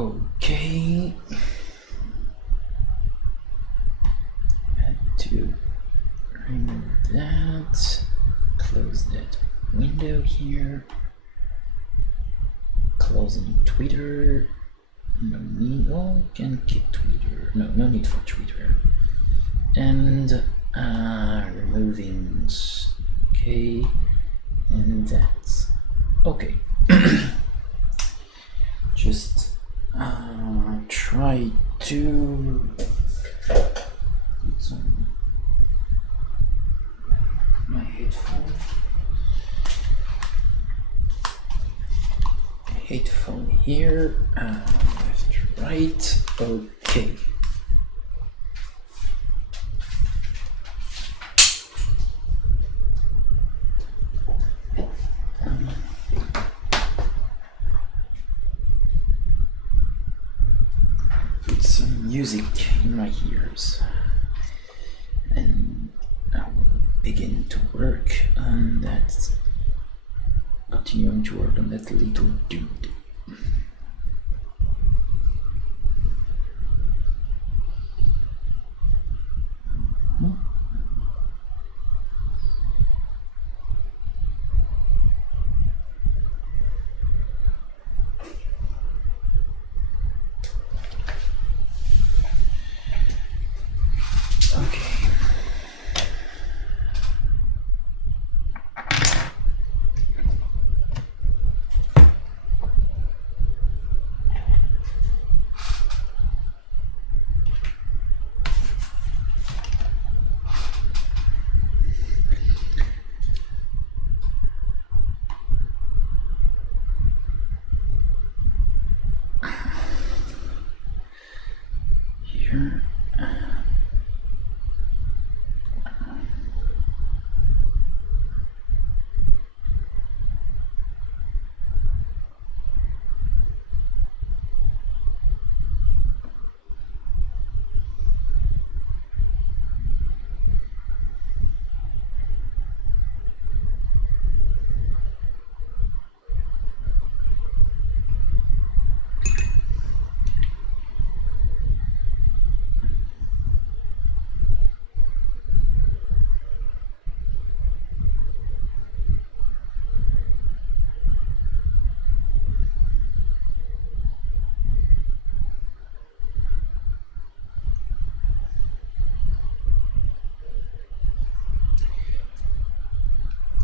Okay. Had to remove that. Close that window here. Closing Twitter. No need. Oh, can keep Twitter. No, no need for Twitter. And removing. Okay, and that's okay. Just try to put some my headphone here, left, right. Okay. Put some music in my ears, and I will begin to work on that. Continuing to work on that little dude. Here.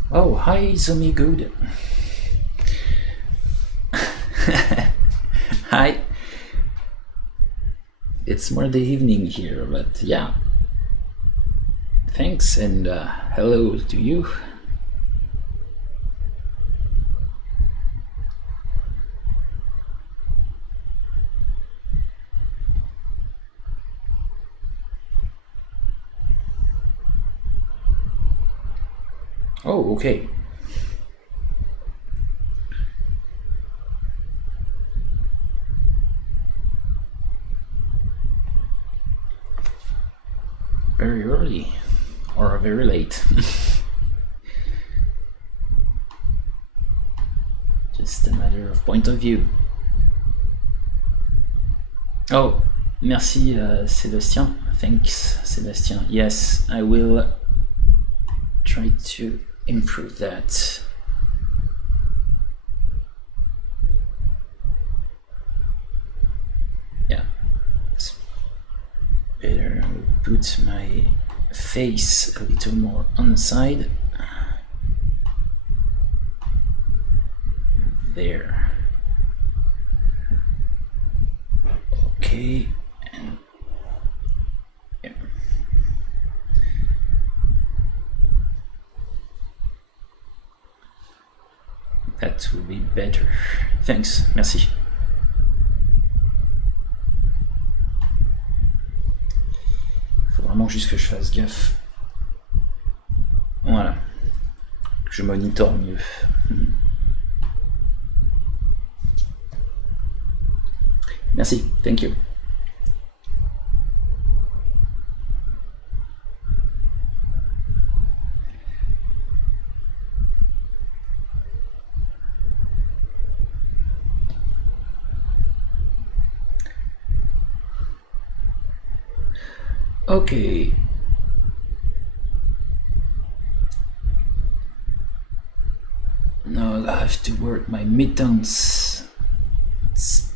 Oh, hi, Zomi Good. Hi. It's more the evening here, but yeah. Thanks, and hello to you. Oh, okay. Very early or very late. Just a matter of point of view. Oh, merci, Sébastien. Thanks, Sébastien. Yes, I will try to improve that. Yeah, it's better. I will put my face a little more on the side. There. Okay, and yeah. That will be better. Thanks, merci. Faut vraiment juste que je fasse gaffe. Voilà. Que je monitore mieux. Merci, thank you. Okay. Now I have to work my midtones. It's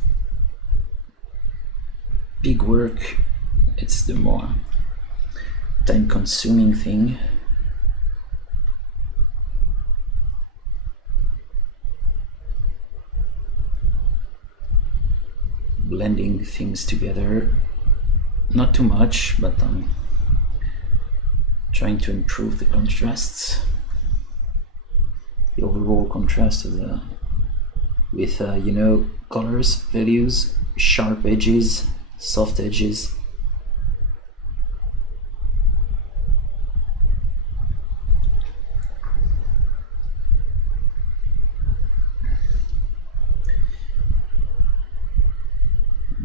big work. It's the more time-consuming thing. Blending things together. Not too much, but I'm trying to improve the contrasts. The overall contrast of with you know, colors, values, sharp edges, soft edges.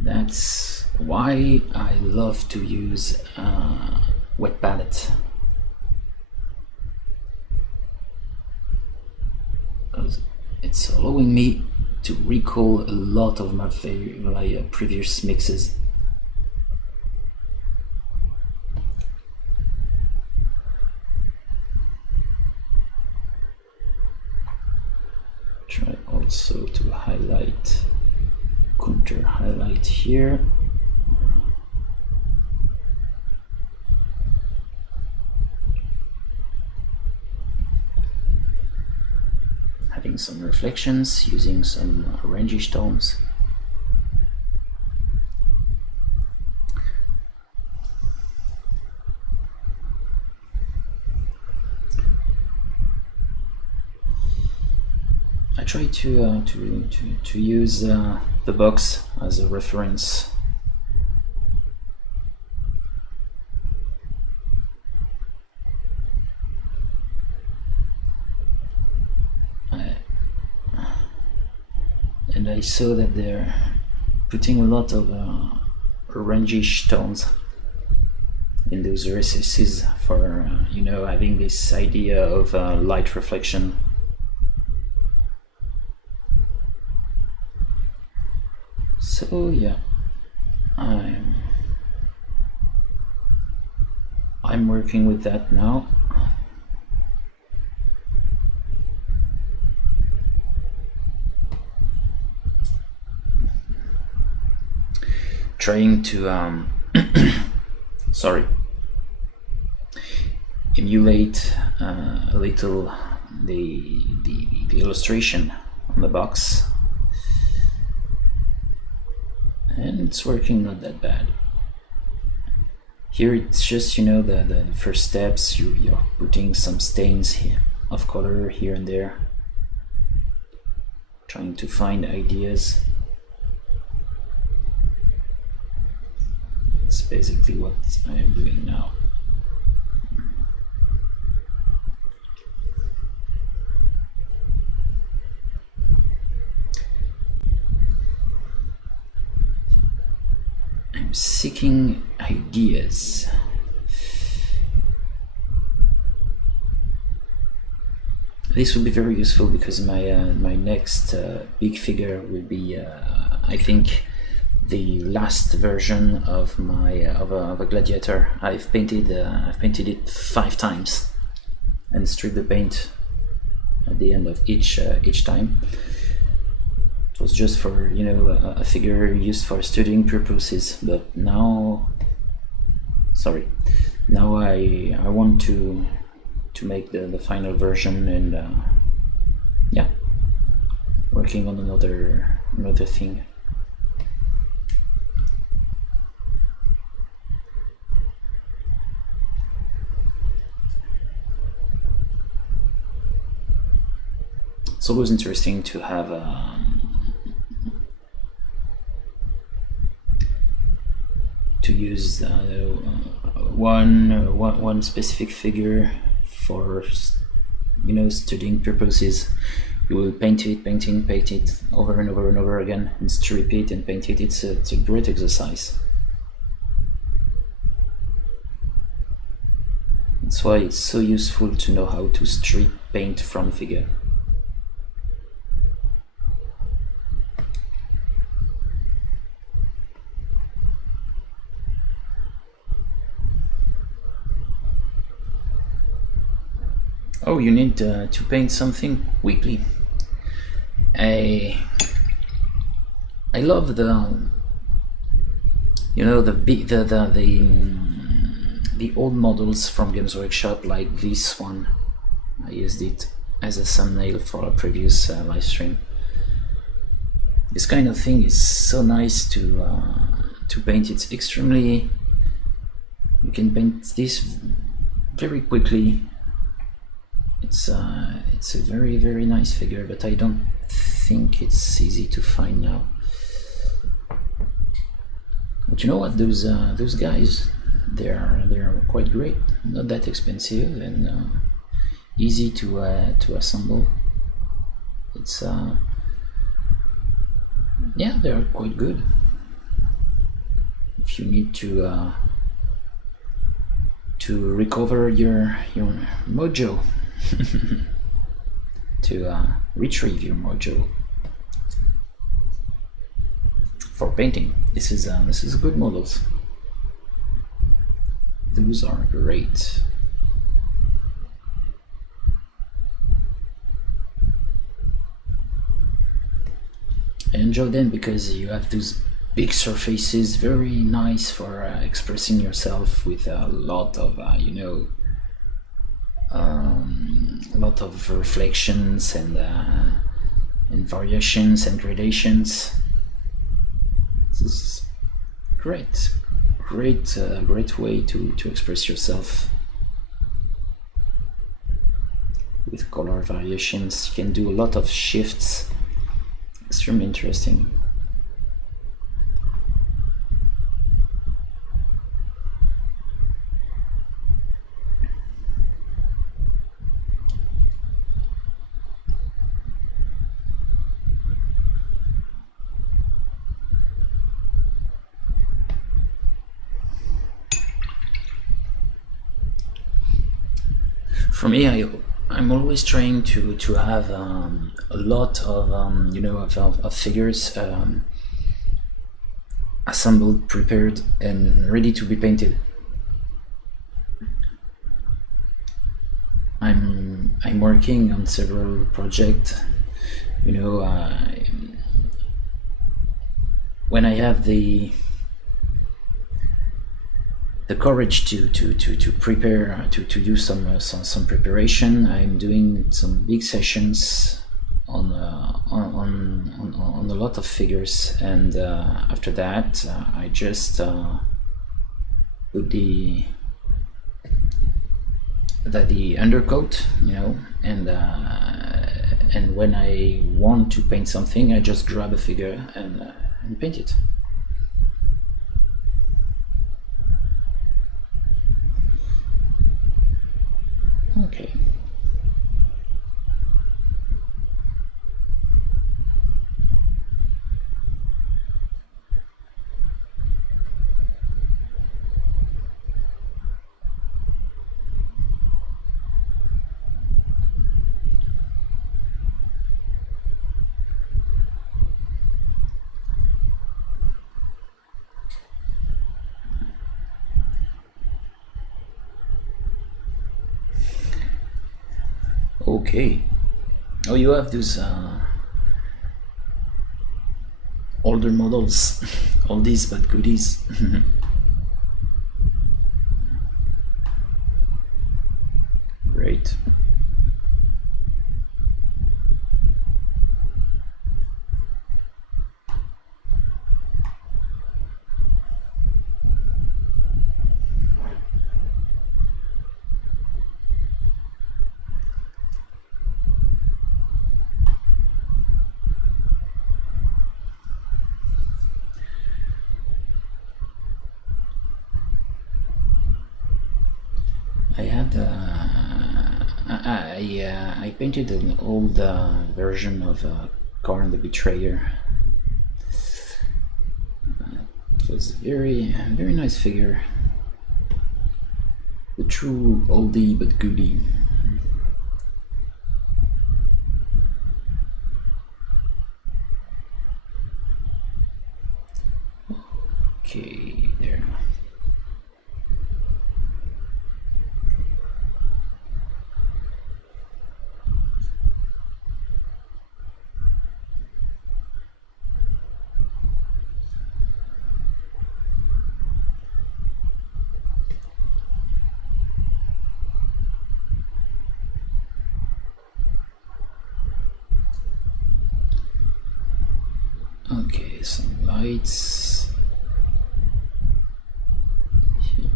That's why I love to use wet palette. It's allowing me to recall a lot of my previous mixes. Try also to highlight, counter highlight here. Having some reflections using some orangish tones. I try to use the box as a reference. And I saw that they're putting a lot of orangish tones in those recesses for you know, having this idea of light reflection. So yeah, I'm working with that now. Trying to sorry, emulate a little the illustration on the box, and it's working not that bad. Here it's just, you know, the first steps. You're putting some stains here of color here and there, trying to find ideas. It's basically what I am doing now. I'm seeking ideas. This will be very useful because my next big figure will be, I think, the last version of my of a gladiator. I've painted it 5 times and stripped the paint at the end of each time. It was just for, you know, a figure used for studying purposes, but now I want to make the final version, and yeah, working on another thing. It's always interesting to have to use one specific figure for, you know, studying purposes. You will paint it over and over and over again, and strip it and paint it. It's a great exercise. That's why it's so useful to know how to strip paint from figure. Oh, you need to paint something quickly. I love the, you know, the old models from Games Workshop, like this one. I used it as a thumbnail for a previous live stream. This kind of thing is so nice to paint. It's extremely, you can paint this very quickly. It's a very, very nice figure, but I don't think it's easy to find now. But you know what, those guys, they're quite great. Not that expensive and easy to assemble. It's yeah, they're quite good. If you need to recover your mojo, to retrieve your mojo for painting, this is good models. Those are great. I enjoy them because you have those big surfaces, very nice for expressing yourself with a lot of you know, a lot of reflections and variations and gradations. This is great way to express yourself with color variations. You can do a lot of shifts. Extremely interesting. For me, I'm always trying to have a lot of you know, of figures assembled, prepared, and ready to be painted. I'm working on several projects. You know, when I have the courage to prepare, to do some preparation, I'm doing some big sessions on a lot of figures, and after that I just put the undercoat, you know, and when I want to paint something, I just grab a figure and paint it. Okay. Okay. Oh, you have those older models, oldies but goodies. Great. I had I painted an old version of Karn the Betrayer. It was a very nice figure, a true oldie but goodie. Okay, there. some lights here.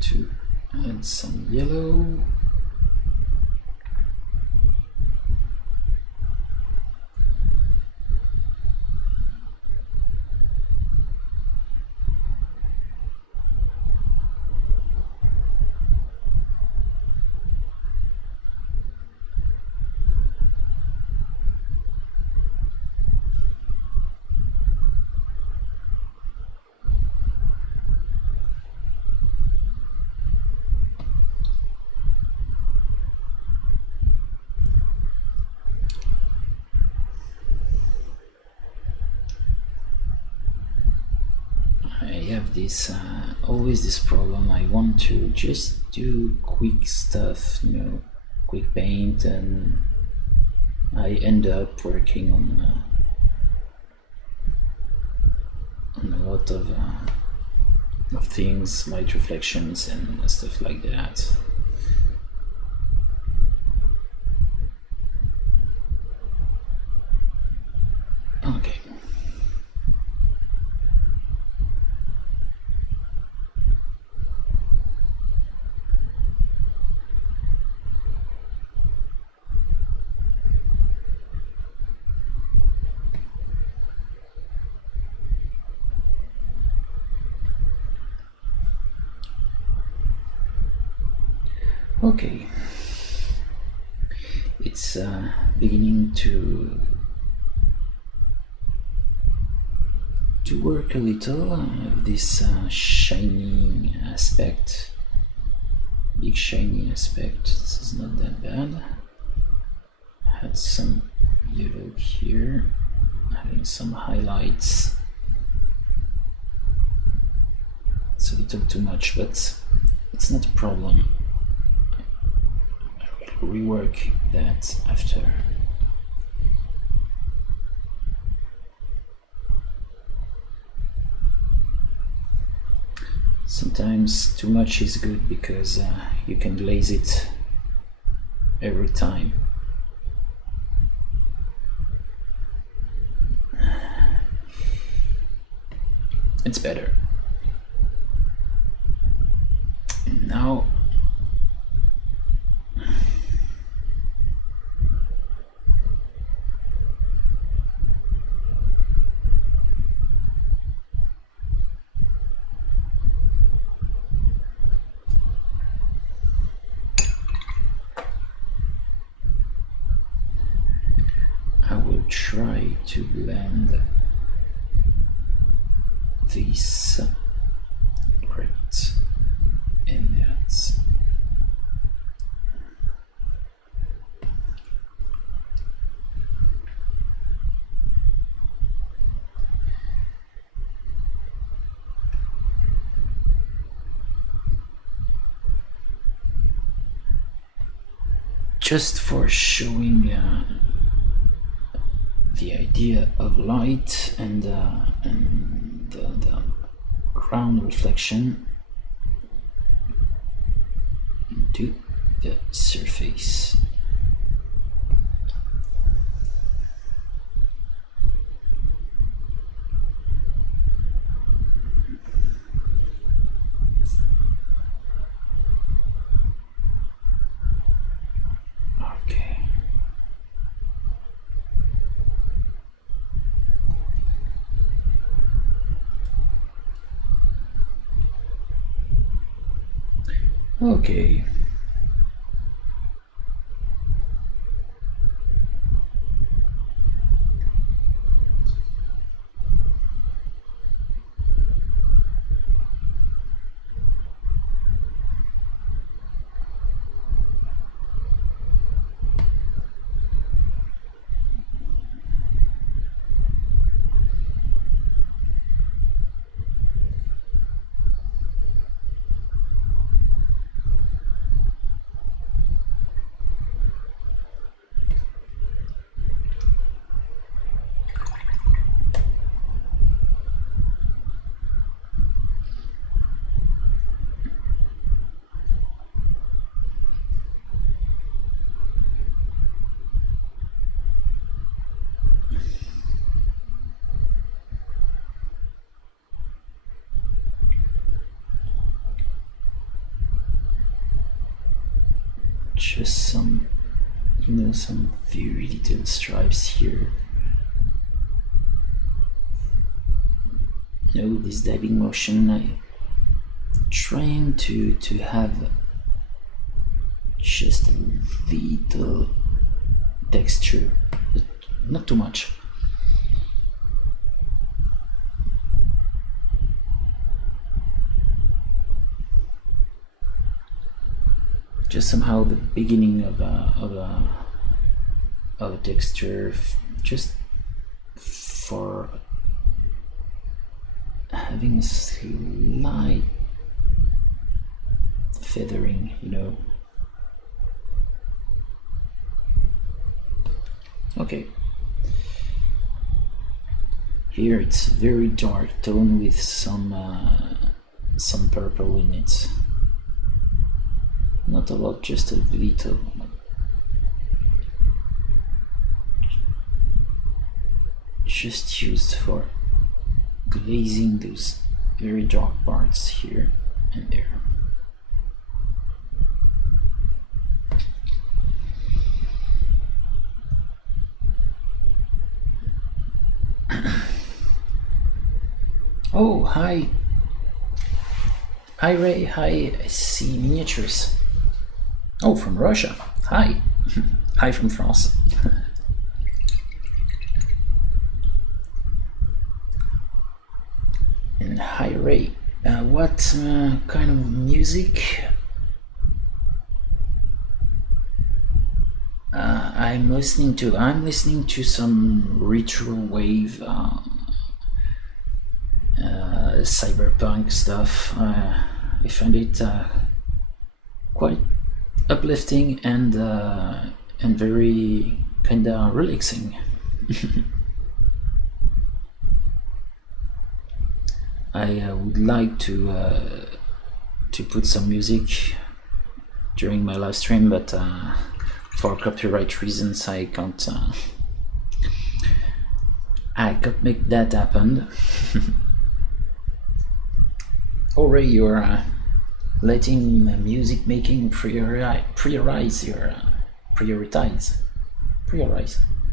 To add some yellow. I have this always this problem. I want to just do quick stuff, you know, quick paint, and I end up working on a lot of things, light reflections and stuff like that. Okay. Okay, it's beginning to work a little. I have this shining aspect, big shiny aspect. This is not that bad. Add some yellow here, having some highlights. It's a little too much, but it's not a problem. I will rework that after. Sometimes too much is good because you can glaze it every time. It's better. And now I will try to blend this great and that. Just for showing the idea of light and the ground reflection into the surface. Okay. Okay. just some, some very little stripes here. With this dabbing motion, I'm trying to have just a little texture, but not too much. Just somehow the beginning of a texture, just for having a slight feathering, Okay. Here it's very dark tone with some purple in it. Not a lot, just a little. Just used for glazing those very dark parts here and there. Oh, hi. Hi, Ray. Hi, I see miniatures. Oh, from Russia. Hi. Hi from France. And hi, Ray. What kind of music? I'm listening to some retro wave, cyberpunk stuff. I find it quite uplifting and very kinda relaxing. I would like to put some music during my live stream, but for copyright reasons I can't make that happen. Oh, Ray, you're letting music making prioritize.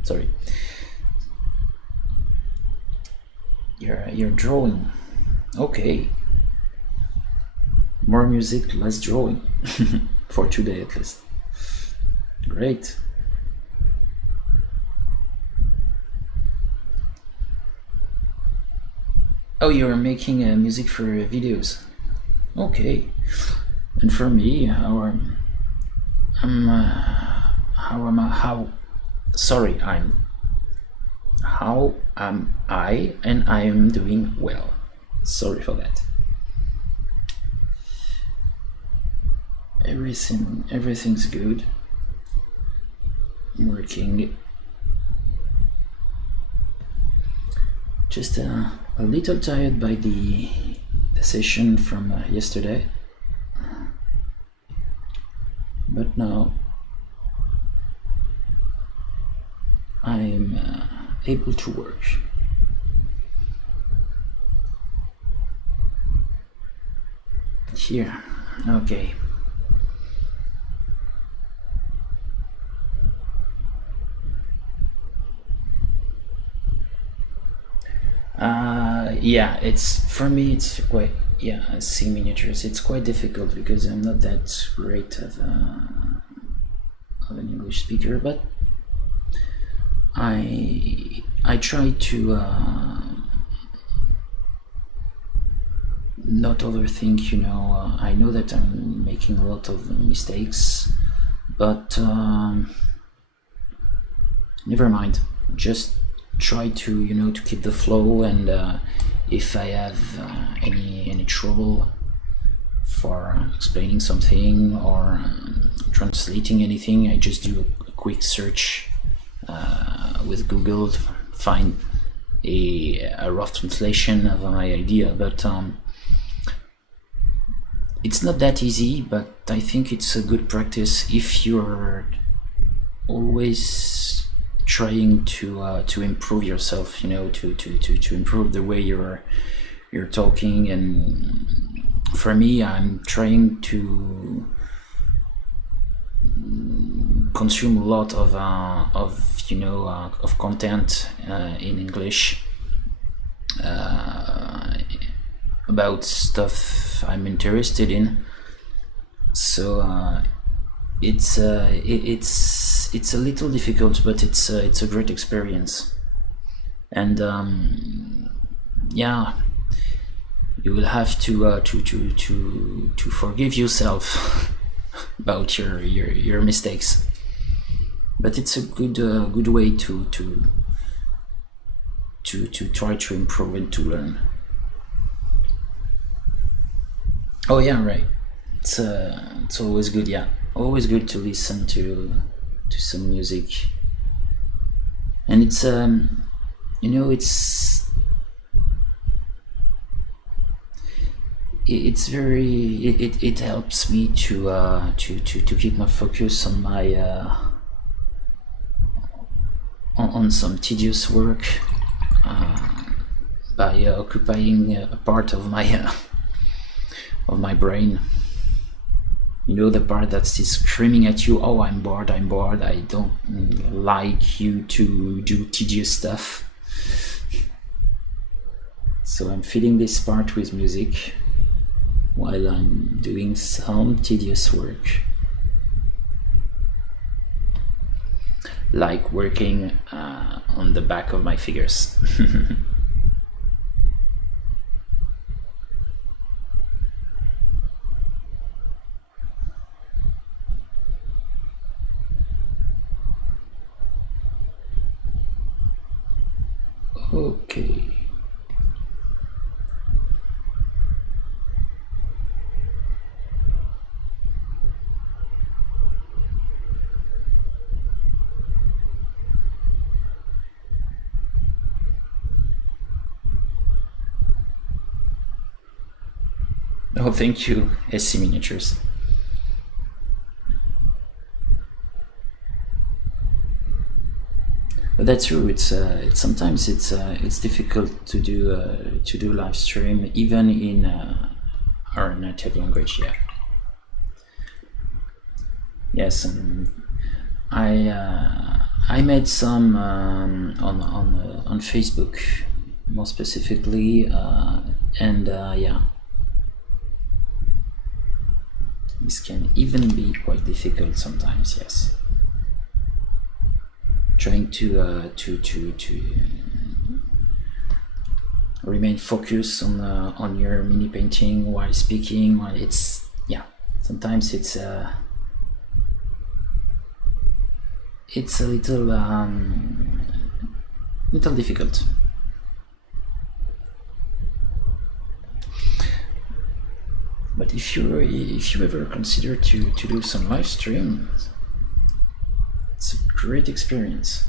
Sorry, you're drawing. Okay, more music, less drawing. For today at least. Great. Oh, you're making music for videos. Okay. And for me, how am I? And I am doing well. Sorry for that. Everything's good. Working. Just a little tired by the session from yesterday, but now I'm able to work. Here, okay. Yeah, for me it's quite, seeing miniatures, it's quite difficult because I'm not that great of an English speaker, but I try to not overthink, I know that I'm making a lot of mistakes, but never mind, just try to to keep the flow, and if I have any trouble for explaining something or translating anything, I just do a quick search with Google, find a rough translation of my idea, but it's not that easy, but I think it's a good practice if you're always trying to improve yourself, to improve the way you're talking. And for me, I'm trying to consume a lot of of content in English about stuff I'm interested in. So it's a little difficult, but it's a great experience. And yeah, you will have to forgive yourself about your mistakes. But it's a good way to try to improve and to learn. Oh yeah, right. It's always good. Yeah, always good to listen to some music, and it's it's very it helps me to keep my focus on my on some tedious work by occupying a part of my brain. The part that's screaming at you, oh, I'm bored, I don't like you to do tedious stuff. So I'm filling this part with music while I'm doing some tedious work, like working on the back of my figures. Okay. Oh, thank you, SC Miniatures. But that's true. It's sometimes it's difficult to do live stream even in our native language. Yeah. Yes, and I made some on Facebook, more specifically, and yeah, this can even be quite difficult sometimes. Yes. Trying to remain focused on your mini painting while speaking. While sometimes it's a little difficult. But if you ever consider to do some live stream, it's a great experience.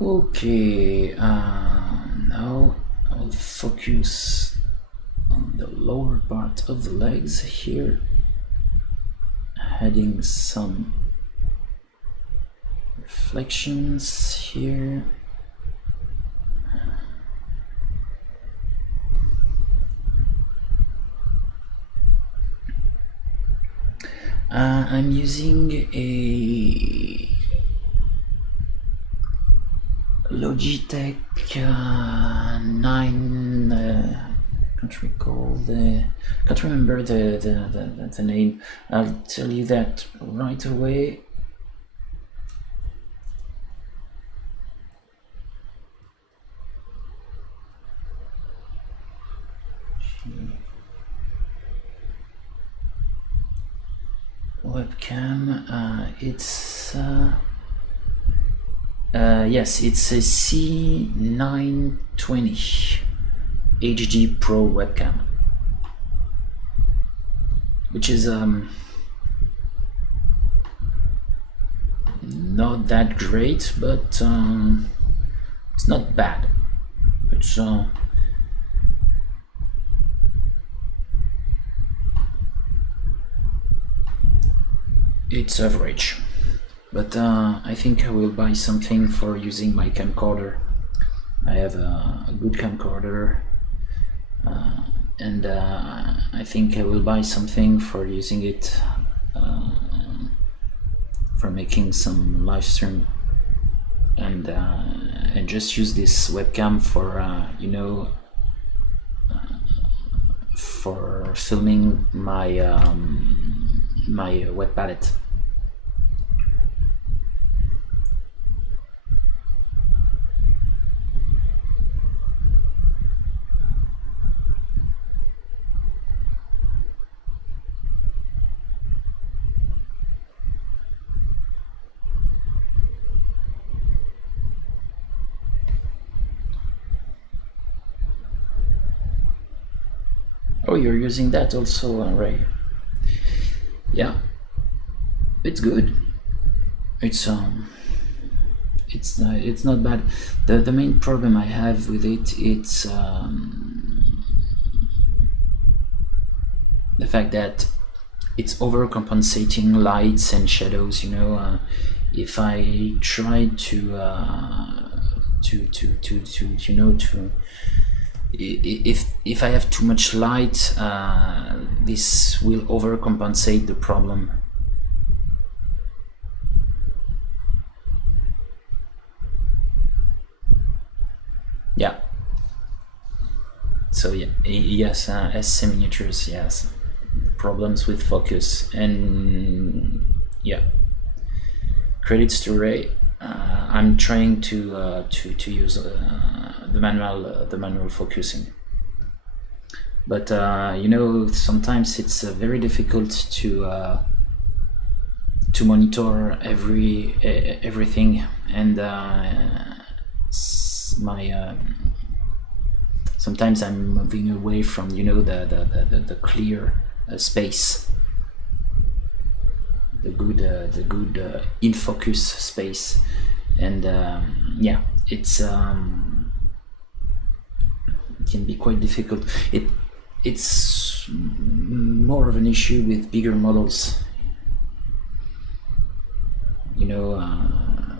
Okay, now I'll focus on the lower part of the legs here, adding some reflections here. I'm using a Logitech 9. Can't remember the name. I'll tell you that right away. Webcam. It's yes, it's a C920 HD Pro webcam, which is not that great, but it's not bad. It's average, but I think I will buy something for using my camcorder I have a good camcorder, and I think I will buy something for using it for making some live stream, and just use this webcam for for filming my my wet palette. Oh, you're using that also, Ray? Yeah, it's good. It's not bad. The main problem I have with it's the fact that it's overcompensating lights and shadows. If I try to if I have too much light, this will overcompensate the problem. Yeah. So yeah, yes, SC miniatures, yes. Problems with focus, and yeah. Credits to Ray. I'm trying to use the manual focusing, but sometimes it's very difficult to monitor everything, and my sometimes I'm moving away from the clear space, the good in focus space, and yeah, it can be quite difficult. It's more of an issue with bigger models,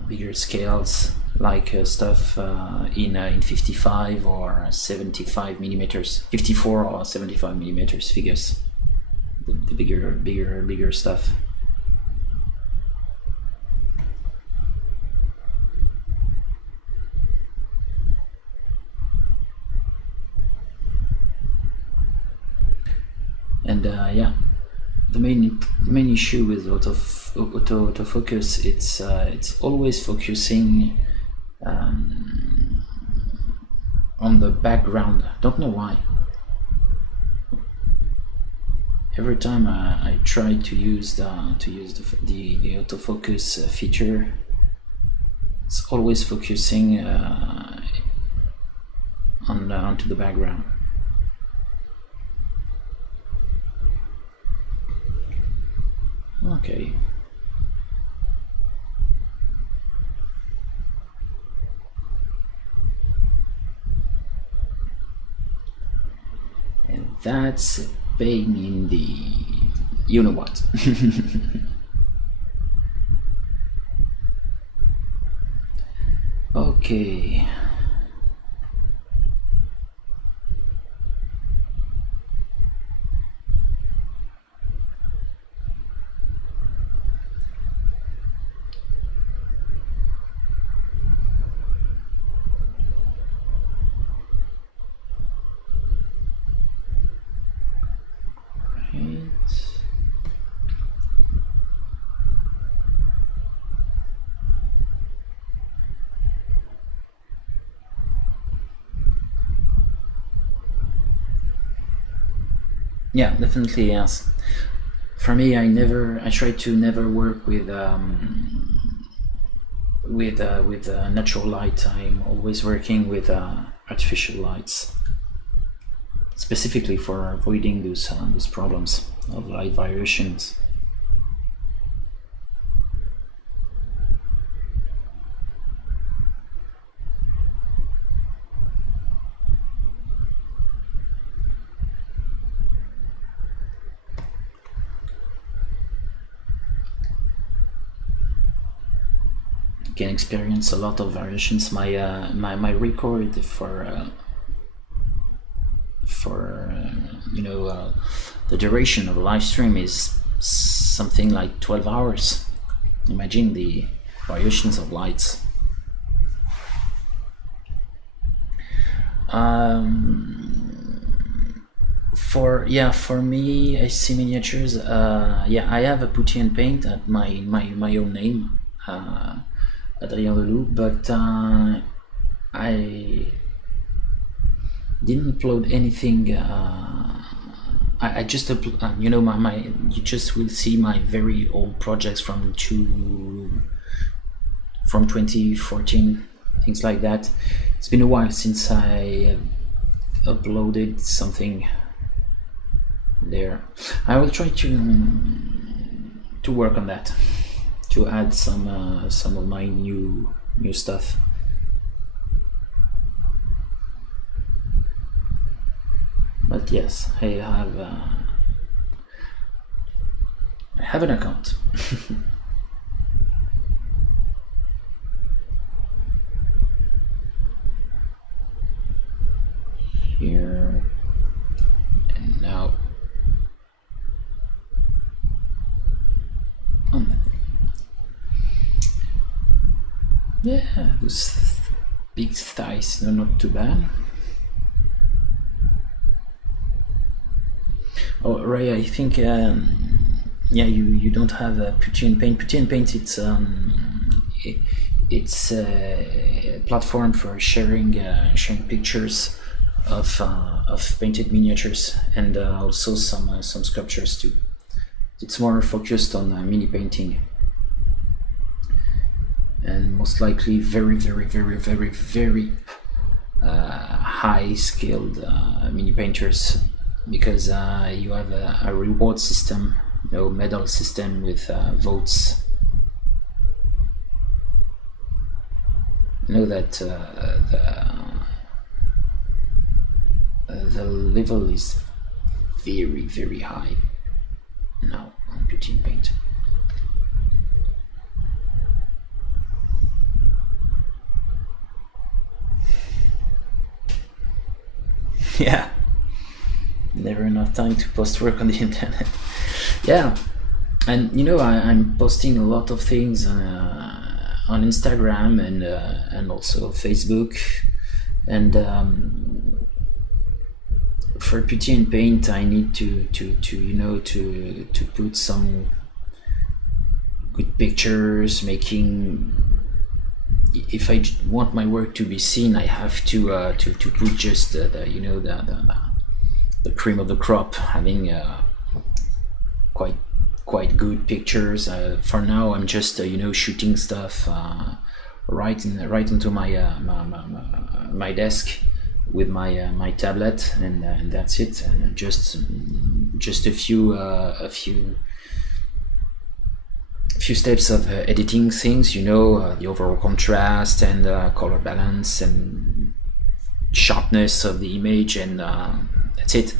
bigger scales, like stuff in 55 or 75 millimeters, 54 or 75 millimeters figures, the bigger stuff. And yeah, the main issue with autofocus, it's always focusing on the background. Don't know why. Every time I try to use the autofocus feature, it's always focusing onto the background. Okay. And that's a pain in the you know what. Okay. Yeah, definitely, yes. For me, I try to never work with natural light. I'm always working with artificial lights, specifically for avoiding those problems of light variations. can experience a lot of variations. My record for the duration of a live stream is something like 12 hours. Imagine the variations of lights. For me, I see miniatures. I have a putty and paint at my own name, Adrien Leloup, but I didn't upload anything. I just upload, you just will see my very old projects from 2014, things like that. It's been a while since I uploaded something there. I will try to work on that, to add some of my new stuff. But yes, I have an account. Here and now. Yeah, those big thighs, they're not too bad. Oh, Ray, I think you don't have a putty and paint. Putty and paint, it's a platform for sharing pictures of painted miniatures, and also some sculptures too. It's more focused on mini painting, and most likely very high skilled mini painters, because you have a reward system, medal system with votes. I know that the level is very high now on putty and paint. Yeah, never enough time to post work on the internet. Yeah, and I'm posting a lot of things on Instagram and also Facebook, and for putty and paint I need to put some good pictures, making, if I want my work to be seen, I have to put just the cream of the crop, having quite good pictures. For now, I'm just shooting stuff right into my desk with my tablet, and that's it. And just a few steps of editing things, the overall contrast and color balance and sharpness of the image, and that's it.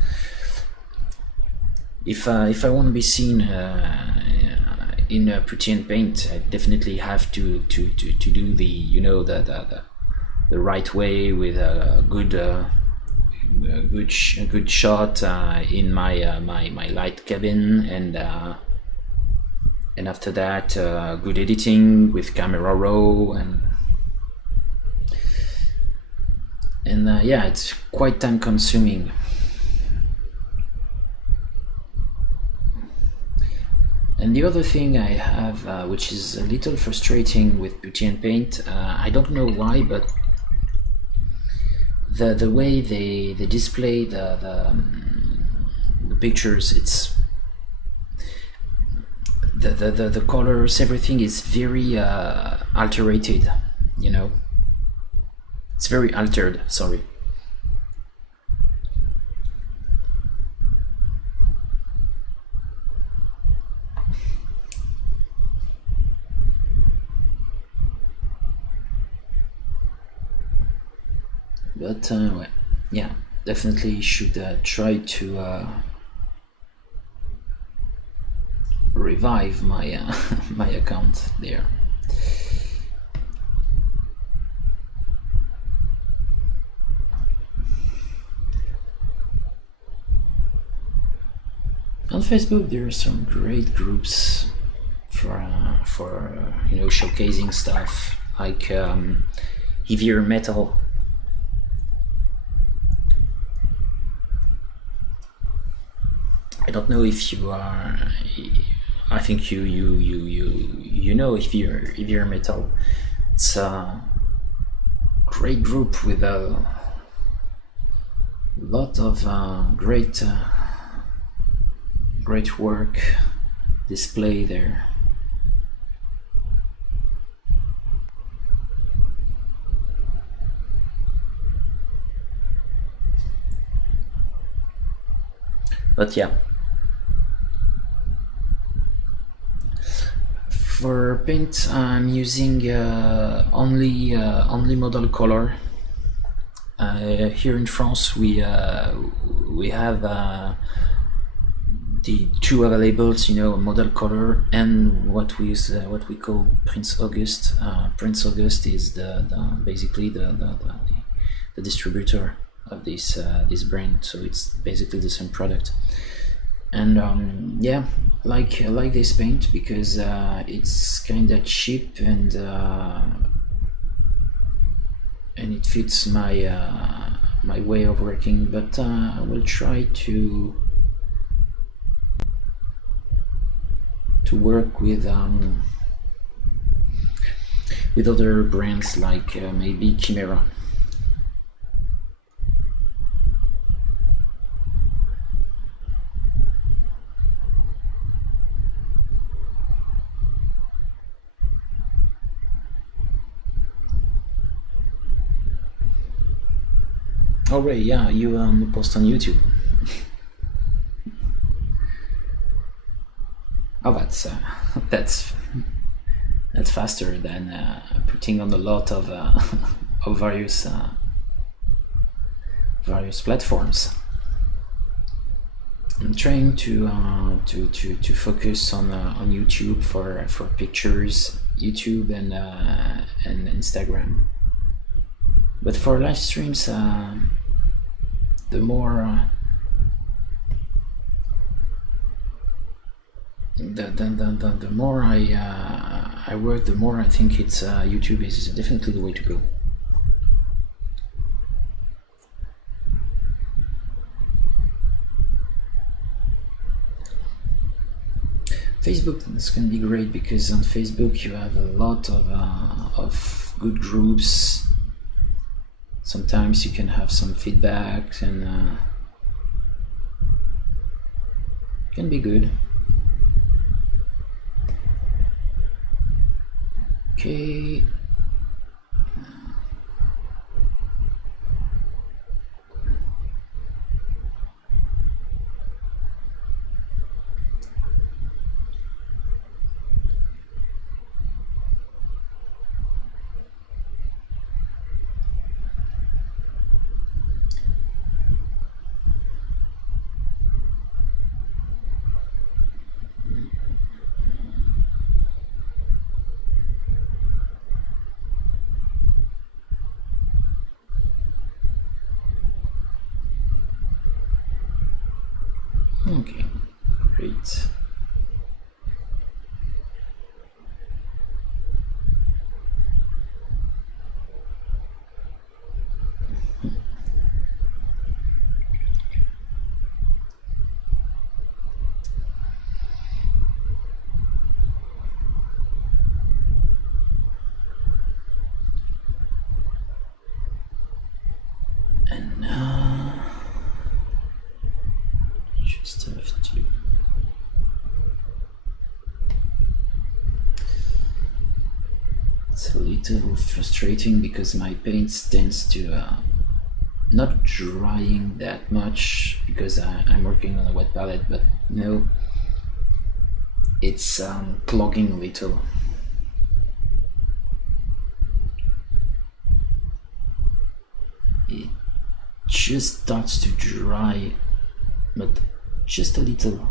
If I want to be seen in putty and paint, I definitely have to do the right way, with a good shot in my light cabin, and after that good editing with camera raw, and it's quite time consuming. And the other thing I have, which is a little frustrating with putty and paint, I don't know why, but the way they display the pictures, it's the colors, everything is very alterated, it's very altered, sorry. But yeah, definitely should try to revive my my account there. On Facebook, there are some great groups for showcasing stuff like heavier metal. I don't know if you are. I think you know heavier metal. It's a great group with a lot of great work display there. But yeah, for paint I'm using only model color. Here in France we have the two availables, model color and what we call Prince August. Prince August is basically the distributor of this brand, so it's basically the same product. And yeah, like this paint because it's kind of cheap and it fits my way of working. But I will try to work with other brands like maybe Chimera. Oh right, yeah, you post on YouTube. Oh, that's faster than putting on a lot of of various platforms. I'm trying to focus on YouTube for pictures, YouTube and Instagram. But for live streams, the more the more I work, the more I think it's YouTube is definitely the way to go. Facebook is going to be great because on Facebook you have a lot of good groups. Sometimes you can have some feedback and it can be good. Okay. Okay, great. And now just have to it's a little frustrating because my paint tends to not drying that much because I'm working on a wet palette, but it's clogging a little. It just starts to dry, but just a little,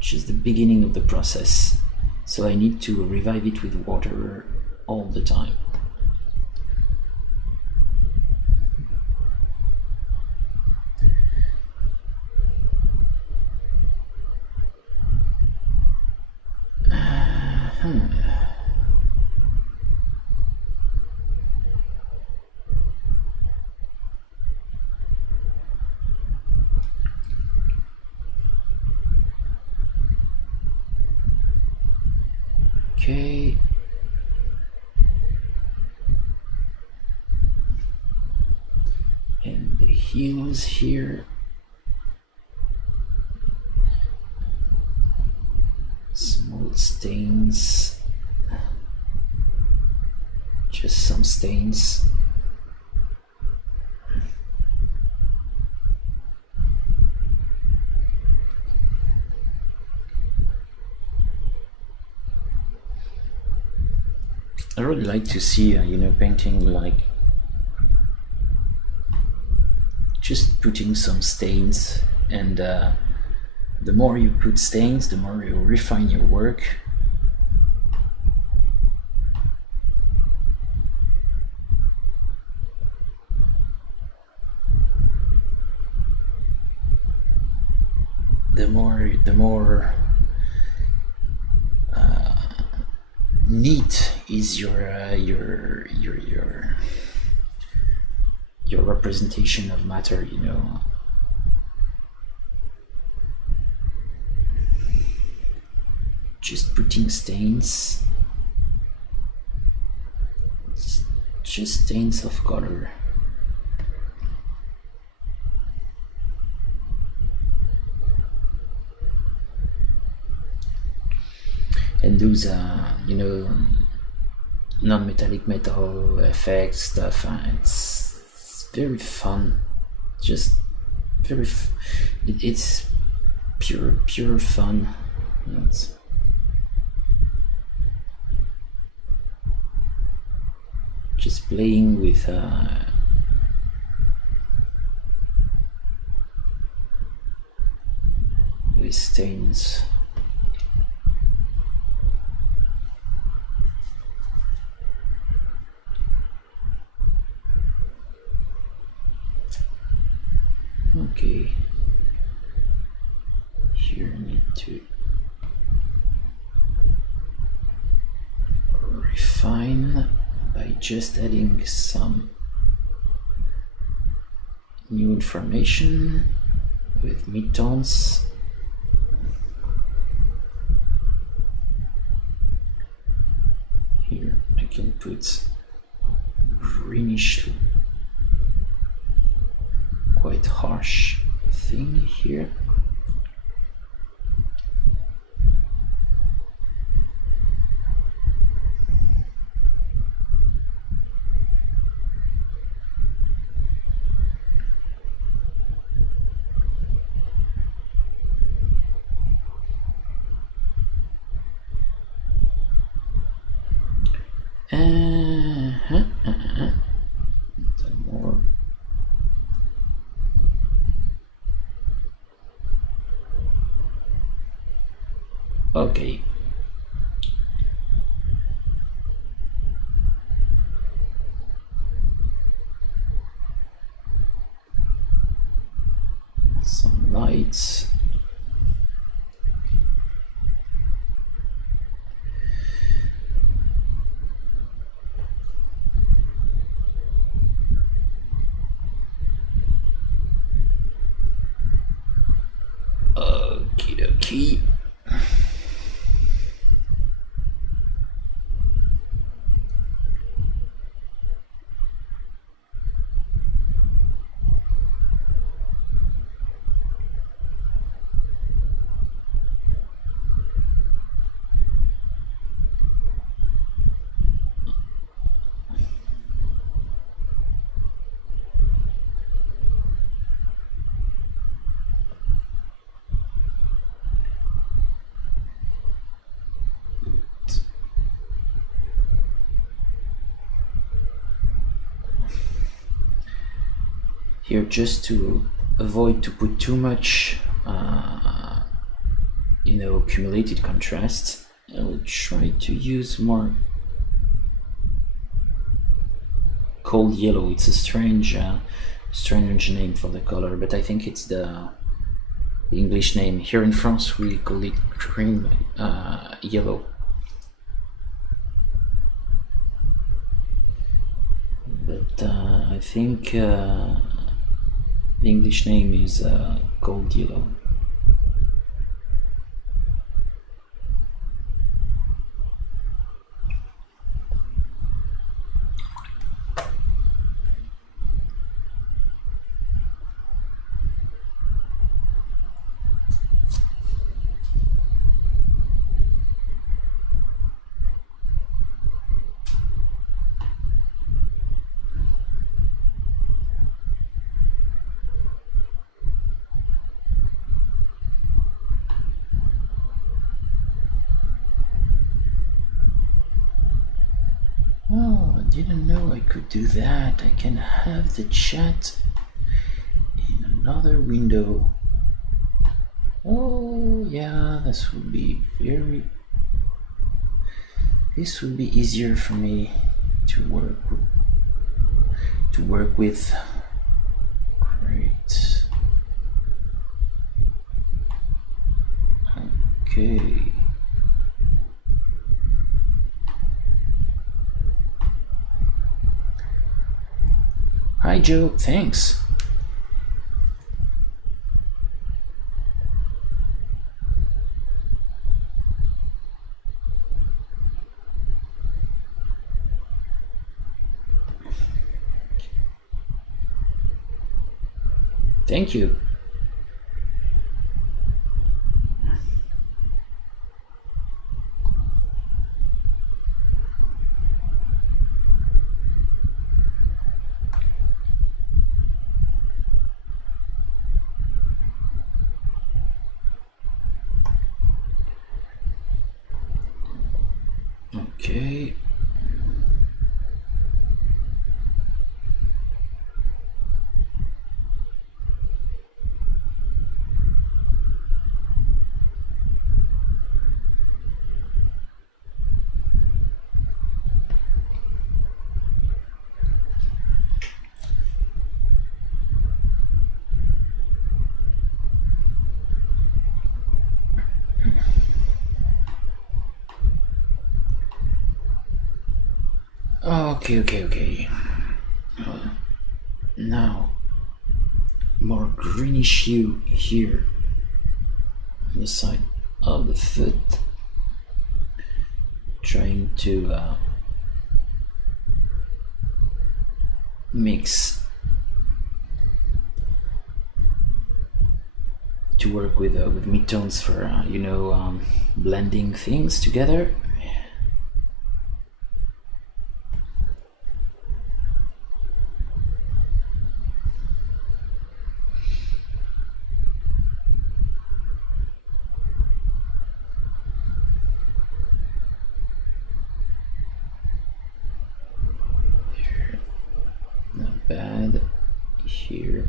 just the beginning of the process. So I need to revive it with water all the time. Okay. And the heels here. Small stains. Just some stains. I really like to see, painting like just putting some stains, and the more you put stains, the more you refine your work. The more neat is your representation of matter, Just putting stains, just stains of color. And those non-metallic metal effects stuff, it's very fun, just very it's pure fun. It's just playing with stains. Okay, here I need to refine by just adding some new information with midtones. Here I can put greenish, quite harsh thing here. More. Okay. Some lights. Okie dokie. Here, just to avoid to put too much accumulated contrast, I will try to use more cold yellow. It's a strange name for the color, but I think it's the English name. Here in France we call it cream yellow, but I think the English name is gold yellow. didn't know I could do that. I can have the chat in another window. Oh yeah, this would be easier for me to work with. Great. Okay. Hi Joe, thanks. Thank you. Okay. Okay. Now, more greenish hue here on the side of the foot. Trying to mix to work with midtones for blending things together. Not bad here.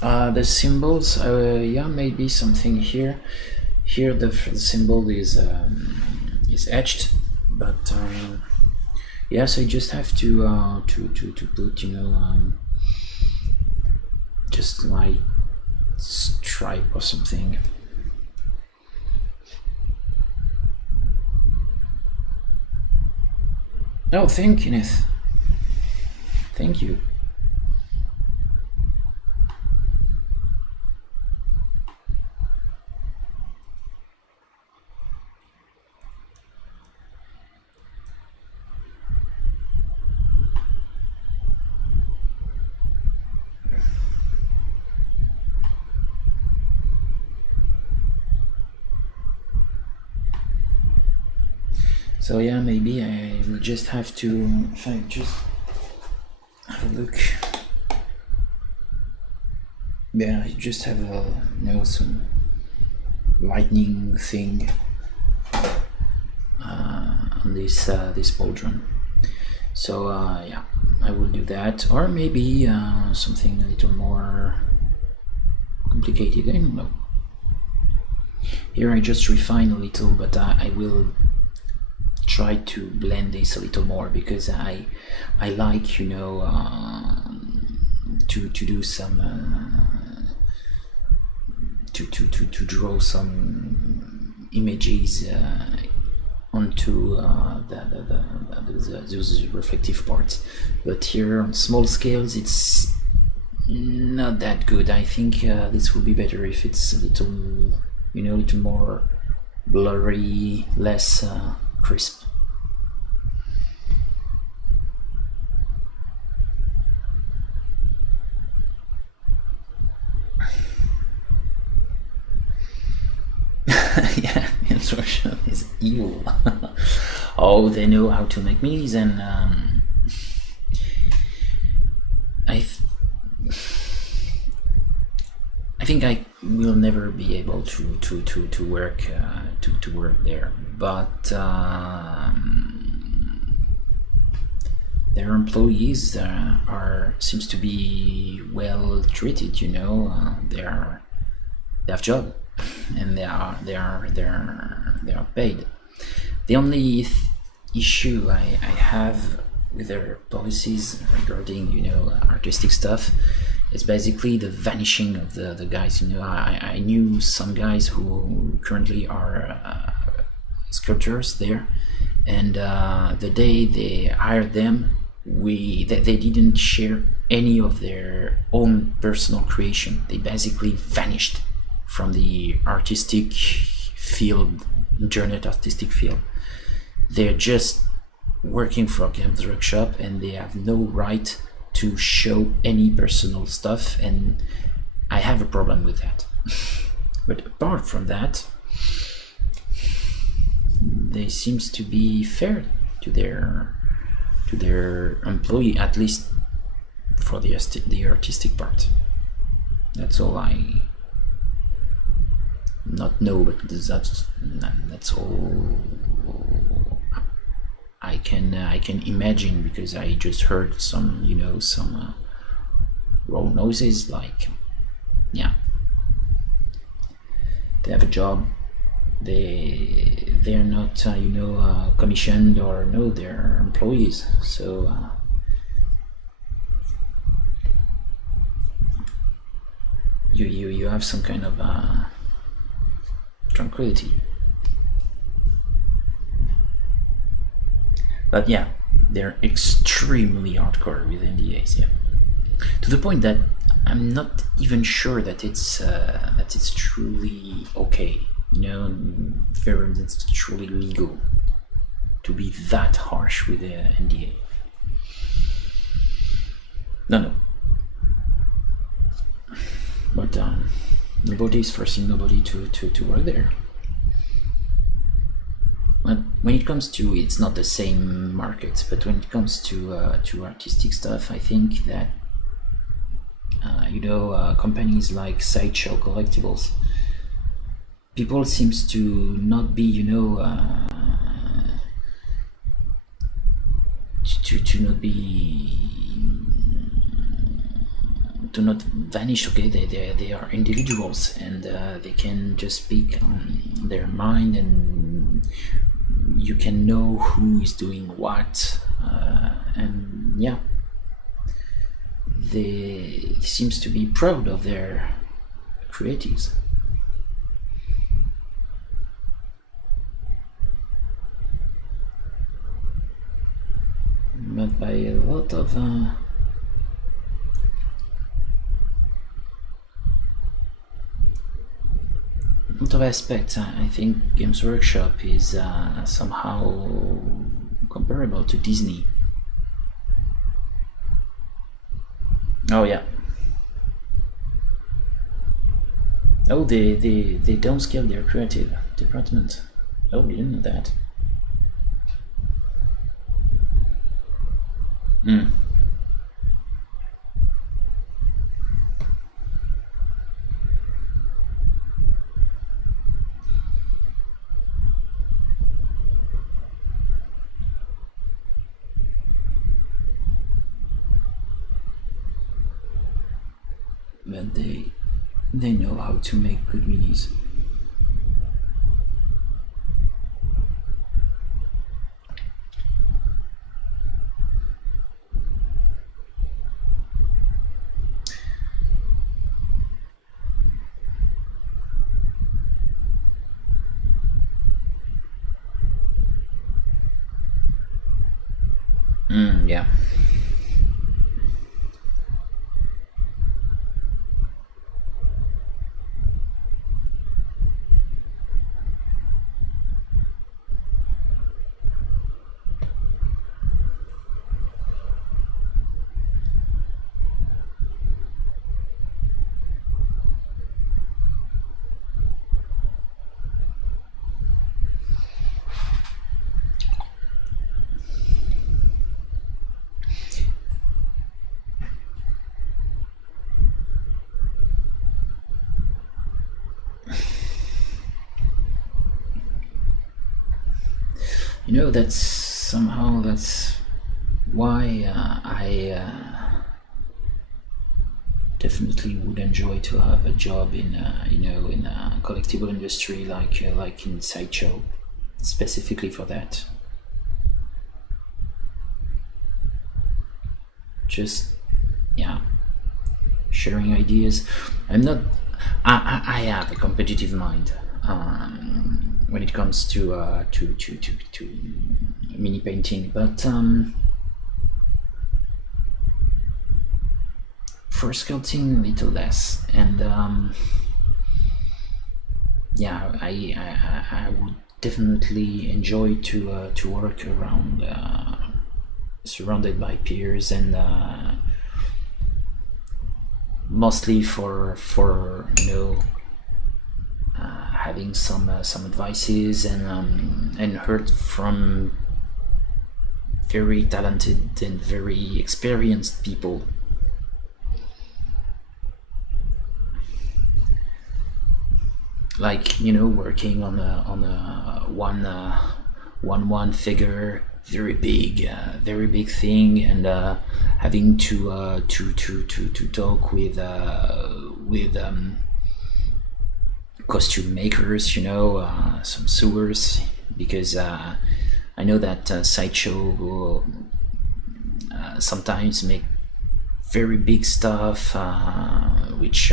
The symbols, yeah, maybe something here. Here the symbol is etched, but yes, I just have to put just like stripe or something. Oh, thank you, Kenneth. Thank you. So yeah, maybe I will just have to, if I just have a look. Yeah, I just have some lightning thing on this pauldron. So yeah, I will do that, or maybe something a little more complicated. I don't know. Here I just refine a little, but I will try to blend this a little more because I like to do some to draw some images onto those reflective parts, but here on small scales it's not that good. I think this will be better if it's a little a little more blurry, less crisp. Yeah, instruction is evil. Oh, they know how to make minis, and I think I will never be able to work to work there, but their employees seems to be well treated. You know, they have job, and they are paid. The only issue I have with their policies regarding, you know, artistic stuff, it's basically the vanishing of the guys. You know, I knew some guys who currently are sculptors there, and the day they hired them, they didn't share any of their own personal creation. They basically vanished from the artistic field, internet artistic field. They're just working for a games workshop, and they have no right to show any personal stuff, and I have a problem with that. But apart from that, they seems to be fair to their employee, at least for the artistic part. That's all I not know, but that's all I can imagine, because I just heard some, you know, some raw noises, like, yeah, they have a job, they're not you know, commissioned, or no, they're employees, so you have some kind of tranquility. But yeah, they're extremely hardcore with NDAs, yeah, to the point that I'm not even sure that it's truly okay. You know, it's truly legal to be that harsh with the NDA. No. But nobody is forcing nobody to work there. But when it comes to, it's not the same market, but when it comes to artistic stuff, I think that you know, companies like Sideshow Collectibles, people seems to not be, you know, to not vanish. Okay, they are individuals, and they can just speak on their mind, and you can know who is doing what, and yeah, they seems to be proud of their creatives. But by a lot of aspects, I think Games Workshop is somehow comparable to Disney. Oh yeah. Oh, they downscale their creative department. Oh, we didn't know that. But they know how to make good minis. Yeah. That's somehow that's why I definitely would enjoy to have a job in in a collectible industry like in Sideshow, specifically for that. Just, yeah, sharing ideas. I'm not. I have a competitive mind when it comes to mini painting, but for sculpting a little less. And yeah, I would definitely enjoy to work around surrounded by peers, and mostly for having some advices, and heard from very talented and very experienced people. Like, working on a one figure, very big thing, and having to talk with costume makers, some sewers, because I know that Sideshow will sometimes make very big stuff, which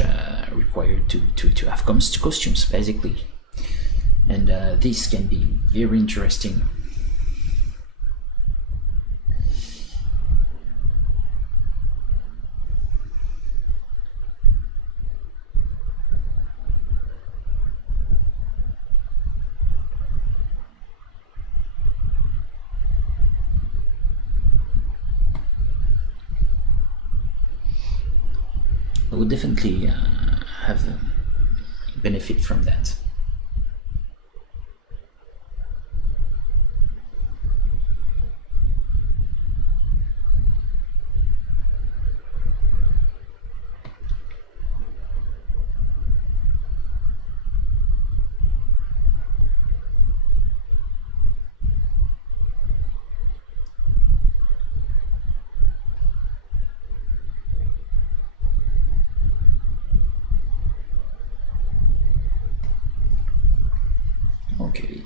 require to have costumes, basically, and this can be very interesting. I would definitely have a benefit from that. Okay.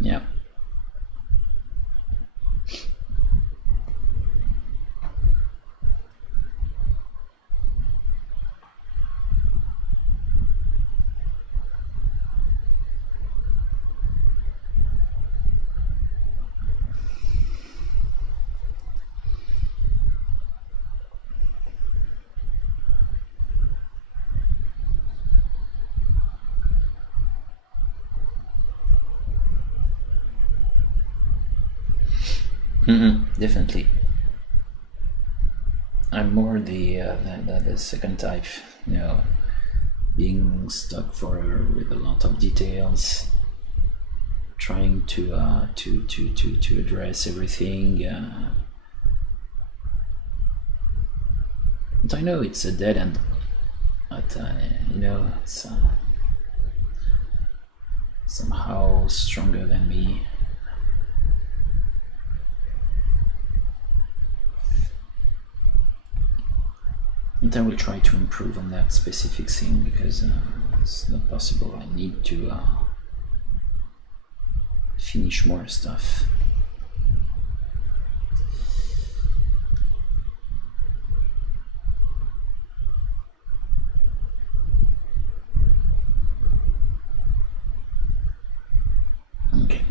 Yeah. Definitely. I'm more the second type, being stuck for with a lot of details, trying to address everything. And I know it's a dead end, but it's somehow stronger than me. And I will try to improve on that specific thing, because it's not possible. I need to finish more stuff. Okay.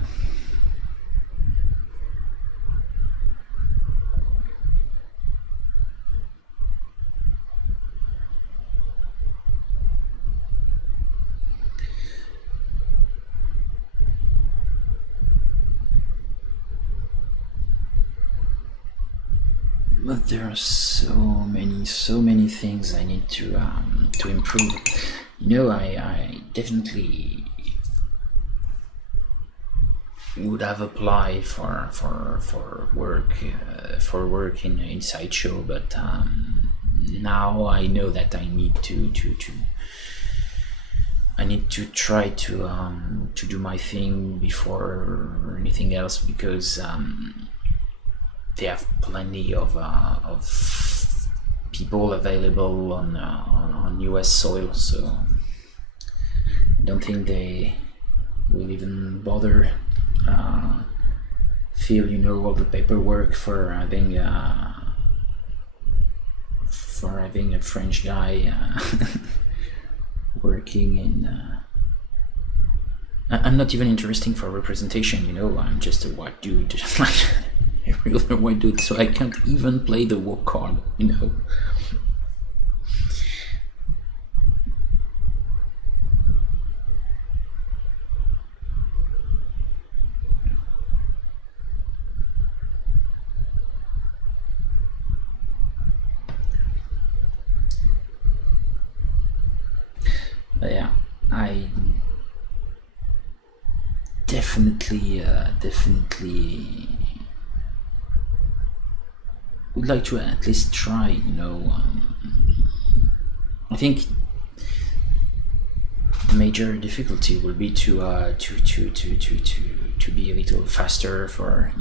But there are so many things I need to improve. I definitely would have applied for work in Sideshow, but now I know that I need to try to do my thing before anything else, because they have plenty of people available on US soil, so I don't think they will even bother fill all the paperwork for having a French guy working in. I'm not even interesting for representation, I'm just a white dude, just like every other white dude, so I can't even play the woke card, But yeah, I definitely would like to at least try. I think the major difficulty will be to be a little faster for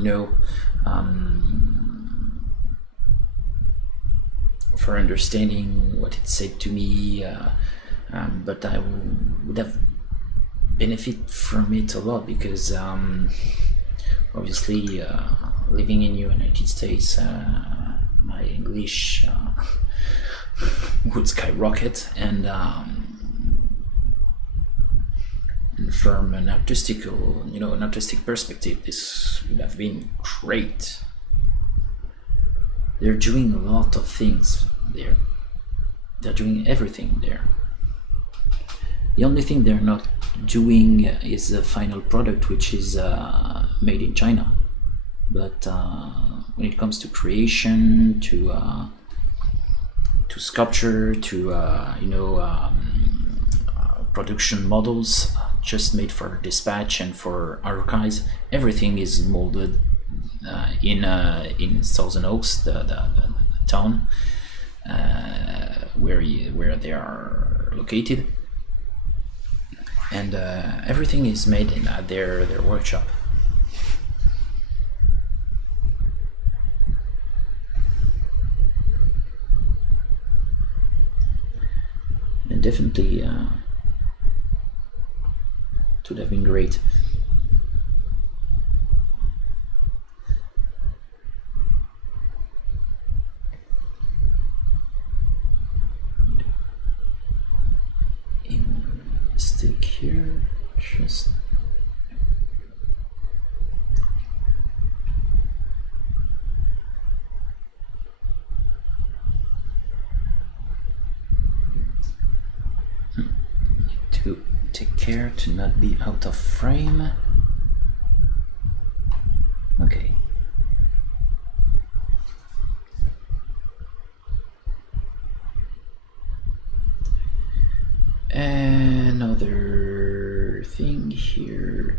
for understanding what it said to me. But I would have benefit from it a lot, because obviously living in United States, my English would skyrocket, and from an artistic perspective, this would have been great. They're doing a lot of things there. They're doing everything there. The only thing they're not doing is the final product, which is made in China. But when it comes to creation, to sculpture, to production models just made for dispatch and for archives, everything is molded in Thousand Oaks, the town where they are located. And everything is made in their workshop. And definitely it would have been great. Stick here, just to take care to not be out of frame. Okay. Another thing here.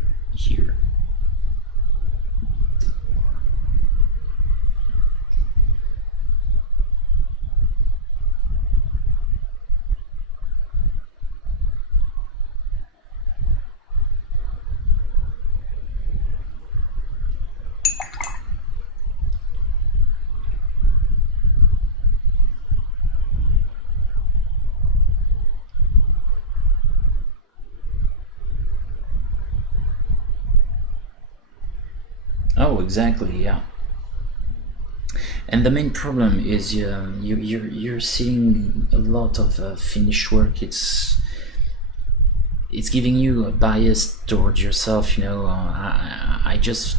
Oh, exactly, yeah. And the main problem is you're seeing a lot of finished work. It's giving you a bias towards yourself. I just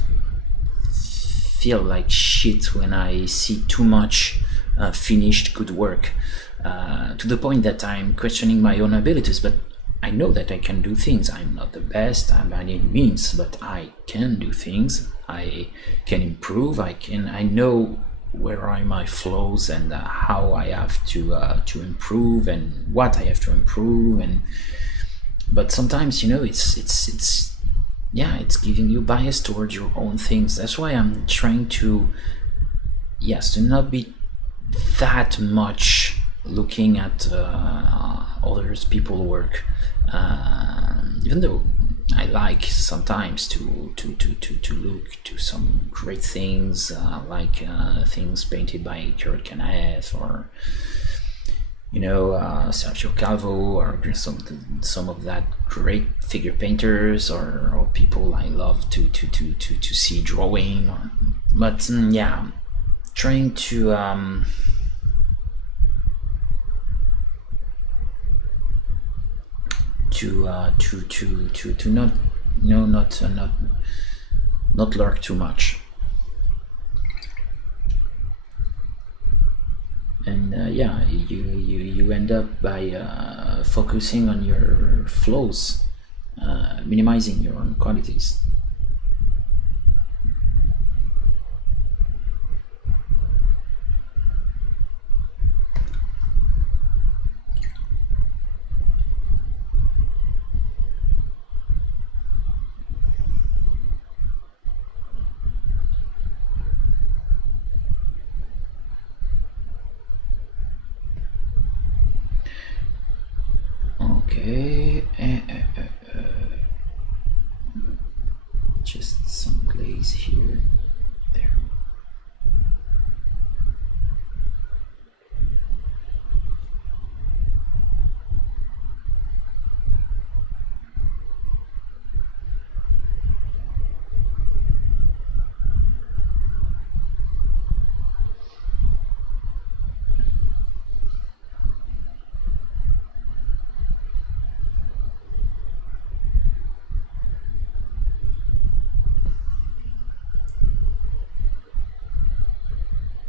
feel like shit when I see too much finished good work, to the point that I'm questioning my own abilities. But I know that I can do things. I'm not the best by any means, but I can do things. I can improve. I know where are my flaws and how I have to improve and what I have to improve. But sometimes it's yeah, it's giving you bias towards your own things. That's why I'm trying to, yes, to not be that much looking at others people work, even though I like sometimes to look to some great things, like things painted by Kurt Kanaev, or Sergio Calvo, or some of that great figure painters, or people I love to see drawing. But yeah, trying to not not lurk too much. And yeah, you end up by focusing on your flaws, minimizing your own qualities. Okay, just some glaze here, there.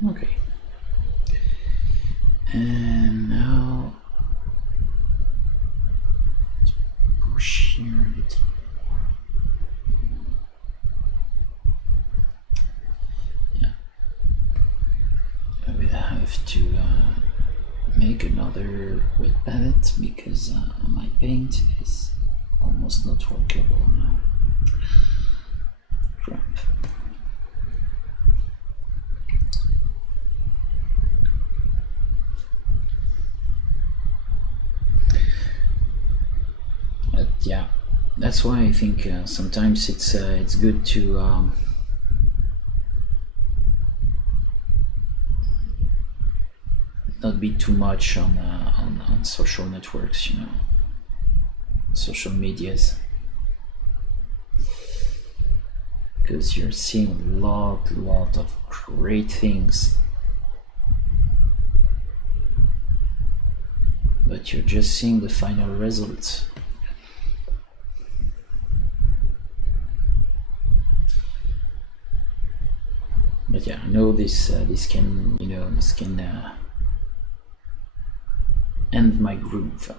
Okay, and now push here a bit. Yeah, I will have to make another wet palette because my paint is almost not workable now. Crap. Yeah, that's why I think sometimes it's good to not be too much on social networks, social medias, because you're seeing a lot of great things, but you're just seeing the final results. But yeah, I know this can end my groove.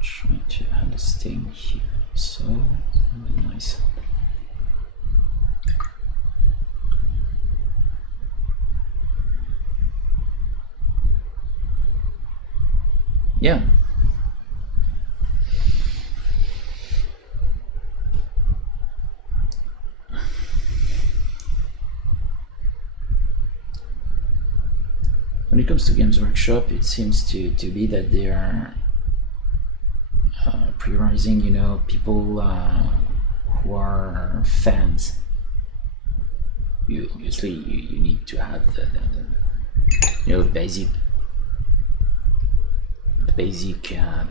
Try to add a stain here, so that'd be nice. Yeah. When it comes to Games Workshop, it seems to be that they are prioritizing, people who are fans. Obviously you need to have the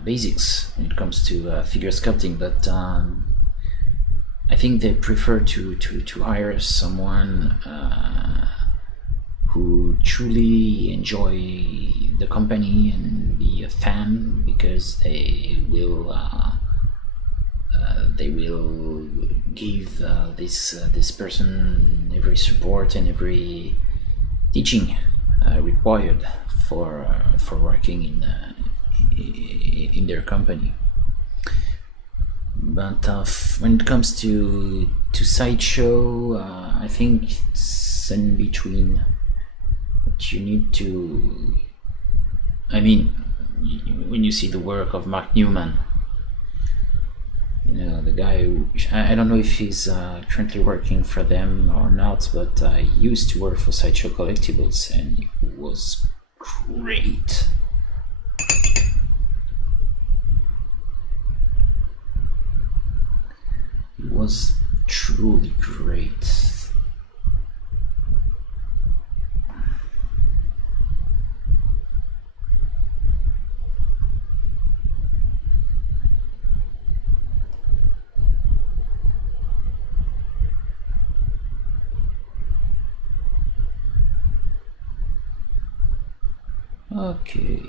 basics when it comes to figure sculpting, but I think they prefer to hire someone who truly enjoy the company and be a fan, because they will give this person every support and every teaching required for working in their company. But when it comes to sideshow, I think it's in between. you need to, I mean, when you see the work of Mark Newman, you know, the guy who, I don't know if he's currently working for them or not, but I used to work for Sideshow Collectibles, and it was great. It was truly great. Okay.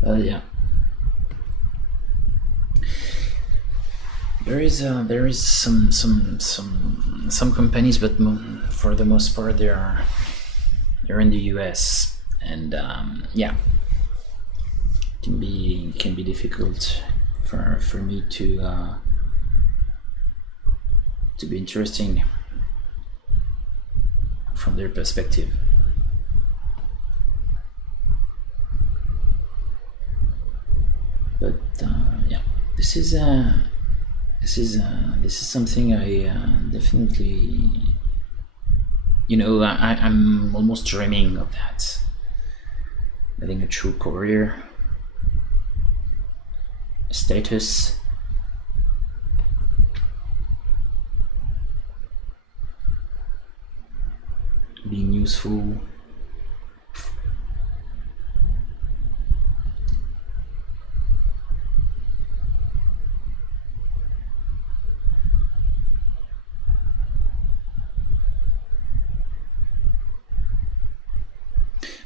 Yeah. There is some companies, but for the most part they're in the US, and yeah, it can be difficult for me to be interesting from their perspective. But yeah, this is something I definitely, you know, I'm almost dreaming of that, having a true career, status, being useful.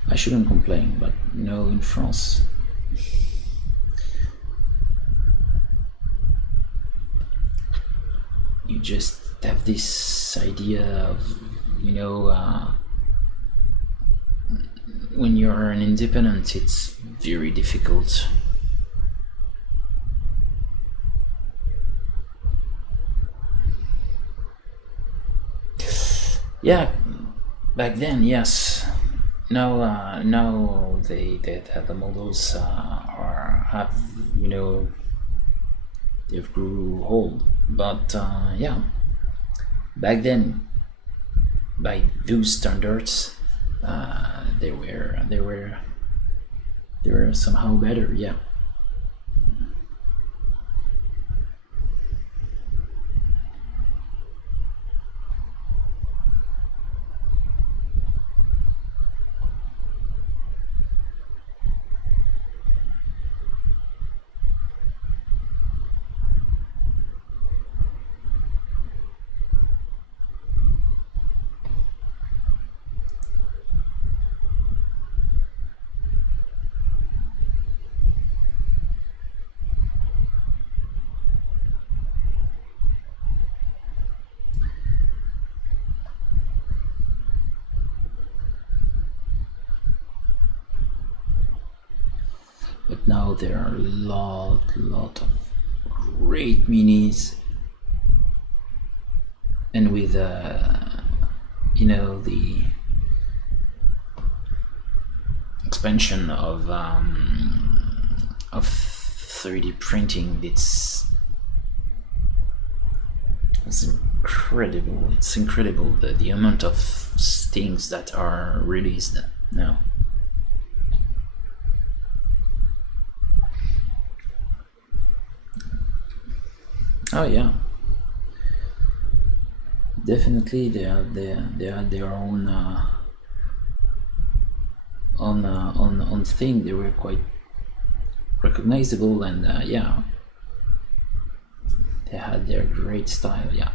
I shouldn't complain, but you know, in France, you just have this idea of, you know, when you're an independent, it's very difficult. Yeah, back then, yes. Now they the models have, you know, they've grew old, but yeah, back then, by those standards, they were somehow better. Yeah. But now there are a lot of great minis, and with you know, the expansion of 3D printing, it's incredible. It's incredible the amount of things that are released now. Oh yeah, definitely they have their own on thing. They were quite recognizable, and yeah, they had their great style. Yeah.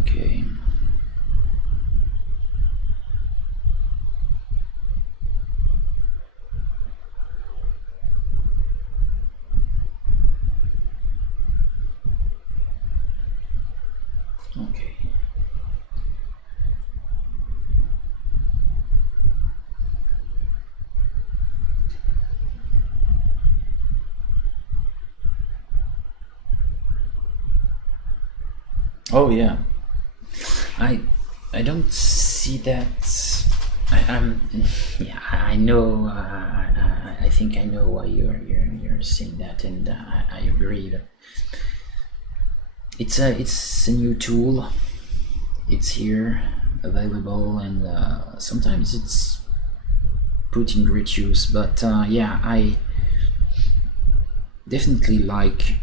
Okay. Okay. Oh yeah. I I don't see that. Yeah, I know. I think I know why you're saying that, and I agree that it's a new tool. It's here, available, and sometimes it's put in great use. But yeah, I definitely like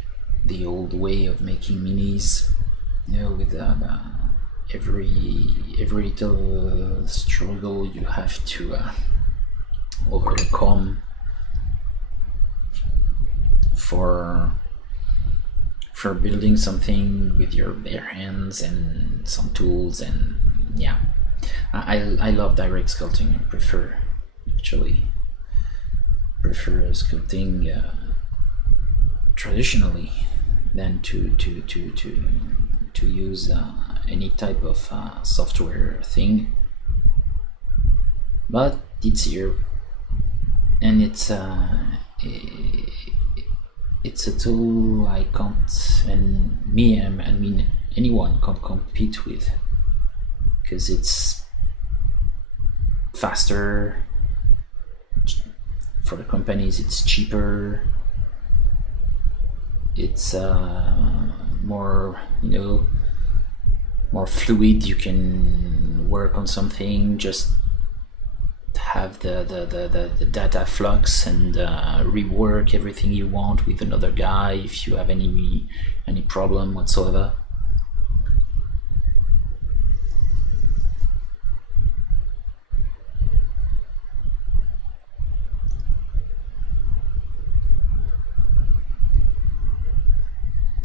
the old way of making minis. With every little struggle you have to overcome for building something with your bare hands and some tools. And yeah, I love direct sculpting. I prefer sculpting traditionally than to use any type of software thing. But it's here, and it's a tool I can't, and I mean anyone can't compete with, because it's faster. For the companies, it's cheaper. It's more, more fluid. You can work on something, just have the data flux and rework everything you want with another guy if you have any problem whatsoever.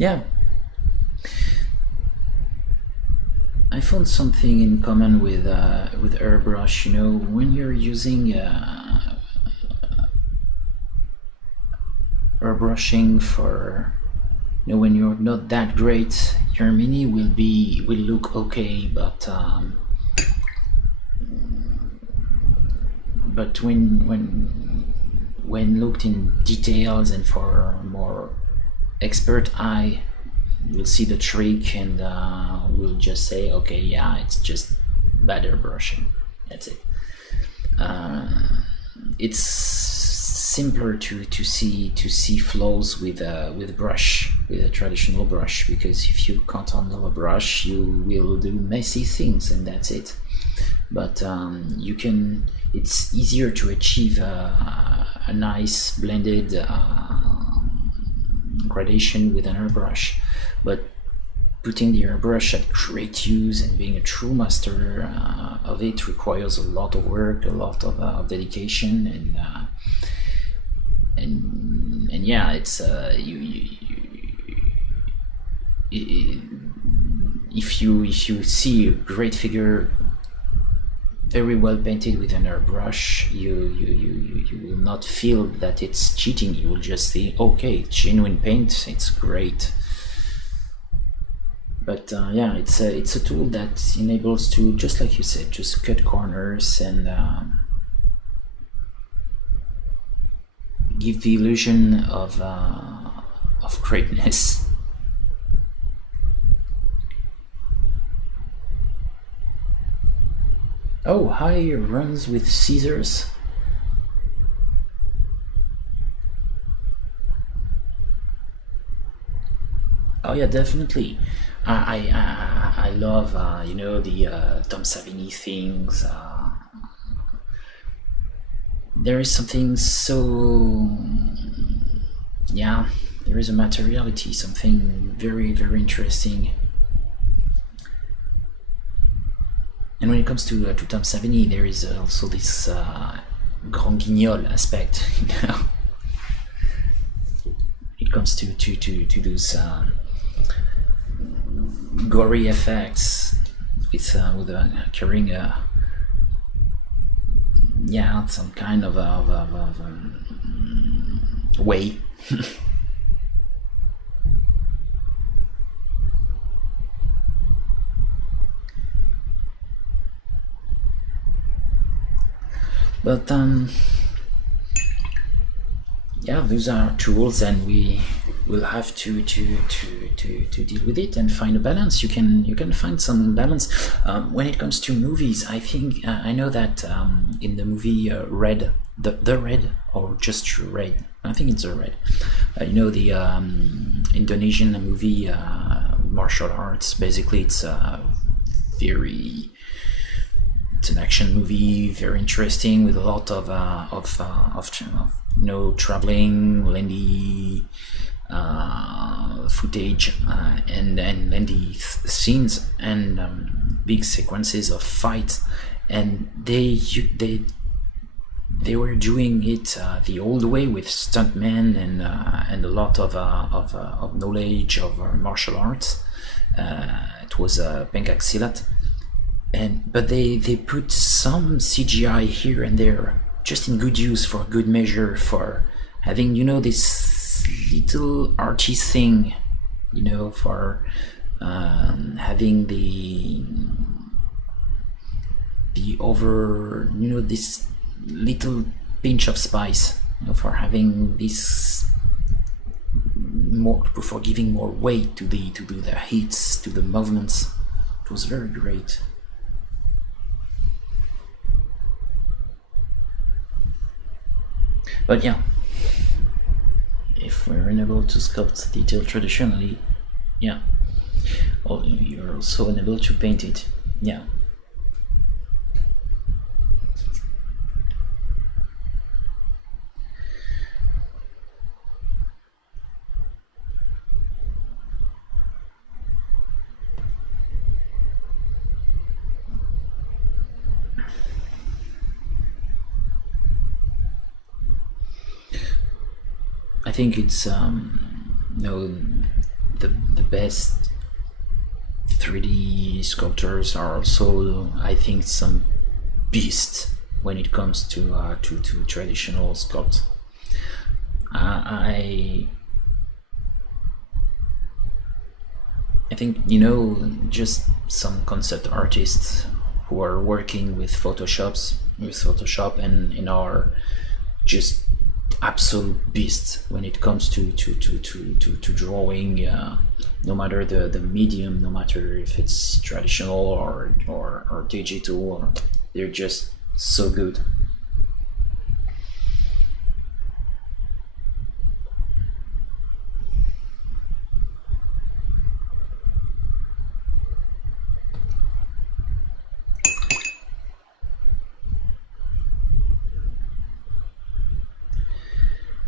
Yeah, I found something in common with Airbrush. When you're using airbrushing for, when you're not that great, your mini will look okay, but when looked in details and for a more expert eye, will see the trick and will just say, okay, yeah, it's just bad airbrushing. That's it. It's simpler to see flaws with a brush, with a traditional brush, because if you can't handle a brush, you will do messy things, and that's it. But it's easier to achieve a nice blended gradation with an airbrush. But putting the airbrush at great use and being a true master of it requires a lot of work, a lot of dedication, and yeah, it's if you see a great figure very well painted with an airbrush, you will not feel that it's cheating. You will just think, okay, it's genuine paint, it's great. But yeah, it's a tool that enables to, just like you said, just cut corners and give the illusion of greatness. Oh, hi, runs with scissors. Oh yeah, definitely. I love the Tom Savini things. There is something so, yeah, there is a materiality, something very, very interesting. And when it comes to Tom Savini, there is also this grand guignol aspect. It comes to those gory effects. It's with carrying a some kind of way. But yeah, those are tools, and we will have to deal with it and find a balance. You can find some balance when it comes to movies. I think I know that in the movie Red, the Red, or just Red, I think it's a Red. You know, the Indonesian movie, martial arts. Basically, it's it's an action movie, very interesting, with a lot of traveling, lengthy footage, and lengthy scenes, and big sequences of fight. And they were doing it the old way, with stuntmen and a lot of knowledge of martial arts. It was pencak silat. But they put some CGI here and there, just in good use, for good measure, for having, this little arty thing, for having the over, this little pinch of spice, for having this more, for giving more weight to the hits, to the movements. It was very great. But yeah, if we're unable to sculpt detail traditionally, yeah, well, you're also unable to paint it. Yeah. I think it's the best 3D sculptors are also, I think, some beasts when it comes to traditional sculpt. I think, just some concept artists who are working with Photoshop and are just absolute beasts when it comes to drawing, no matter the medium, no matter if it's traditional or digital, they're just so good.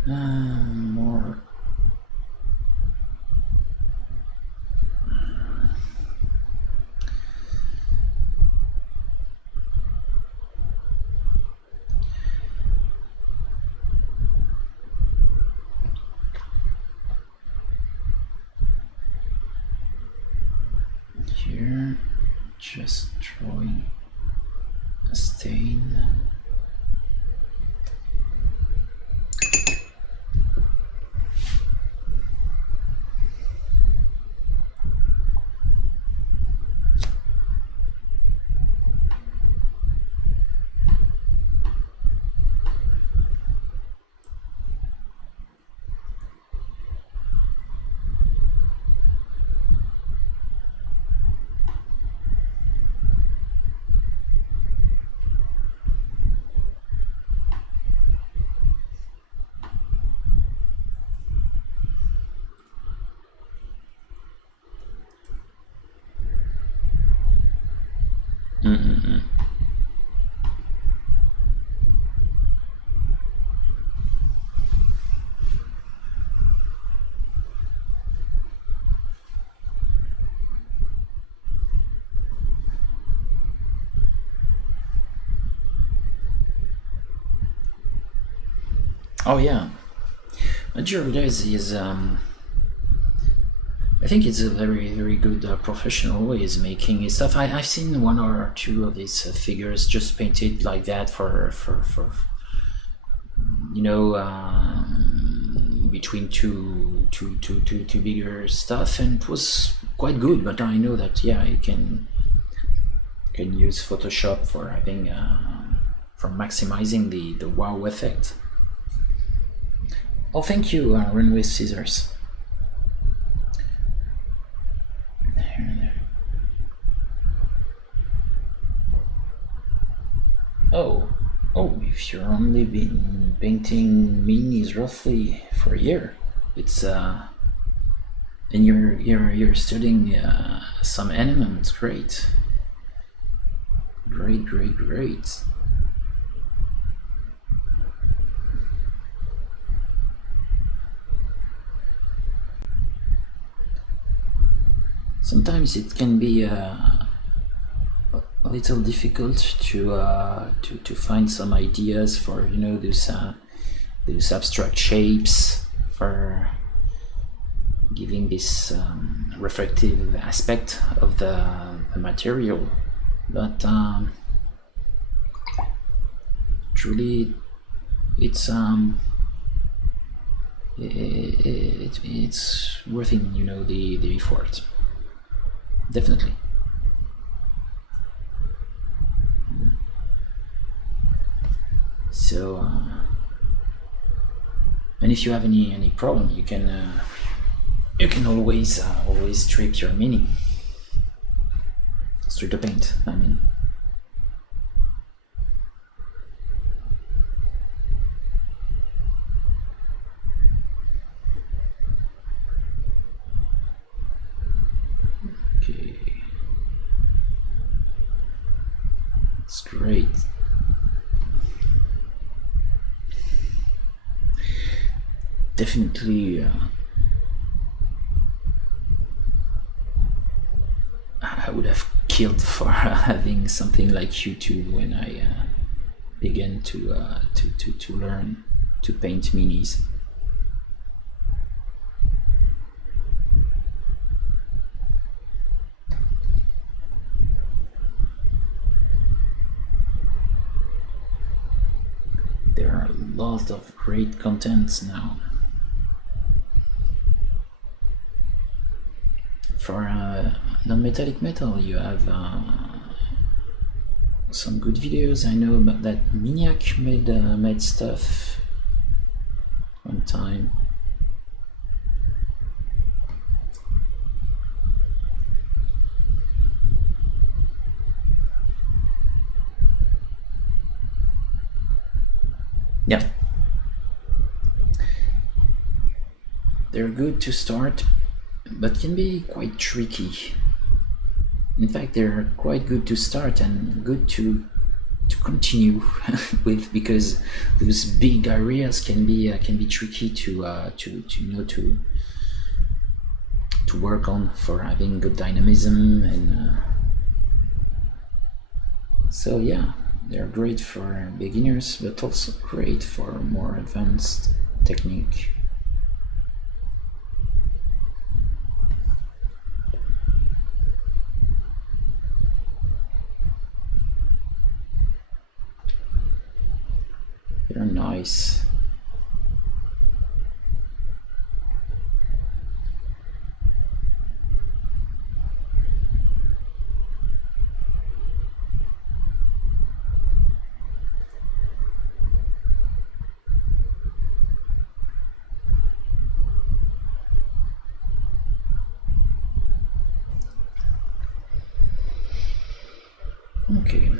More. Here, just drawing a stain. Oh yeah, Major is I think it's a very good professional way is making his stuff. I've seen one or two of his figures just painted like that for you know, between two bigger stuff, and it was quite good. But I know that yeah, you can use Photoshop for having for maximizing the wow effect. Oh, thank you, Runway Scissors. Oh, if you're only been painting minis roughly for a year, it's and you're studying some elements. Great. Sometimes it can be a little difficult to find some ideas for, you know, those abstract shapes, for giving this reflective aspect of the material. But truly, it's worth it, you know, the effort. Definitely. So, and if you have any problem, you can always strip your mini, strip the paint. I mean. Okay. It's great. Definitely, I would have killed for having something like YouTube when I began to learn to paint minis. There are a lot of great contents now. For non-metallic metal, you have some good videos. I know about that Miniac made stuff one time. Yeah, they're good to start, but can be quite tricky. In fact, they're quite good to start and good to continue with, because those big areas can be tricky to you know, to work on for having good dynamism, and so yeah, they're great for beginners, but also great for more advanced technique. They're nice. Okay.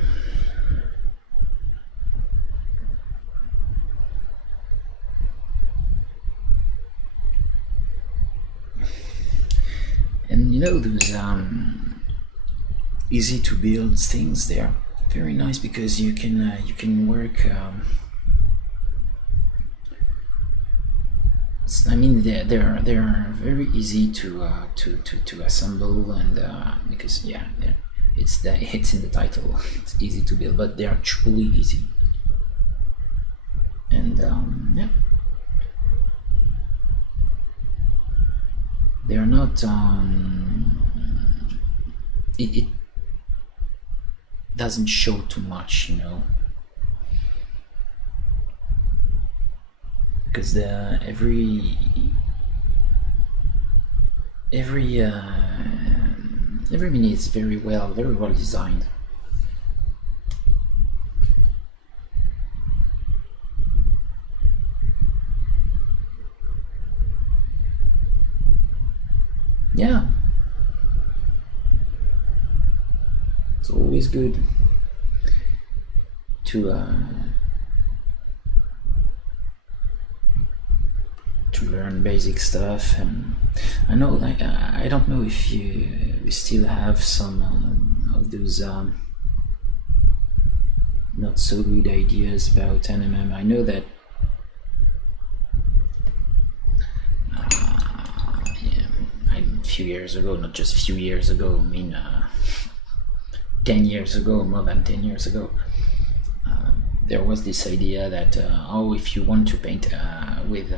And you know, those easy to build things, they are very nice because you can work. I mean, they're very easy to assemble, and because yeah, it's in the title. It's easy to build, but they are truly easy. And yeah. they're not it doesn't show too much, you know, because every mini is very well designed. Yeah, it's always good to learn basic stuff. And I know, like, I don't know if we still have some of those not so good ideas about NMM. I know that a few years ago, not just few years ago, I mean 10 years ago, more than 10 years ago, there was this idea that oh, if you want to paint with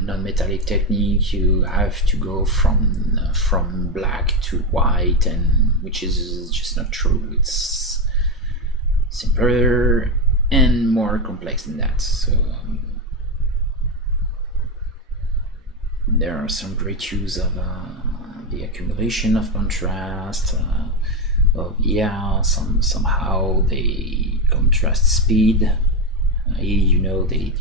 non-metallic technique, you have to go from black to white, and which is just not true. It's simpler and more complex than that. So there are some great use of the accumulation of contrast, somehow the contrast speed, you know, the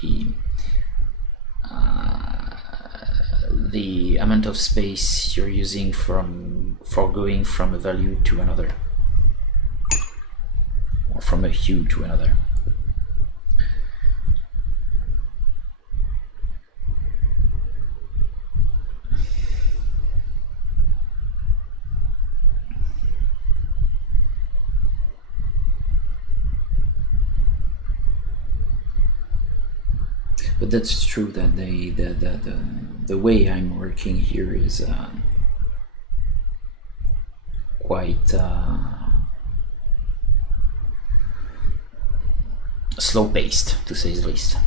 amount of space you're using for going from a value to another, or from a hue to another. But that's true that the way I'm working here is quite slow-paced, to say the least.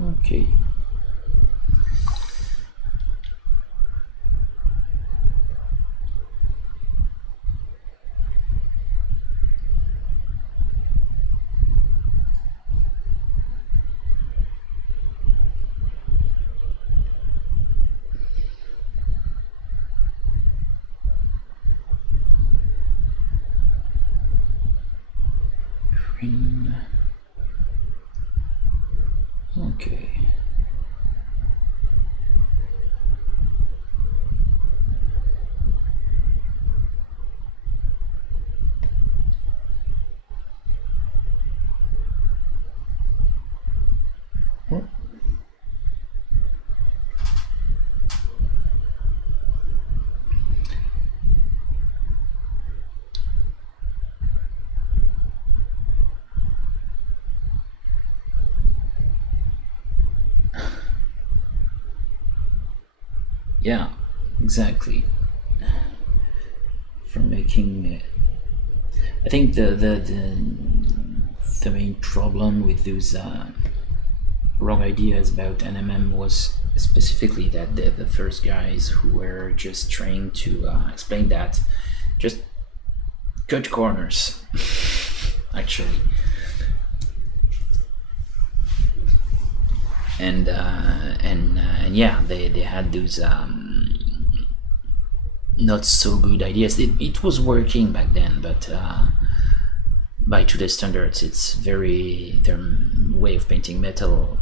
Okay. Green. Okay. Yeah, exactly. For making, I think the main problem with those wrong ideas about NMM was specifically that the first guys who were just trying to explain that just cut corners, actually. And yeah, they had those not so good ideas. It was working back then, but by today's standards, it's their way of painting metal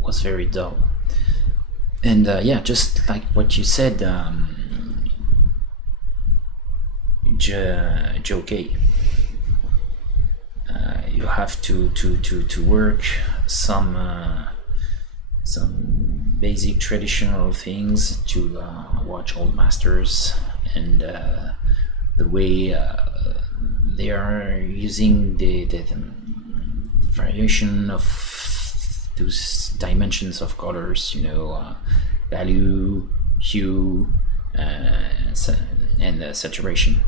was very dull. And yeah, just like what you said, Geeky, you have to work some basic traditional things to watch old masters, and the way they are using the variation of those dimensions of colors, you know, value, hue, and saturation.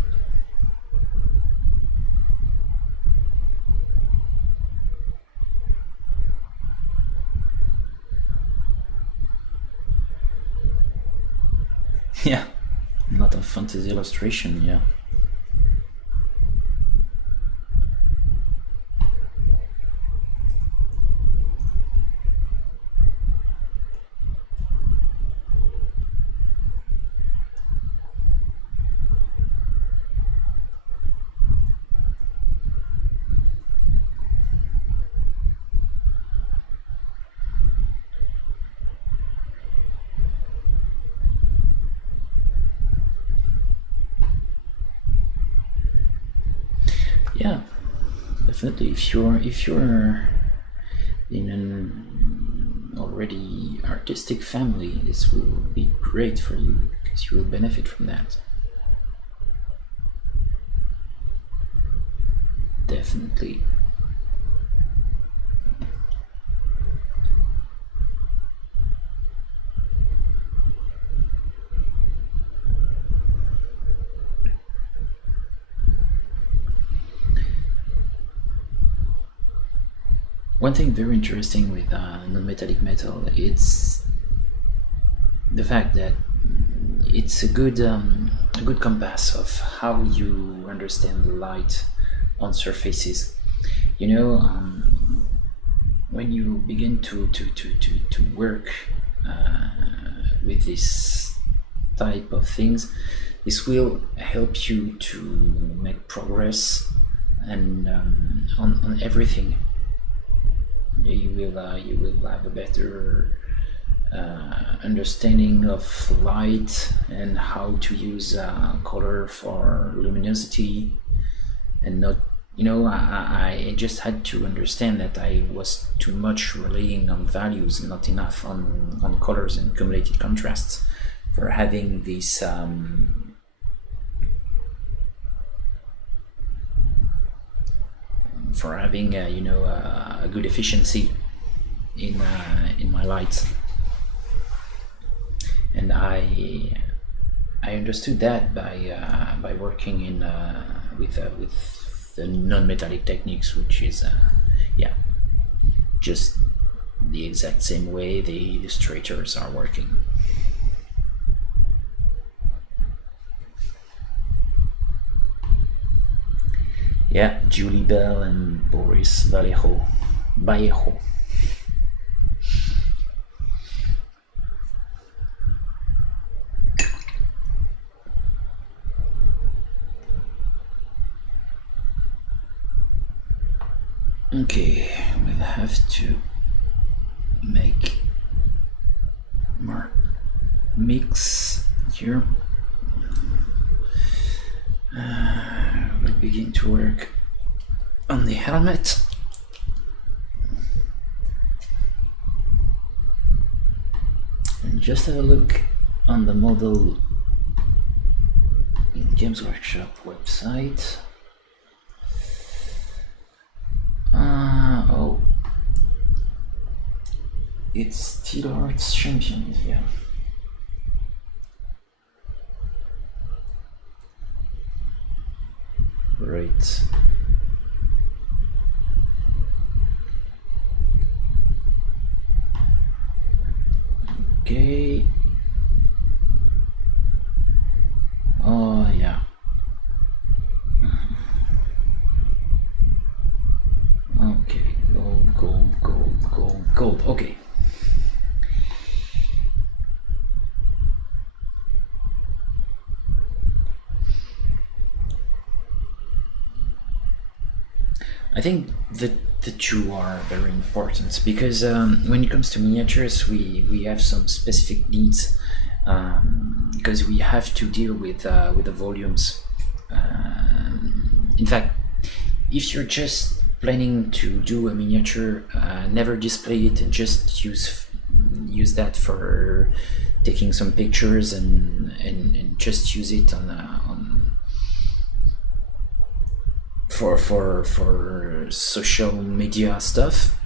Yeah, a lot of fantasy illustration, yeah. Yeah, definitely. If you're in an already artistic family, this will be great for you because you will benefit from that. Definitely. One thing very interesting with non-metallic metal, it's the fact that it's a good compass of how you understand the light on surfaces. You know, when you begin to work with this type of things, this will help you to make progress and on everything. You will have a better understanding of light and how to use color for luminosity, and not, I just had to understand that I was too much relying on values and not enough on colors and cumulative contrasts for having this a good efficiency in my lights. And I understood that by working in with the non-metallic techniques, which is yeah, just the exact same way the illustrators are working. Yeah, Julie Bell and Boris Vallejo. Okay, we'll have to make more mix here. We'll begin to work on the helmet. And just have a look on the model in Games Workshop website. Oh, it's Steel Arts Champions, yeah. Great. Okay. Oh, yeah. Okay, gold. Okay. I think that the two are very important because when it comes to miniatures, we have some specific needs because we have to deal with the volumes. In fact, if you're just planning to do a miniature, never display it and just use that for taking some pictures and just use it for social media stuff,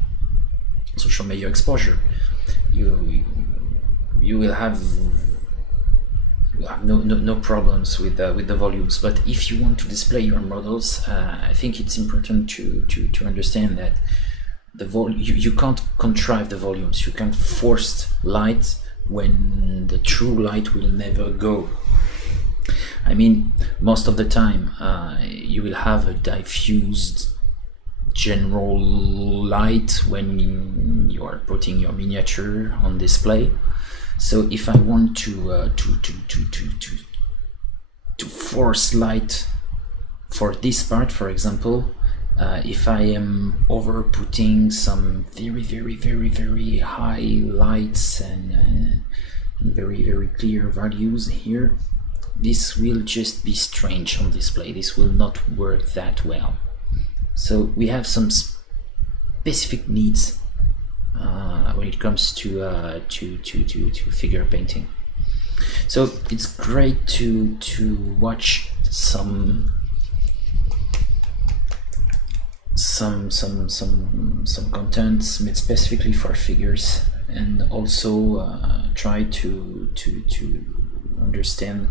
social media exposure. You will have no problems with the volumes. But if you want to display your models, I think it's important to understand that you can't contrive the volumes. You can't force light when the true light will never go. I mean, most of the time you will have a diffused general light when you are putting your miniature on display. So if I want to force light for this part, for example, if I am over putting some very high lights and very clear values here, this will just be strange on display. This will not work that well. So we have some specific needs when it comes to figure painting. So it's great to watch some contents made specifically for figures, and also try to understand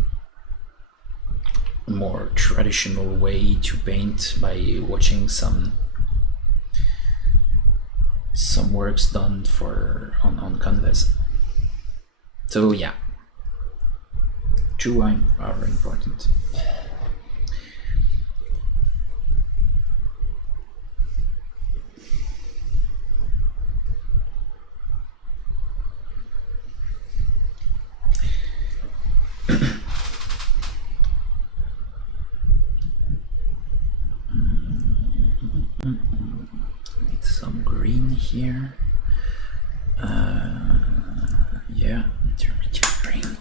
a more traditional way to paint by watching some works done on canvas. So yeah, two are important. Need some green here. Yeah, intermediate green.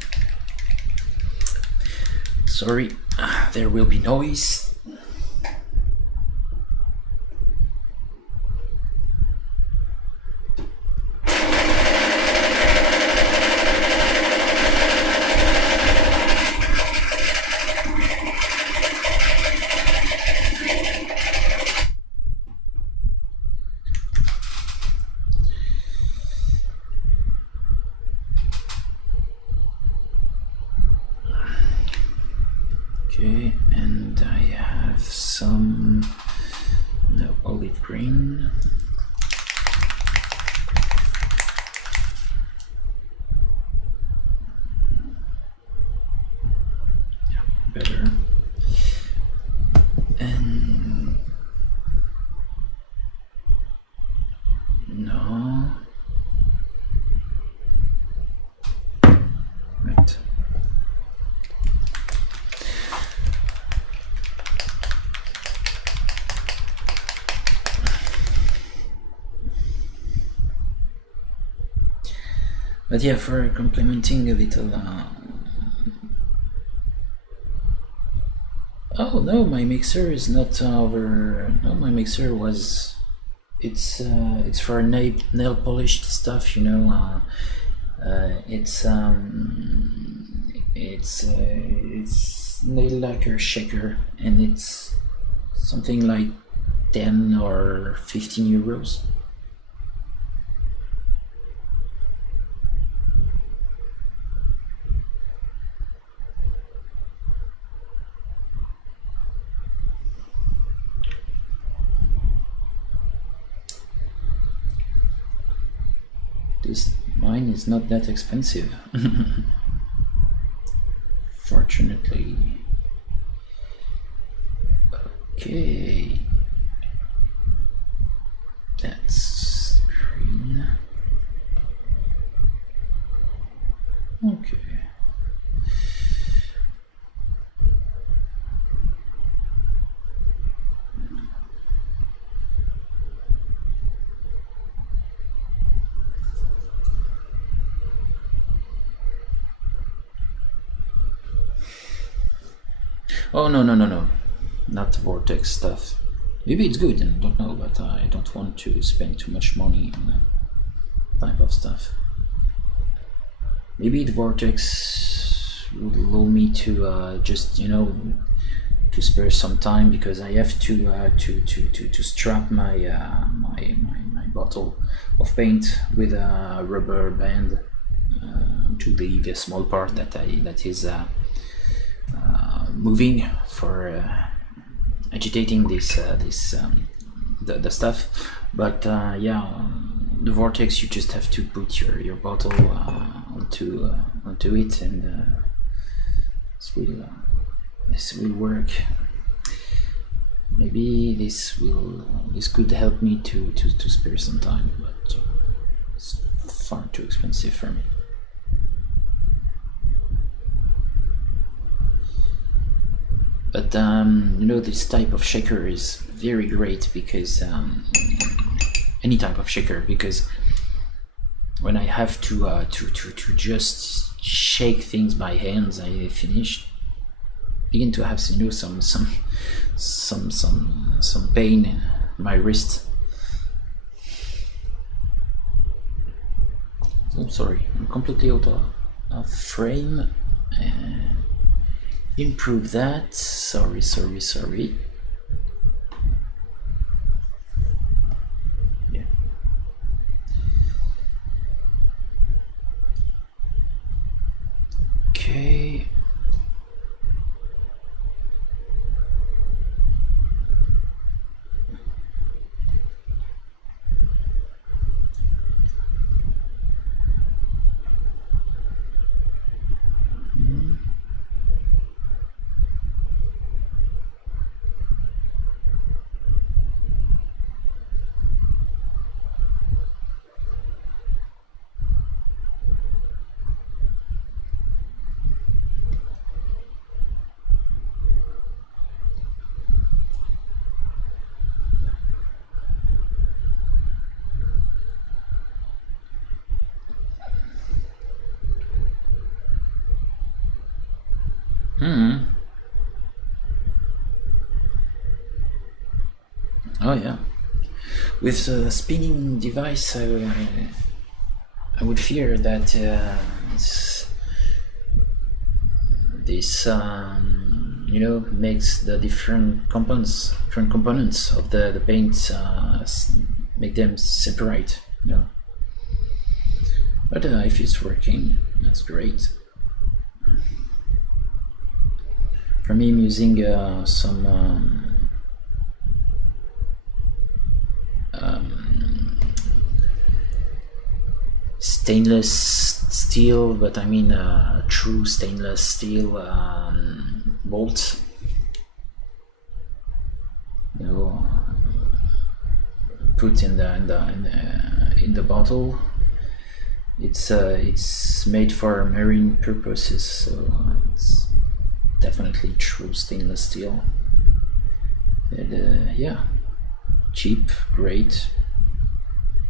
Sorry, there will be noise. Okay, and I have some olive green. Yeah, better. And no. Right. But yeah, for complementing a little. Oh no, my mixer is not over. No, my mixer was. It's for nail polished stuff, you know. It's nail lacquer shaker, and it's something like 10 or 15 euros. Mine is not that expensive. Fortunately. Okay. That's green. Okay. Oh no, not vortex stuff. Maybe it's good, and I don't know, but I don't want to spend too much money on that type of stuff. Maybe the vortex would allow me to just, you know, to spare some time, because I have to strap my my bottle of paint with a rubber band to the small part that is moving for agitating this the stuff. But yeah, the vortex, you just have to put your bottle on onto it, and this will work. Maybe this could help me to spare some time, but it's far too expensive for me. But you know, this type of shaker is very great because any type of shaker, because when I have to just shake things by hands, I begin to have, you know, some pain in my wrist. I'm sorry, I'm completely out of frame. Improve that. Sorry. Yeah. Okay. Oh yeah. With a spinning device, I would fear that this you know, makes the different components of the paint make them separate, you know. But if it's working, that's great. For me, I'm using some stainless steel, but I mean true stainless steel bolts. You know, put in the bottle. It's made for marine purposes, so it's definitely true stainless steel. And yeah, cheap, great,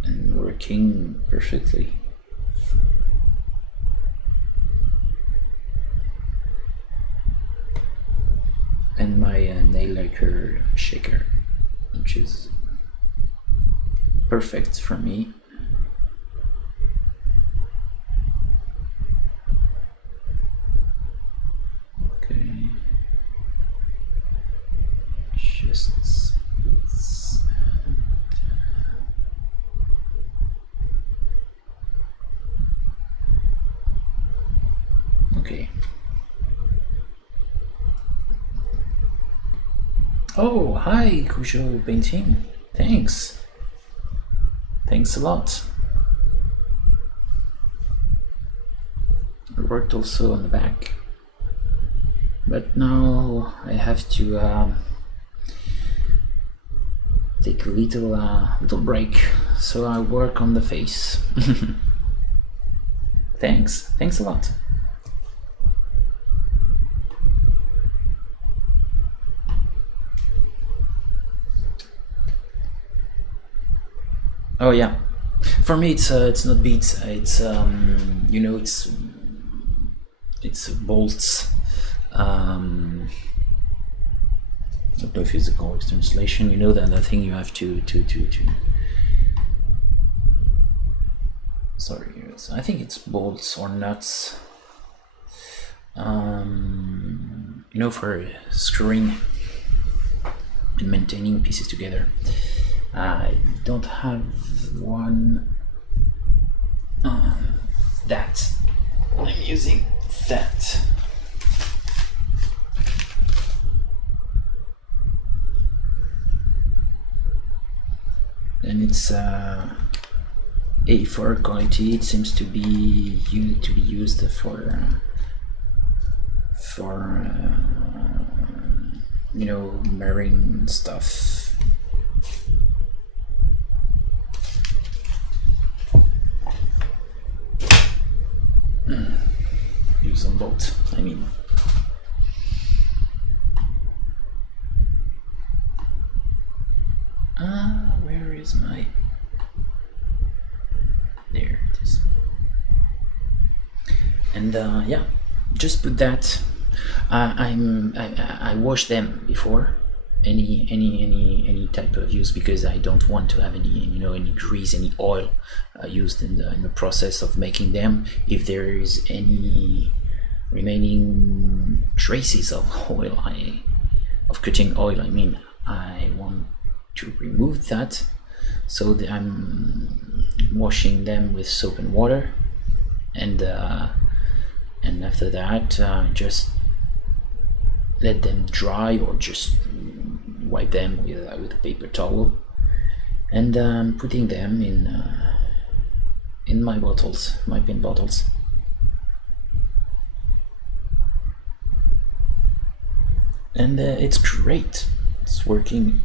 and working perfectly. And my nail lacquer shaker, which is perfect for me. Okay, just okay. Oh, hi, Cujo Painting. Thanks a lot. I worked also on the back, but now I have to take a little break, so I work on the face. Thanks a lot. Oh yeah, for me it's not beads. It's you know, it's bolts. I don't know if it's a correct translation. You know, that the thing you have to. Sorry, I think it's bolts or nuts. You know, for screwing and maintaining pieces together. I don't have one that. I'm using that. And it's A4 quality. It seems to be used for you know, marine stuff. Use on boat, I mean. Where is my... There it is. And yeah, just put that. I wash them before any type of use, because I don't want to have any, you know, any grease, any oil used in the process of making them. If there is any remaining traces of oil, of cooking oil, I mean, I want to remove that. So I'm washing them with soap and water, and after that just let them dry, or just wipe them with a paper towel, and putting them in my bottles, my pin bottles. And it's great. It's working.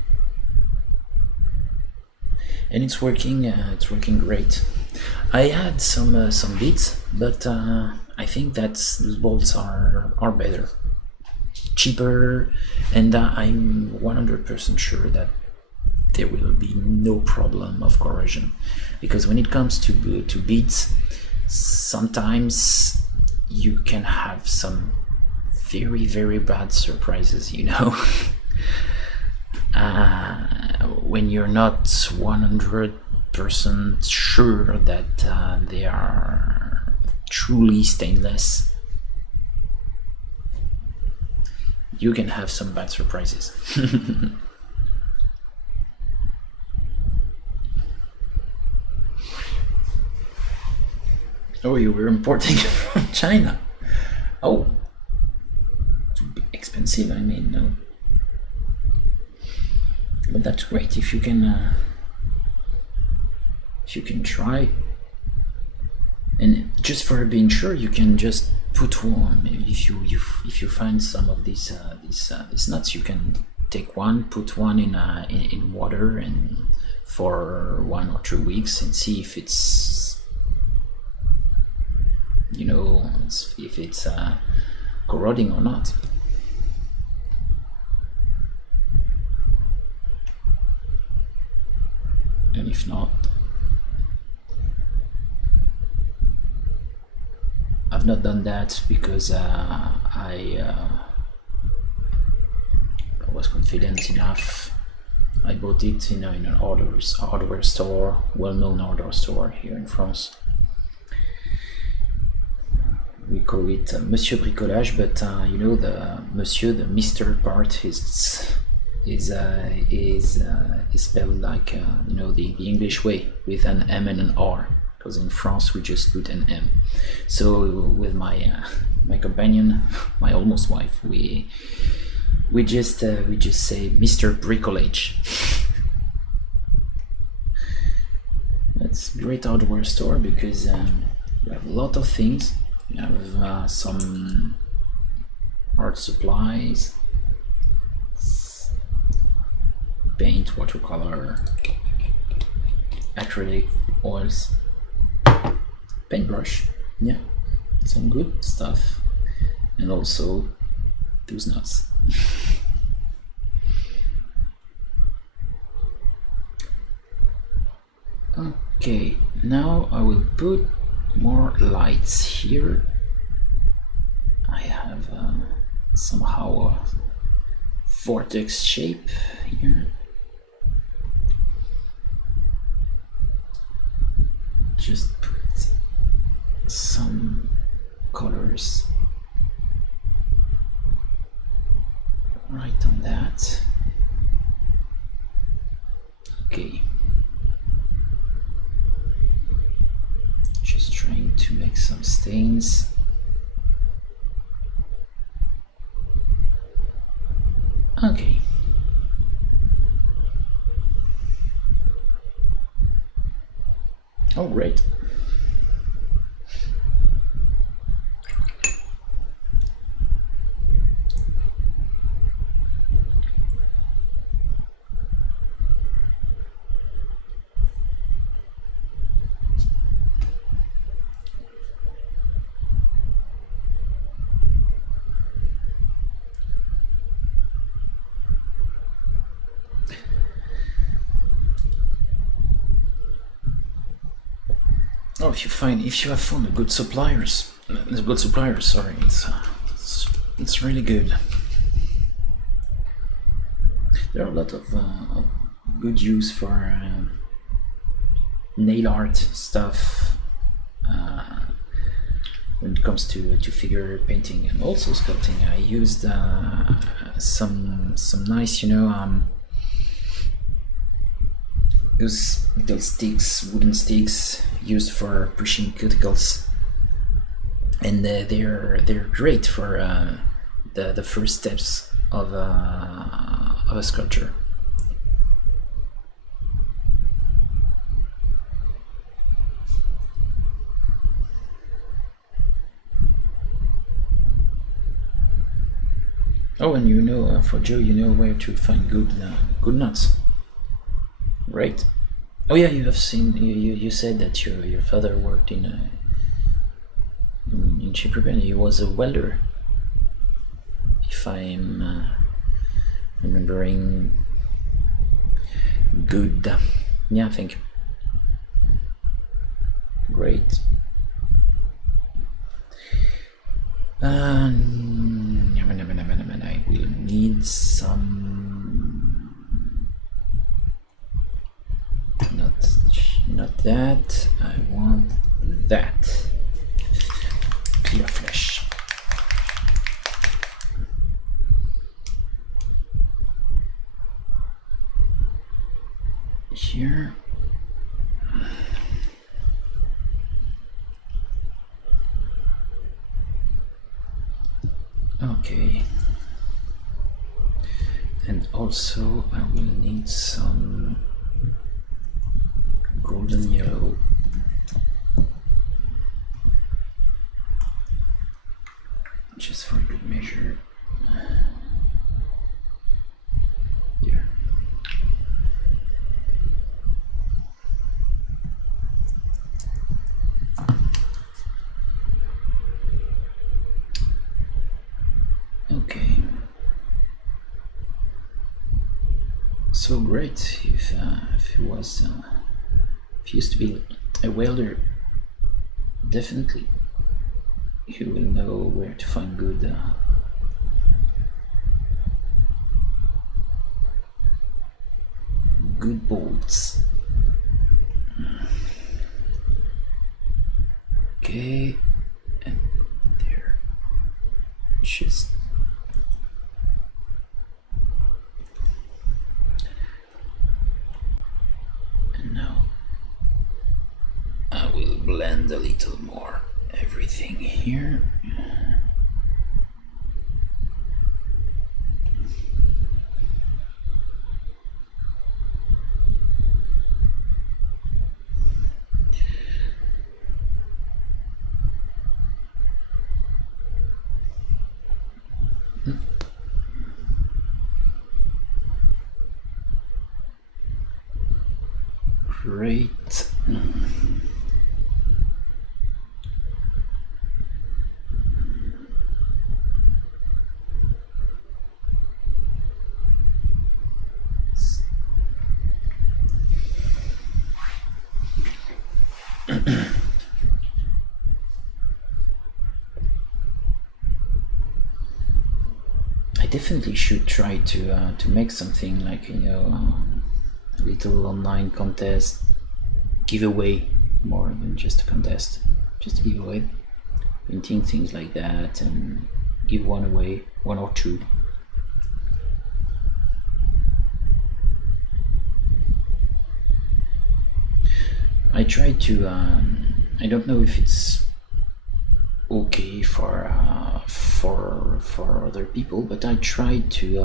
And it's working great. I had some beads, but I think that those bolts are better, cheaper, and I'm 100% sure that there will be no problem of corrosion, because when it comes to beads, sometimes you can have some very, very bad surprises, you know. When you're not 100% sure that they are truly stainless, you can have some bad surprises. Oh, you were importing from China? Oh, it's expensive, I mean, no. But that's great if you can try. And just for being sure, you can just put one. If you find some of these nuts, you can take one, put one in water, and for 1 or 2 weeks, and see if it's, you know, if it's corroding or not. And if not, I've not done that because I was confident enough. I bought it in an hardware store, well-known hardware store here in France. We call it Monsieur Bricolage, but you know, the Monsieur, the Mr. part is spelled like you know, the English way, with an M and an R, because in France we just put an M. So with my companion, my almost wife, we just say Mr. Bricolage. That's a great hardware store because you have a lot of things. You have some art supplies, paint, watercolor, acrylic, oils, paintbrush, yeah, some good stuff, and also those nuts. Okay, now I will put more lights here. I have somehow a vortex shape here. Just put some colors right on that. Okay. Just trying to make some stains. Okay. Oh, great. Oh, if you have found a good suppliers, sorry, it's really good. There are a lot of good use for nail art stuff when it comes to figure painting and also sculpting. I used some nice, those little sticks, wooden sticks used for pushing cuticles, and they're great for the first steps of a sculpture. Oh, and for Joe, you know where to find good nuts. Right. Oh yeah, you have seen. You said that your father worked in Czech Republic. He was a welder, if I'm remembering good. Yeah, I think. Great. I will need some. Not that. I want that. Clear flesh. Here. Okay. And also I will need some golden yellow. Just for good measure. Here. Okay. So great. If he used to be a welder, definitely he will know where to find good good bolts. Okay, and there, just and now I will blend a little more everything here. Great. I definitely should try to make something like a little online contest, giveaway, more than just a contest, just a giveaway, painting things like that, and give one away, one or two. I tried to. I don't know if it's okay for other people, but I tried to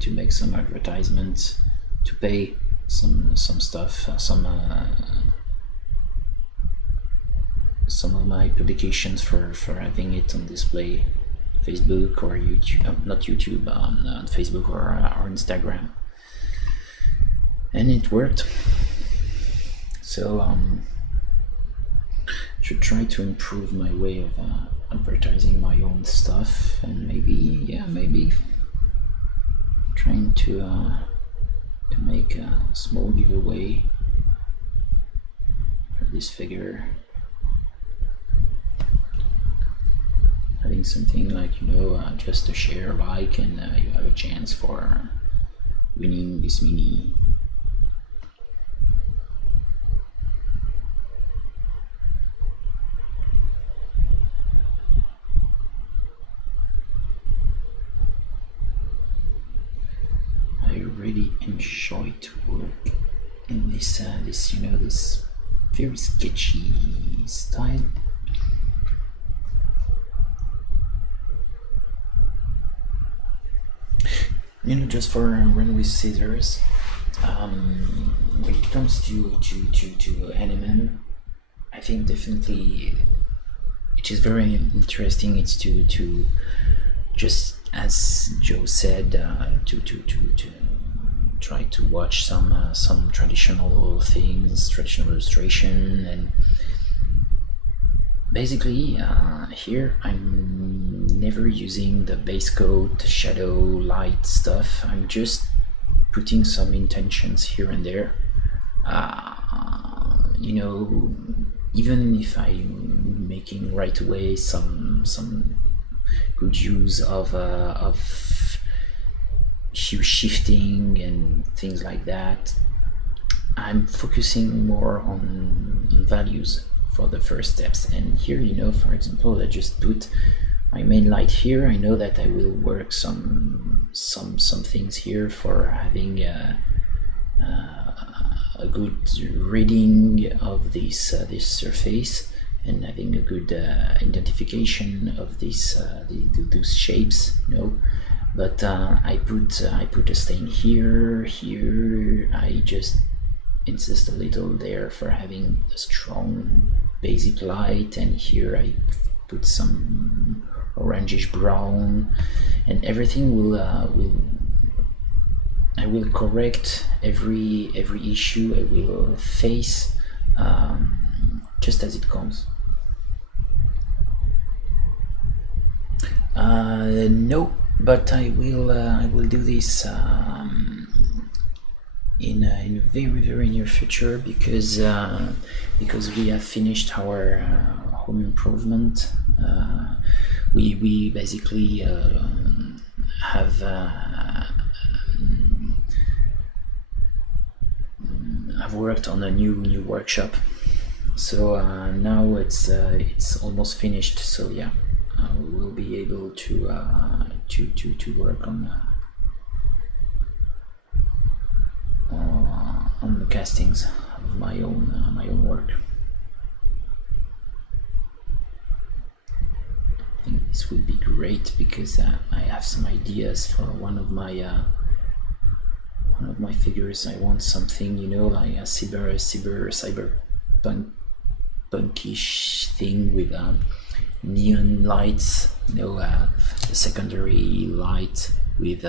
to make some advertisements, to pay some stuff, some of my publications for having it on display, Facebook or YouTube, not YouTube, on Facebook or Instagram, and it worked. So should try to improve my way of advertising my own stuff, and maybe trying to make a small giveaway for this figure, having something like just a share, like, and you have a chance for winning this mini. I really enjoy to work in this this very sketchy style. Just for run with scissors. When it comes to NMM, I think definitely it is very interesting. It's to just, as Joe said, to try to watch some traditional things, traditional illustration, and basically here I'm never using the base coat, shadow, light stuff. I'm just putting some intentions here and there. Even if I'm making right away some good use of hue shifting and things like that, I'm focusing more on values for the first steps. And here, for example, I just put my main light here. I know that I will work some things here for having a good reading of this surface, and having a good identification of these those shapes, But I put a stain here. I just insist a little there for having a strong basic light, and here I put some orangish brown, and everything I will correct every issue. I will face just as it comes. No, but I will do this in a very, very near future, because we have finished our home improvement. We basically have I've worked on a new workshop, so now it's almost finished. So yeah, we will be able to work on the castings of my own work. I think this would be great, because I have some ideas for one of my figures. I want something, like a cyberpunkish thing with neon lights, the secondary light with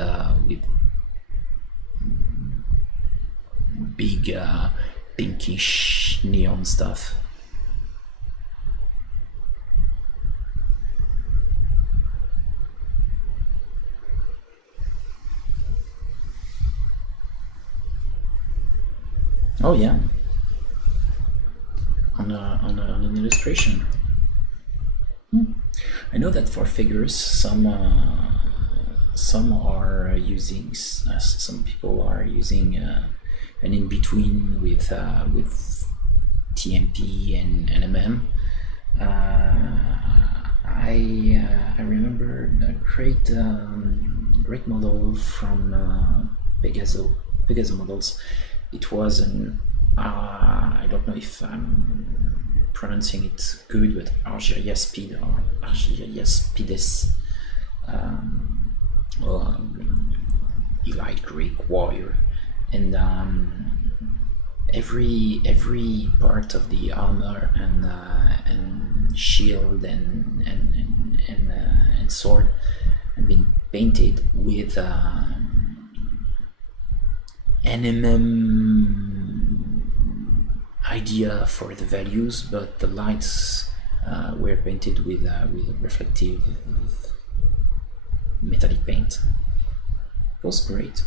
big pinkish neon stuff. Oh yeah, on an illustration. I know that for figures, some are using, some people are using an in between with TMP and NMM. I remember a great model from Pegaso Models. It was an I don't know if I'm pronouncing it good, but Argyriaspide or Argyriaspides, Elite Greek warrior, and every part of the armor and shield and sword have been painted with NMM idea for the values, but the lights were painted with reflective metallic paint. It was great.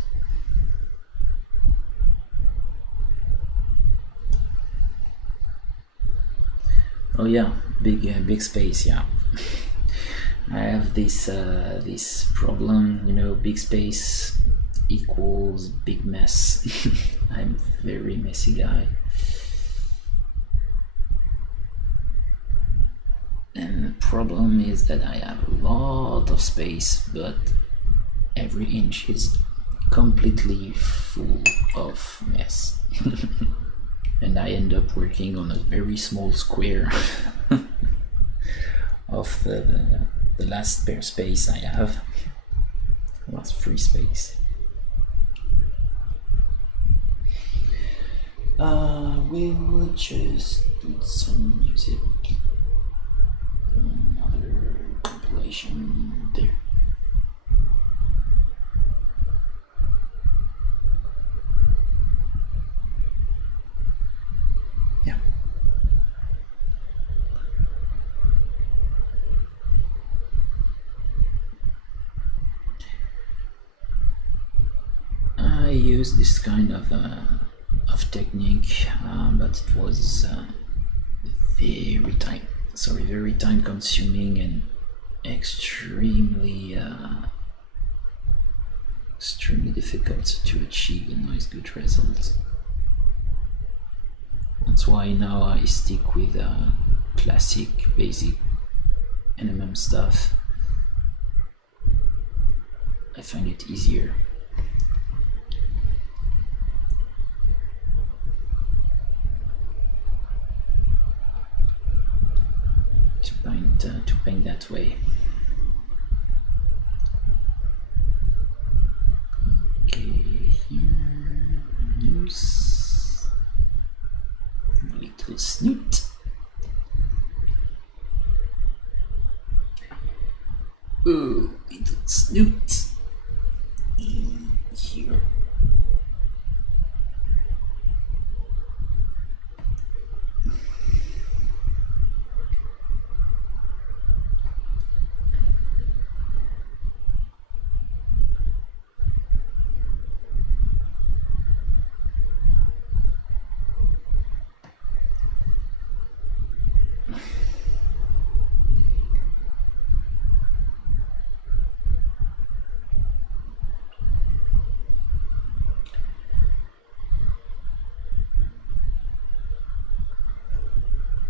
Oh yeah, big space. Yeah, I have this problem. You know, big space equals big mess. I'm a very messy guy. And the problem is that I have a lot of space, but every inch is completely full of mess. And I end up working on a very small square of the last spare space I have, last free space. We'll just put some music, another compilation there. Yeah. I use this kind of technique, but it was very time consuming and extremely difficult to achieve a nice good result. That's why now I stick with classic basic NMM stuff. I find it easier. To paint that way. Okay, here, news, little snoot. Oh, little snoot. Here.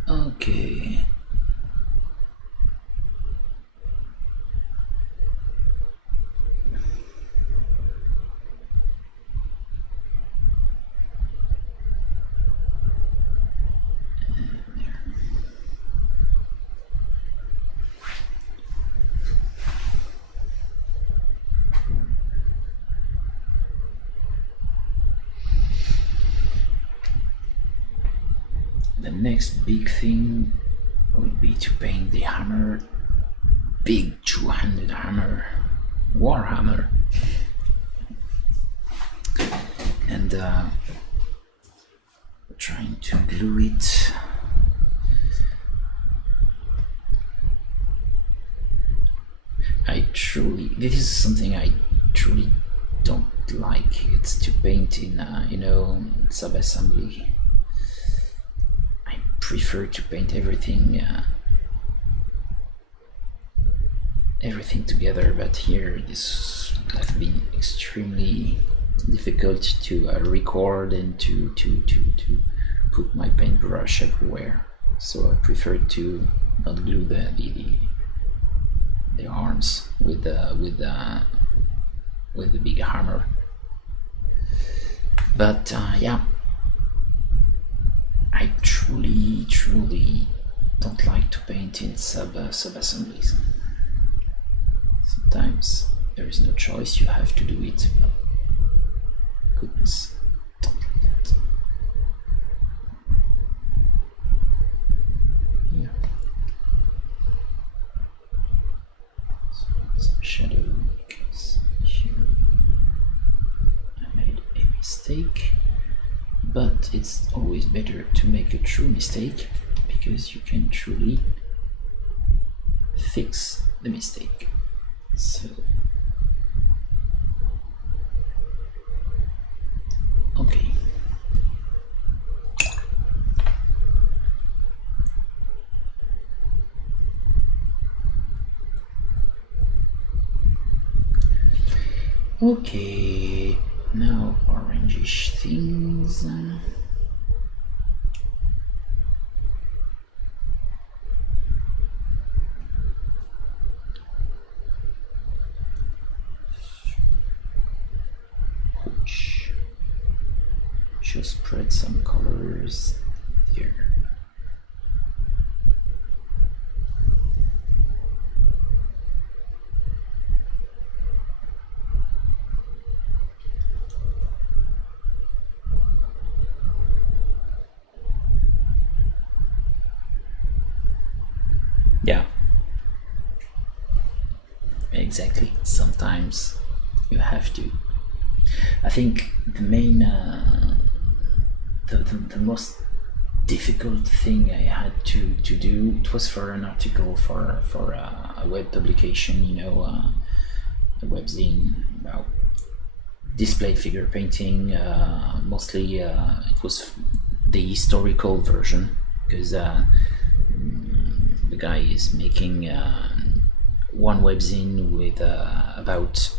Okay. The next big thing would be to paint the hammer, big two-handed hammer, Warhammer, and trying to glue it. This is something I truly don't like. It's to paint in sub-assembly. I prefer to paint everything together, but here this would have been extremely difficult to record and to put my paintbrush everywhere. So I prefer to not glue the arms with the big hammer. But yeah, I truly don't like to paint in sub-assemblies. Sometimes there is no choice, you have to do it. But goodness, don't like that. mistake, but it's always better to make a true mistake because you can truly fix the mistake. So okay. Okay, now orangish things. Push. Just spread some colors there. Yeah, exactly. Sometimes you have to. I think the main, the most difficult thing I had to do, it was for an article for a web publication, you know, a webzine about display figure painting. Mostly it was the historical version because the guy is making one webzine with about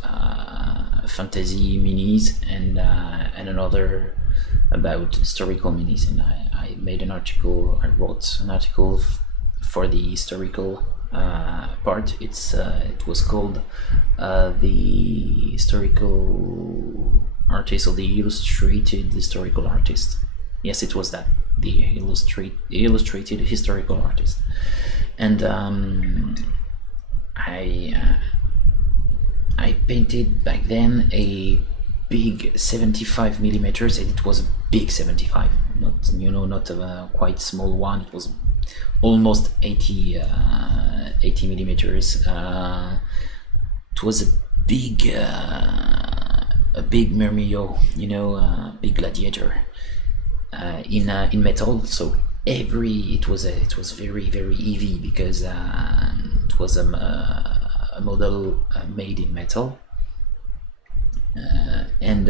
fantasy minis and another about historical minis, and I made an article. I wrote an article for the historical part. It was called the historical artist, or the illustrated historical artist. Yes, it was that, the illustrated historical artist. And I painted back then a big 75 millimeters, and it was a big 75, not, you know, not a quite small one. It was almost 80 millimeters. It was a big Mermio, you know, a big gladiator in metal. So it was very heavy because it was a model made in metal, and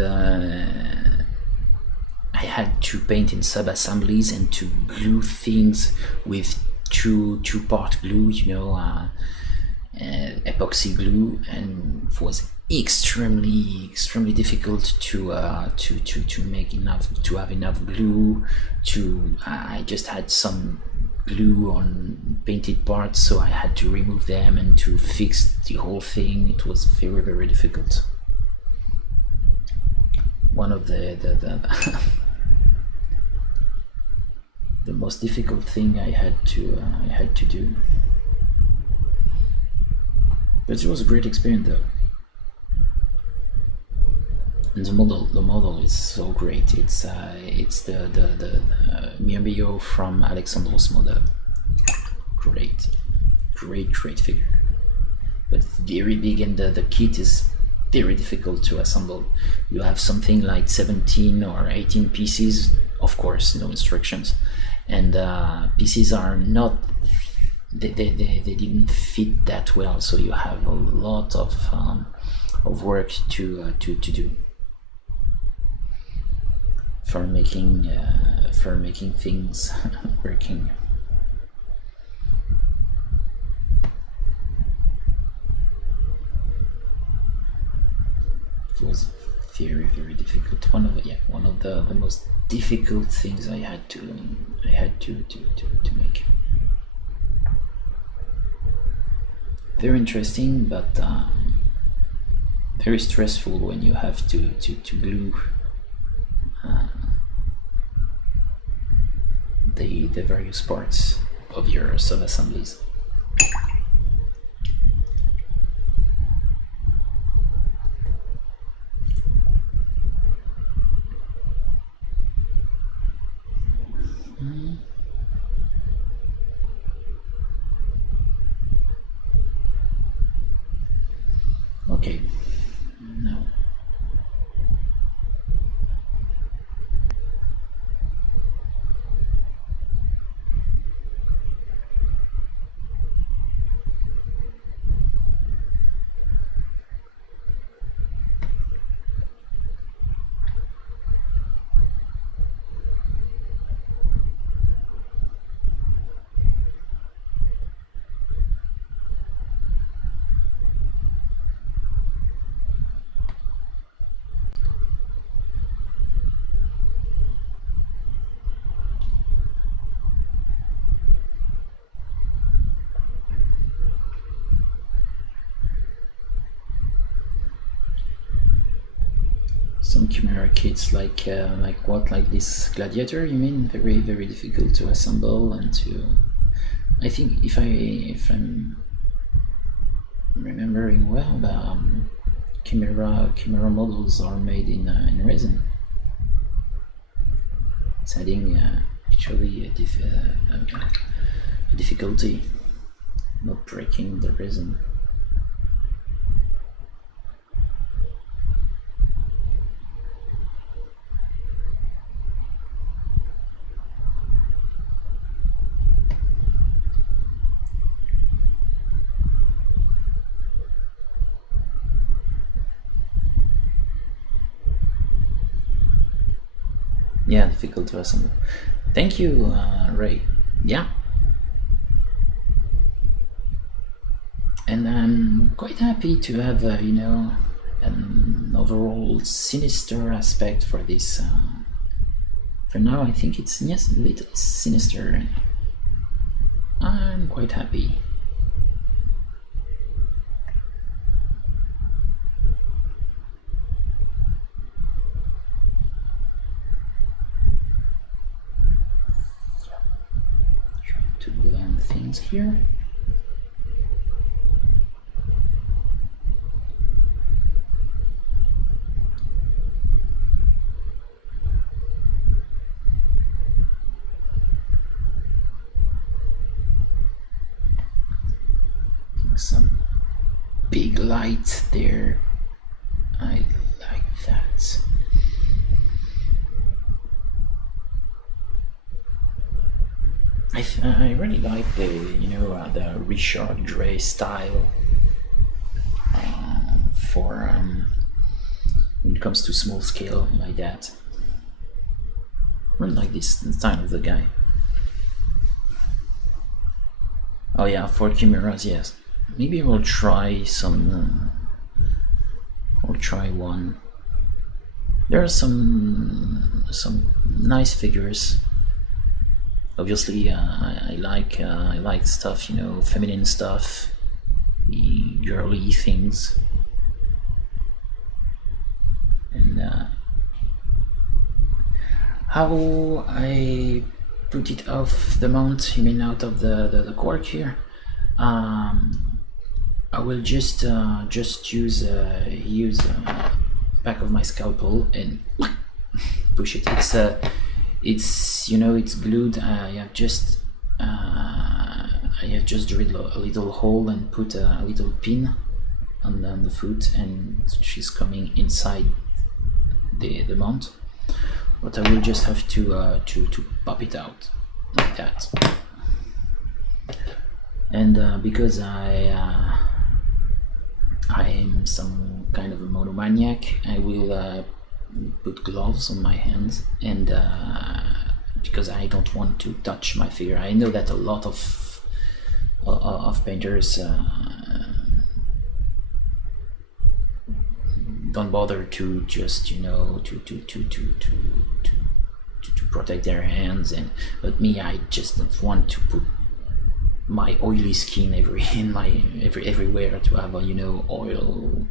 I had to paint in sub-assemblies and to glue things with two-part glue, you know, epoxy glue, and it was extremely difficult to make enough, to have enough glue. I just had some glue on painted parts, so I had to remove them and to fix the whole thing. It was very difficult. One of the the most difficult thing I had to do, but it was a great experience though. And the model is so great. It's the Mirbio from Alexandros model. Great figure, but very big, and the kit is very difficult to assemble. You have something like 17 or 18 pieces, of course, no instructions, and pieces are not, they didn't fit that well, so you have a lot of work to do for making things working. It was very difficult. One of the most difficult things I had to make. Very interesting, but very stressful when you have to glue the various parts of your sub-assemblies. Okay, now some chimera kits like what, like this gladiator, you mean? Very, very difficult to assemble and to, I think, if I'm remembering well, the chimera models are made in resin. It's adding actually a difficulty not breaking the resin. Yeah, difficult to assemble. Thank you, Ray. Yeah. And I'm quite happy to have, an overall sinister aspect for this. For now, I think it's, yes, a little sinister. I'm quite happy. Trying to blend things here. Some big light there. I like that. I really like the the Richard Gray style for when it comes to small scale like that. I really like this style of the guy. Oh yeah, for chimeras, yes. Maybe I will try some. I'll try one. There are some nice figures. Obviously, I like stuff, feminine stuff, the girly things, and how I put it off the mount. You mean out of the cork here? I will just use back of my scalpel and push it. It's it's glued. I have just drilled a little hole and put a little pin on the foot, and she's coming inside the mount. But I will just have to pop it out like that. And because I am some kind of a monomaniac, I will put gloves on my hands, and because I don't want to touch my figure. I know that a lot of painters don't bother to just to protect their hands, but me, I just don't want to put my oily skin everywhere to have oil,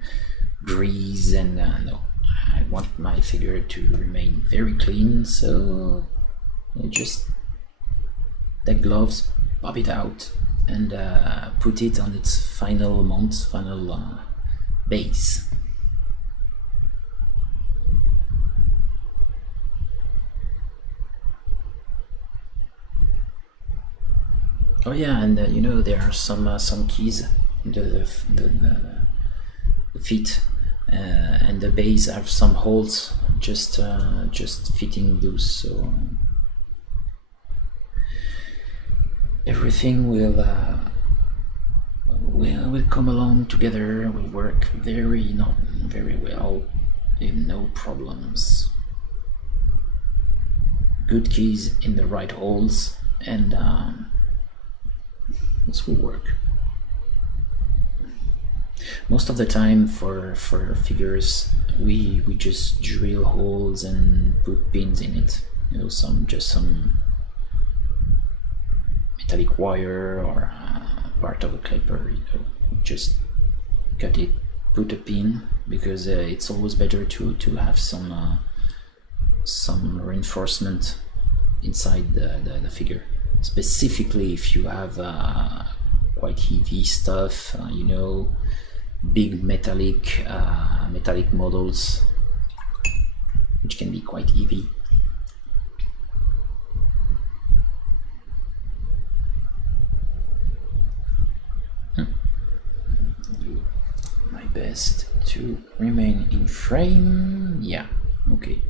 grease, and no, I want my figure to remain very clean. So I just take gloves, pop it out, and put it on its final base. Oh yeah, and there are some keys, the feet and the base have some holes, just fitting those, so everything will come along together. Will work very well, no problems. Good keys in the right holes, and this will work. Most of the time for figures, we just drill holes and put pins in it. Some metallic wire or part of a clipper. Just cut it, put a pin, because it's always better to have some reinforcement inside the figure, specifically if you have quite heavy stuff, big metallic models, which can be quite heavy. Do my best to remain in frame. Yeah, okay.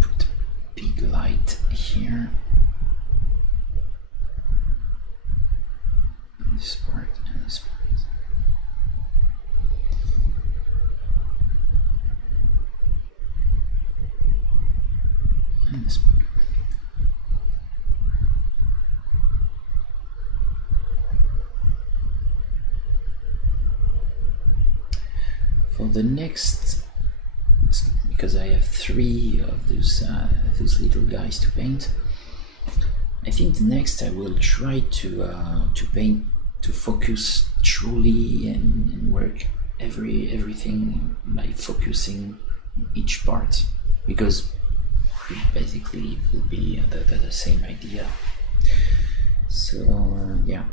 Put big light here. This part and this part. And this part. For the next, because I have 3 of those little guys to paint, I think the next I will try to paint, to focus truly and work everything by focusing each part, because basically it will be the same idea. So yeah,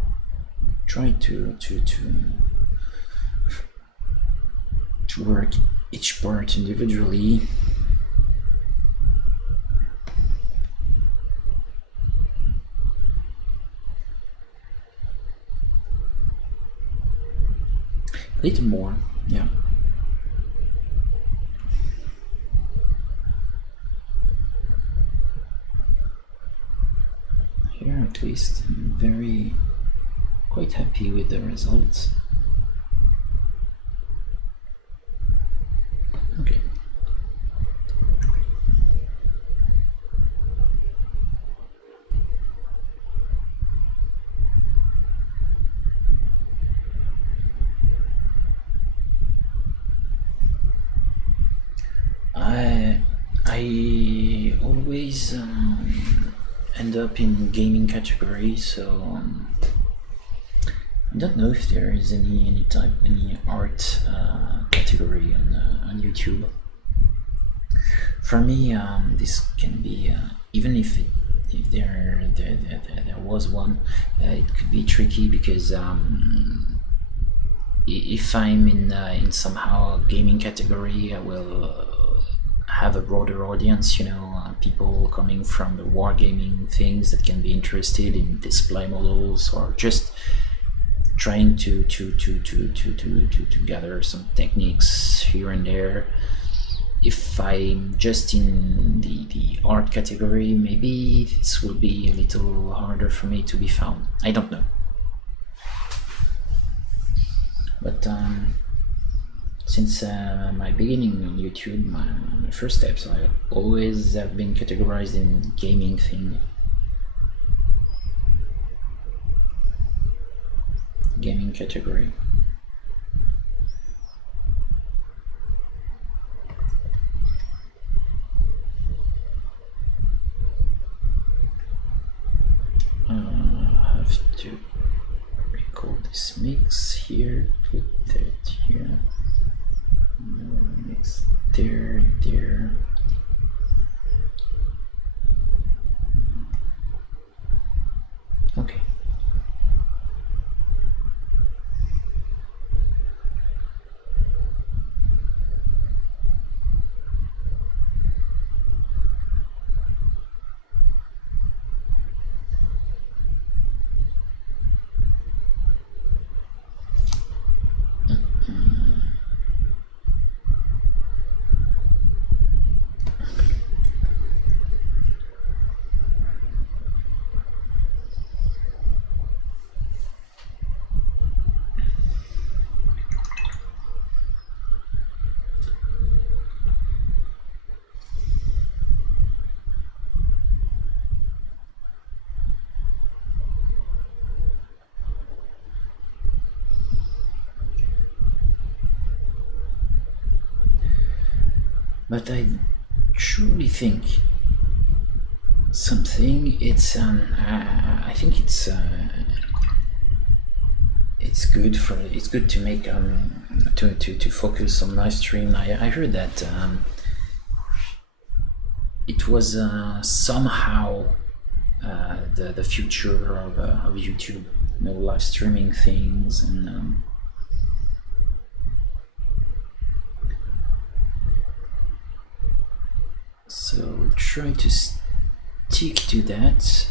try to work each part individually. A little more, yeah. Here at least I'm quite happy with the results. Okay. I always end up in gaming category, so I don't know if there is any art category on YouTube. For me, this can be even if there was one, it could be tricky, because if I'm in somehow gaming category, I will have a broader audience, people coming from the wargaming things that can be interested in display models, or just trying to gather some techniques here and there. If I'm just in the art category, maybe this will be a little harder for me to be found. I don't know. But since my beginning on YouTube, my first steps, I always have been categorized in gaming thing. Gaming category. I have to record this mix here, put that here, mix there. Okay. but I truly think something. I think it's good to make to focus on live stream. I heard that it was somehow the future of YouTube, live streaming things, and so try to stick to that.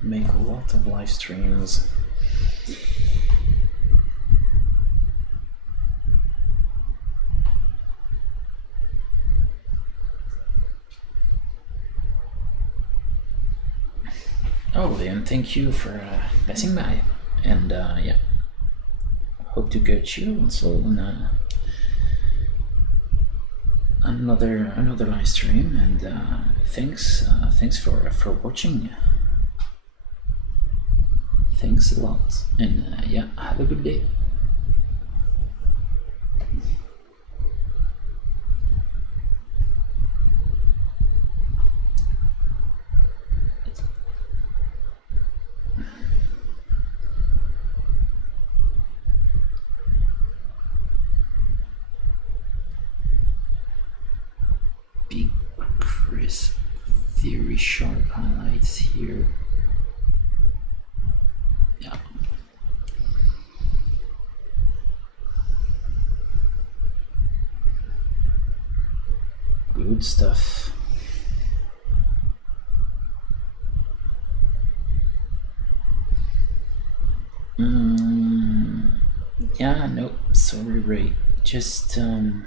Make a lot of live streams. Oh, and thank you for passing by, and yeah, hope to get you also on another live stream, and thanks for watching. Thanks a lot, and yeah, have a good day. Big, crisp, very sharp highlights here. Yeah. Good stuff. Yeah, no, sorry, Ray. Just don't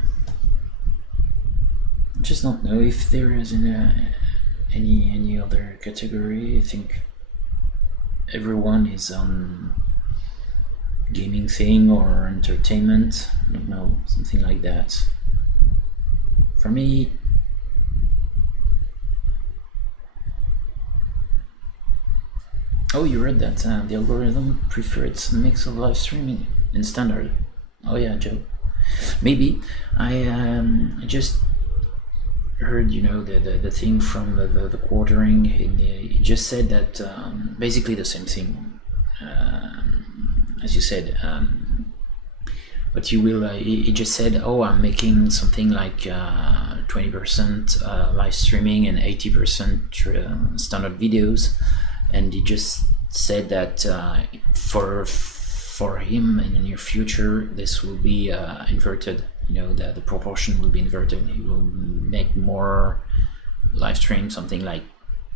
know if there is any other category. I think everyone is on gaming thing or entertainment. I don't know, something like that. For me, oh, you read that the algorithm prefers a mix of live streaming and standard. Oh yeah, Joe. Maybe I just heard the thing from the quartering. He just said that basically the same thing as you said, but you will he just said, oh, I'm making something like 20% live streaming and 80% standard videos, and he just said that for him in the near future this will be inverted. The proportion will be inverted. He will make more live stream, something like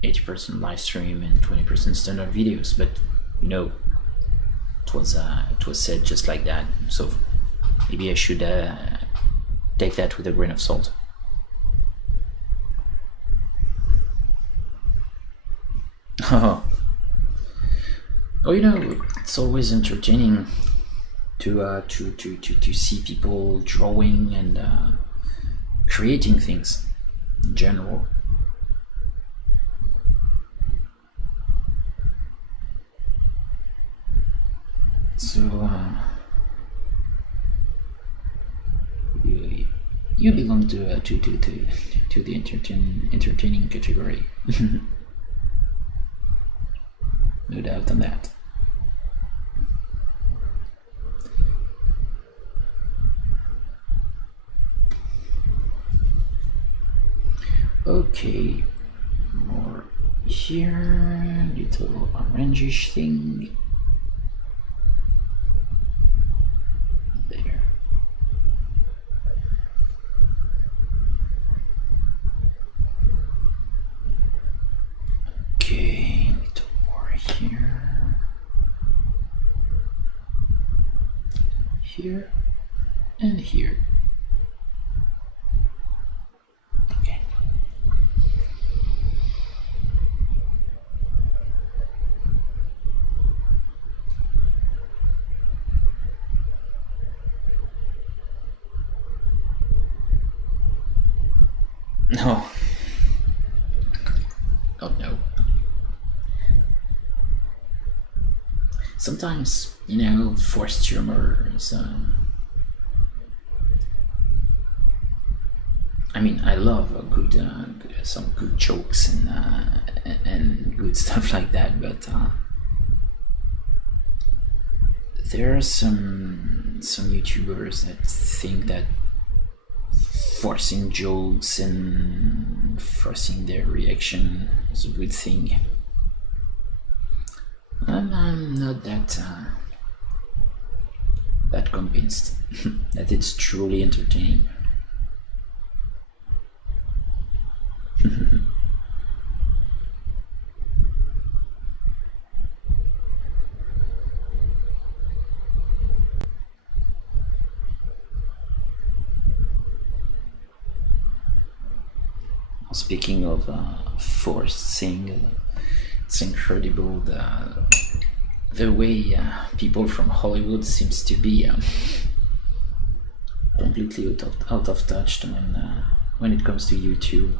80% live stream and 20% standard videos, but it was said just like that, so maybe I should take that with a grain of salt. Oh, it's always entertaining to see people drawing and creating things in general. So you belong to the entertaining category. No doubt on that. Okay, more here, little orangish thing. There. Okay, a little more here. Here and here. Okay. No, oh no. Sometimes, forced humor is. I mean, I love a good, some good jokes and good stuff like that, but there are some YouTubers that think that forcing jokes and forcing their reaction is a good thing. I'm not that convinced that it's truly entertaining. Speaking of forcing, it's incredible the way people from Hollywood seems to be completely out of touch when it comes to YouTube.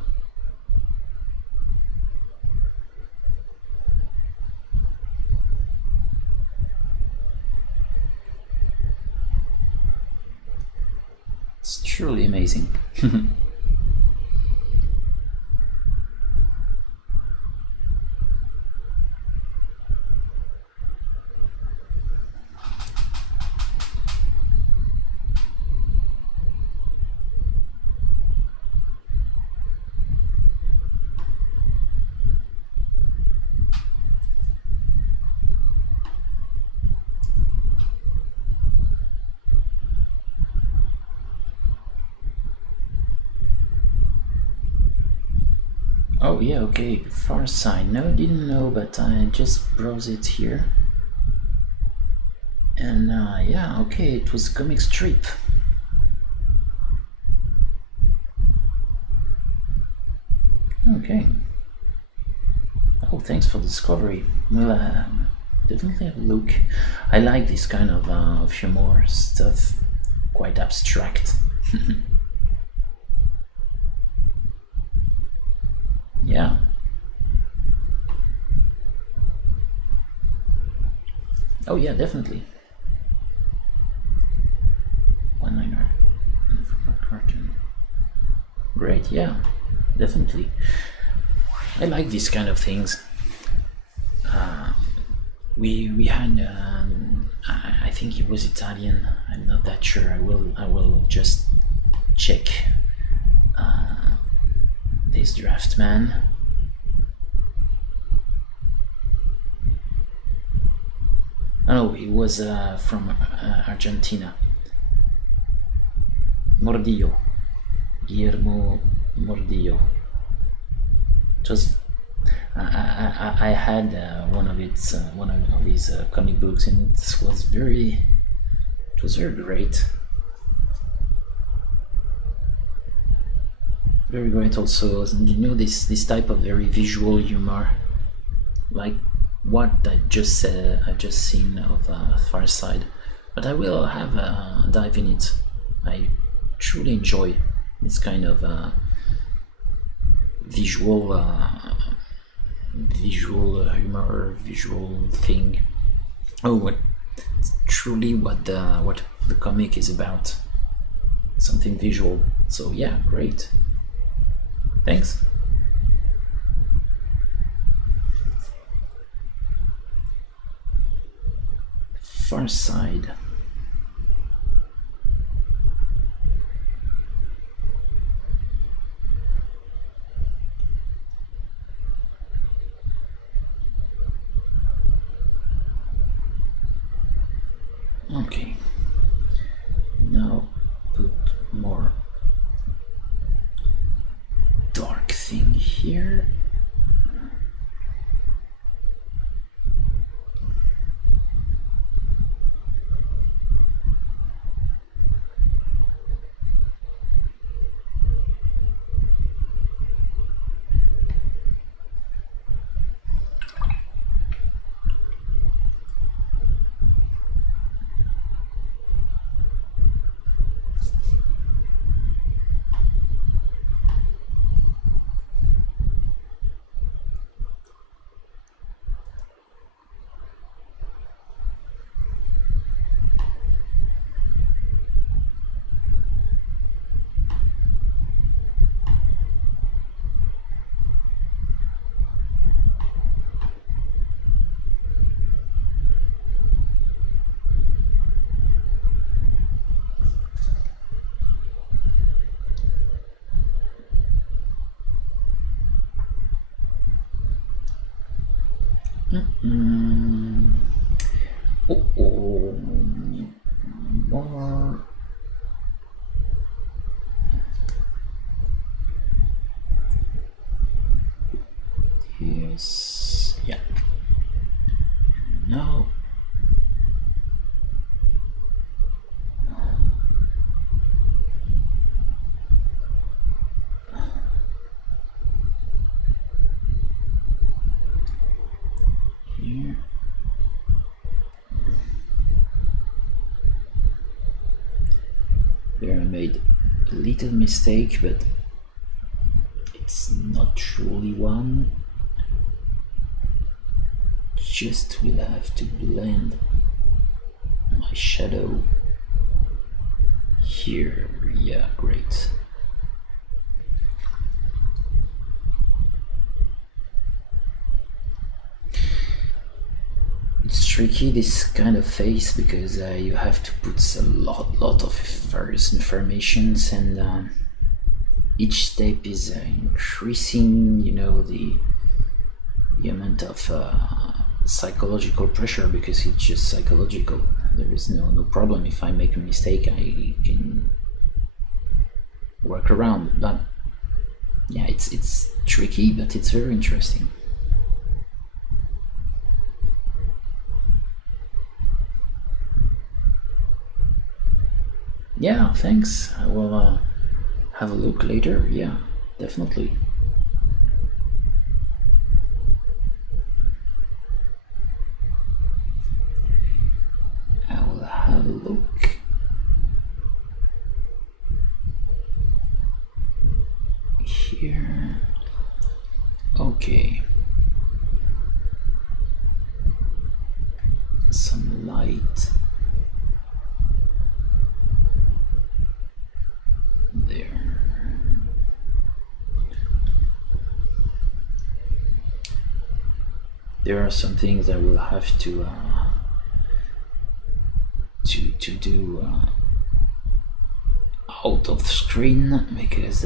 It's truly amazing. Oh yeah, okay, Far Side. No, didn't know, but I just browsed it here. And yeah, okay, it was a comic strip. Okay. Oh, thanks for the discovery. Well, definitely have a look. I like this kind of humor stuff, quite abstract. Yeah. Oh yeah, definitely. One-liner from a cartoon. Great, yeah, definitely. I like these kind of things. We had I think he was Italian. I'm not that sure. I will just check this draft man. Oh, he was from Argentina. Mordillo, Guillermo Mordillo. It was I had one of his comic books, and it was very great. Very great also, this type of very visual humor, like what I just said, I've just seen of Far Side, but I will have a dive in it. I truly enjoy this kind of visual humor, visual thing. Oh, what truly what the comic is about, something visual. So yeah, great. Thanks. Far Side. Okay. Now put more dark thing here. Oh, more. Yes, yeah. No. Here. There I made a little mistake, but it's not truly one. Just will have to blend my shadow here. Yeah, great. It's tricky, this kind of face, because you have to put a lot of various informations, and each step is increasing, you know, the amount of psychological pressure, because it's just psychological. There is no problem. If I make a mistake, I can work around. But yeah, it's tricky, but it's very interesting. Yeah, thanks. I will have a look later. Yeah, definitely. I will have a look. Here. Okay. Some light. There. There are some things I will have to do out of the screen, because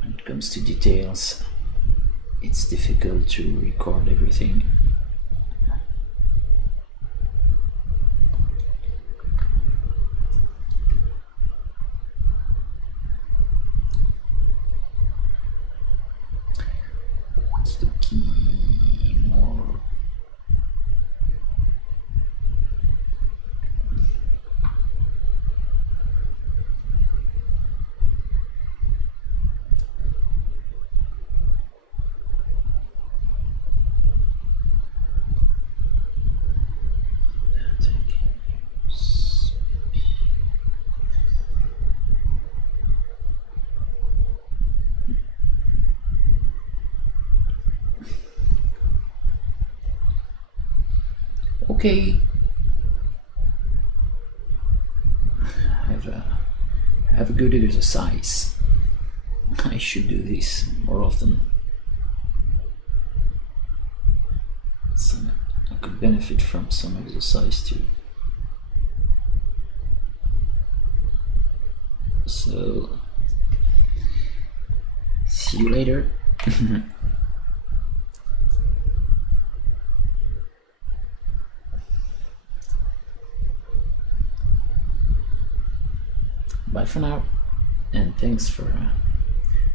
when it comes to details, it's difficult to record everything. What's the key? More. Okay. Have a good exercise. I should do this more often. I could benefit from some exercise too. So, see you later. Bye for now, and thanks for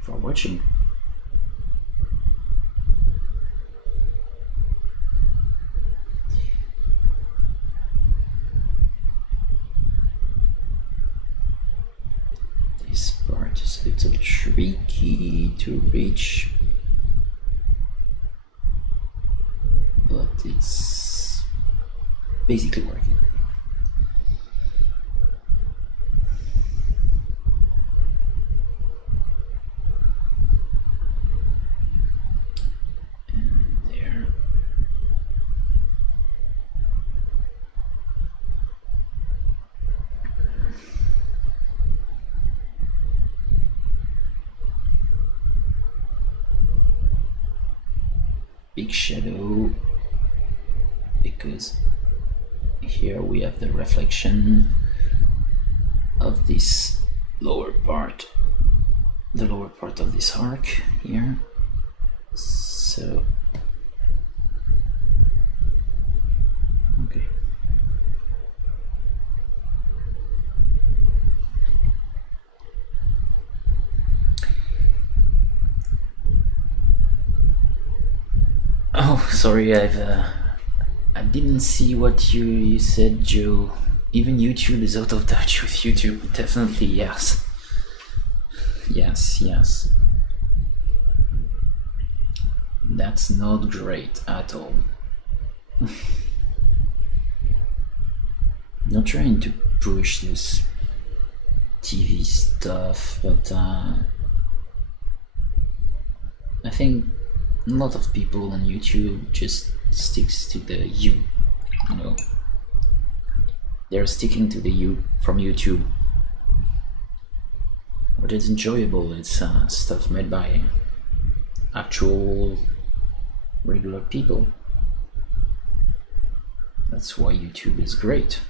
watching. This part is a little tricky to reach, but it's basically working. Big shadow, because here we have the reflection of this lower part, the lower part of this arc here. So okay. Oh, sorry, I didn't see what you said, Joe. Even YouTube is out of touch with YouTube. Definitely, yes. Yes. That's not great at all. Not trying to push this TV stuff, but I think a lot of people on YouTube just sticks to the you know. They're sticking to the you from YouTube. What is enjoyable, it's stuff made by actual regular people. That's why YouTube is great.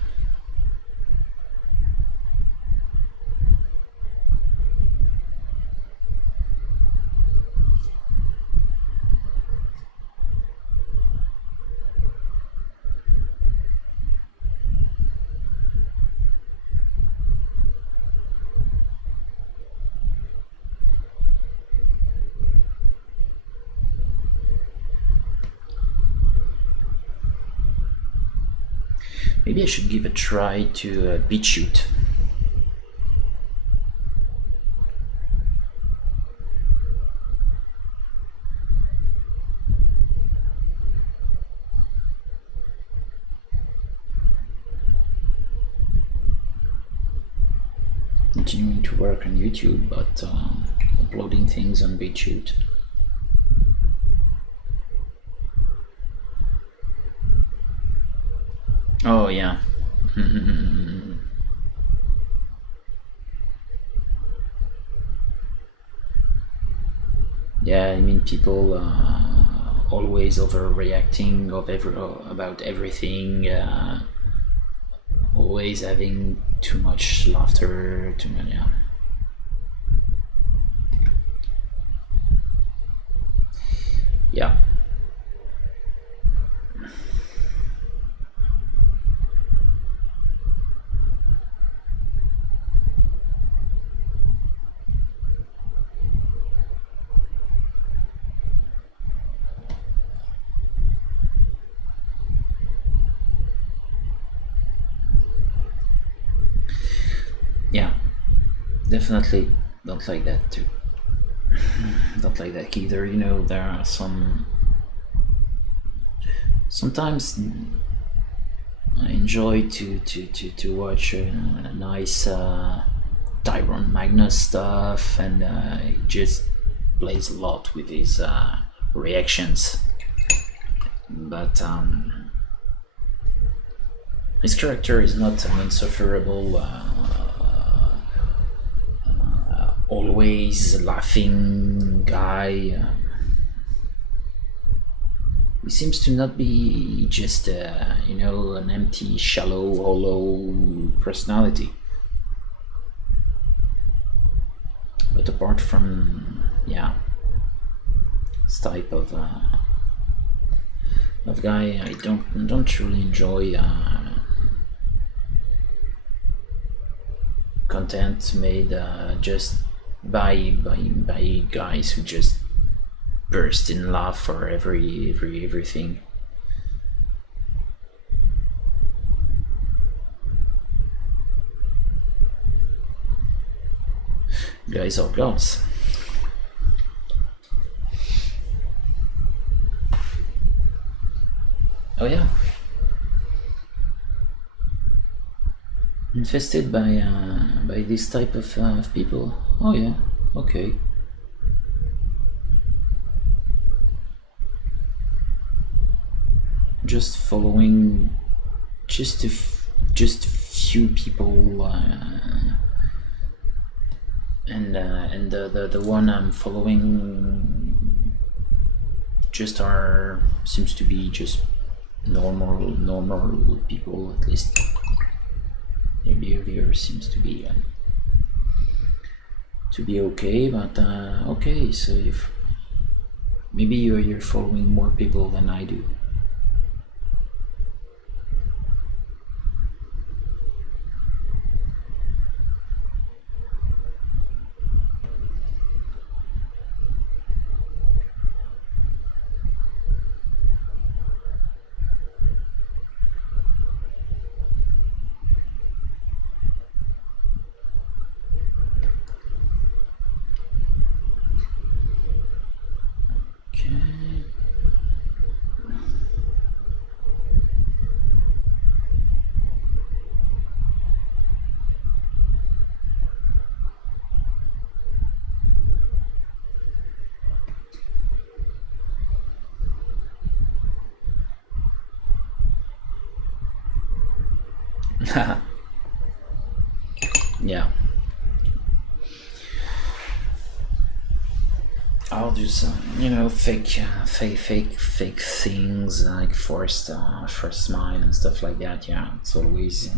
Maybe I should give a try to beat shoot. Continuing to work on YouTube, but uploading things on BitChute. Oh yeah. Yeah, I mean people always overreacting about everything. Always having too much laughter, too many. Yeah. Yeah, definitely don't like that too. Don't like that either. You know, there are sometimes I enjoy to watch a nice Tyrone Magnus stuff, and he just plays a lot with his reactions. But his character is not an insufferable, always laughing guy. He seems to not be just an empty, shallow, hollow personality. But apart from this type of guy, I don't really enjoy content made just by guys who just burst in laugh for everything. Guys or girls. Oh yeah. Infested by this type of people. Oh yeah. Okay. Just following just few people, and the one I'm following seems to be just normal people. At least their behavior seems to be okay. But okay, so if Maybe you're following more people than I do. Yeah. I'll do some, fake things like forced smile and stuff like that. Yeah, it's always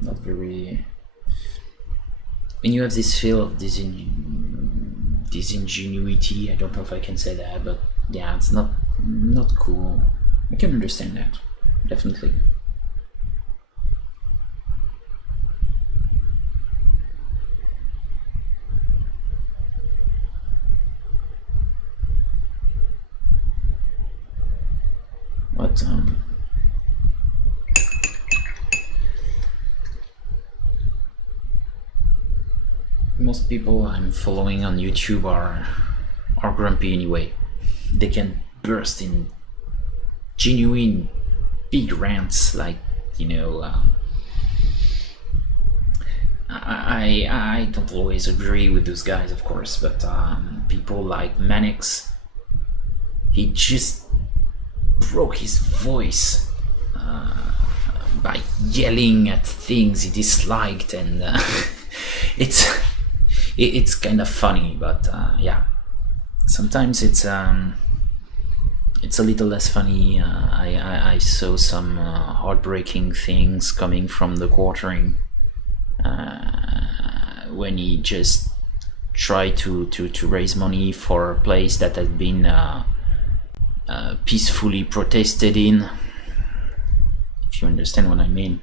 not very. When you have this feel of disingenuity, I don't know if I can say that, but yeah, it's not cool. I can understand that, definitely. But most people I'm following on YouTube are grumpy anyway. They can burst in genuine big rants, like I don't always agree with those guys, of course, but people like Manix, he just broke his voice by yelling at things he disliked, and it's kind of funny, but yeah, sometimes it's a little less funny. I saw some heartbreaking things coming from the quartering when he just tried to raise money for a place that had been peacefully protested in, if you understand what I mean.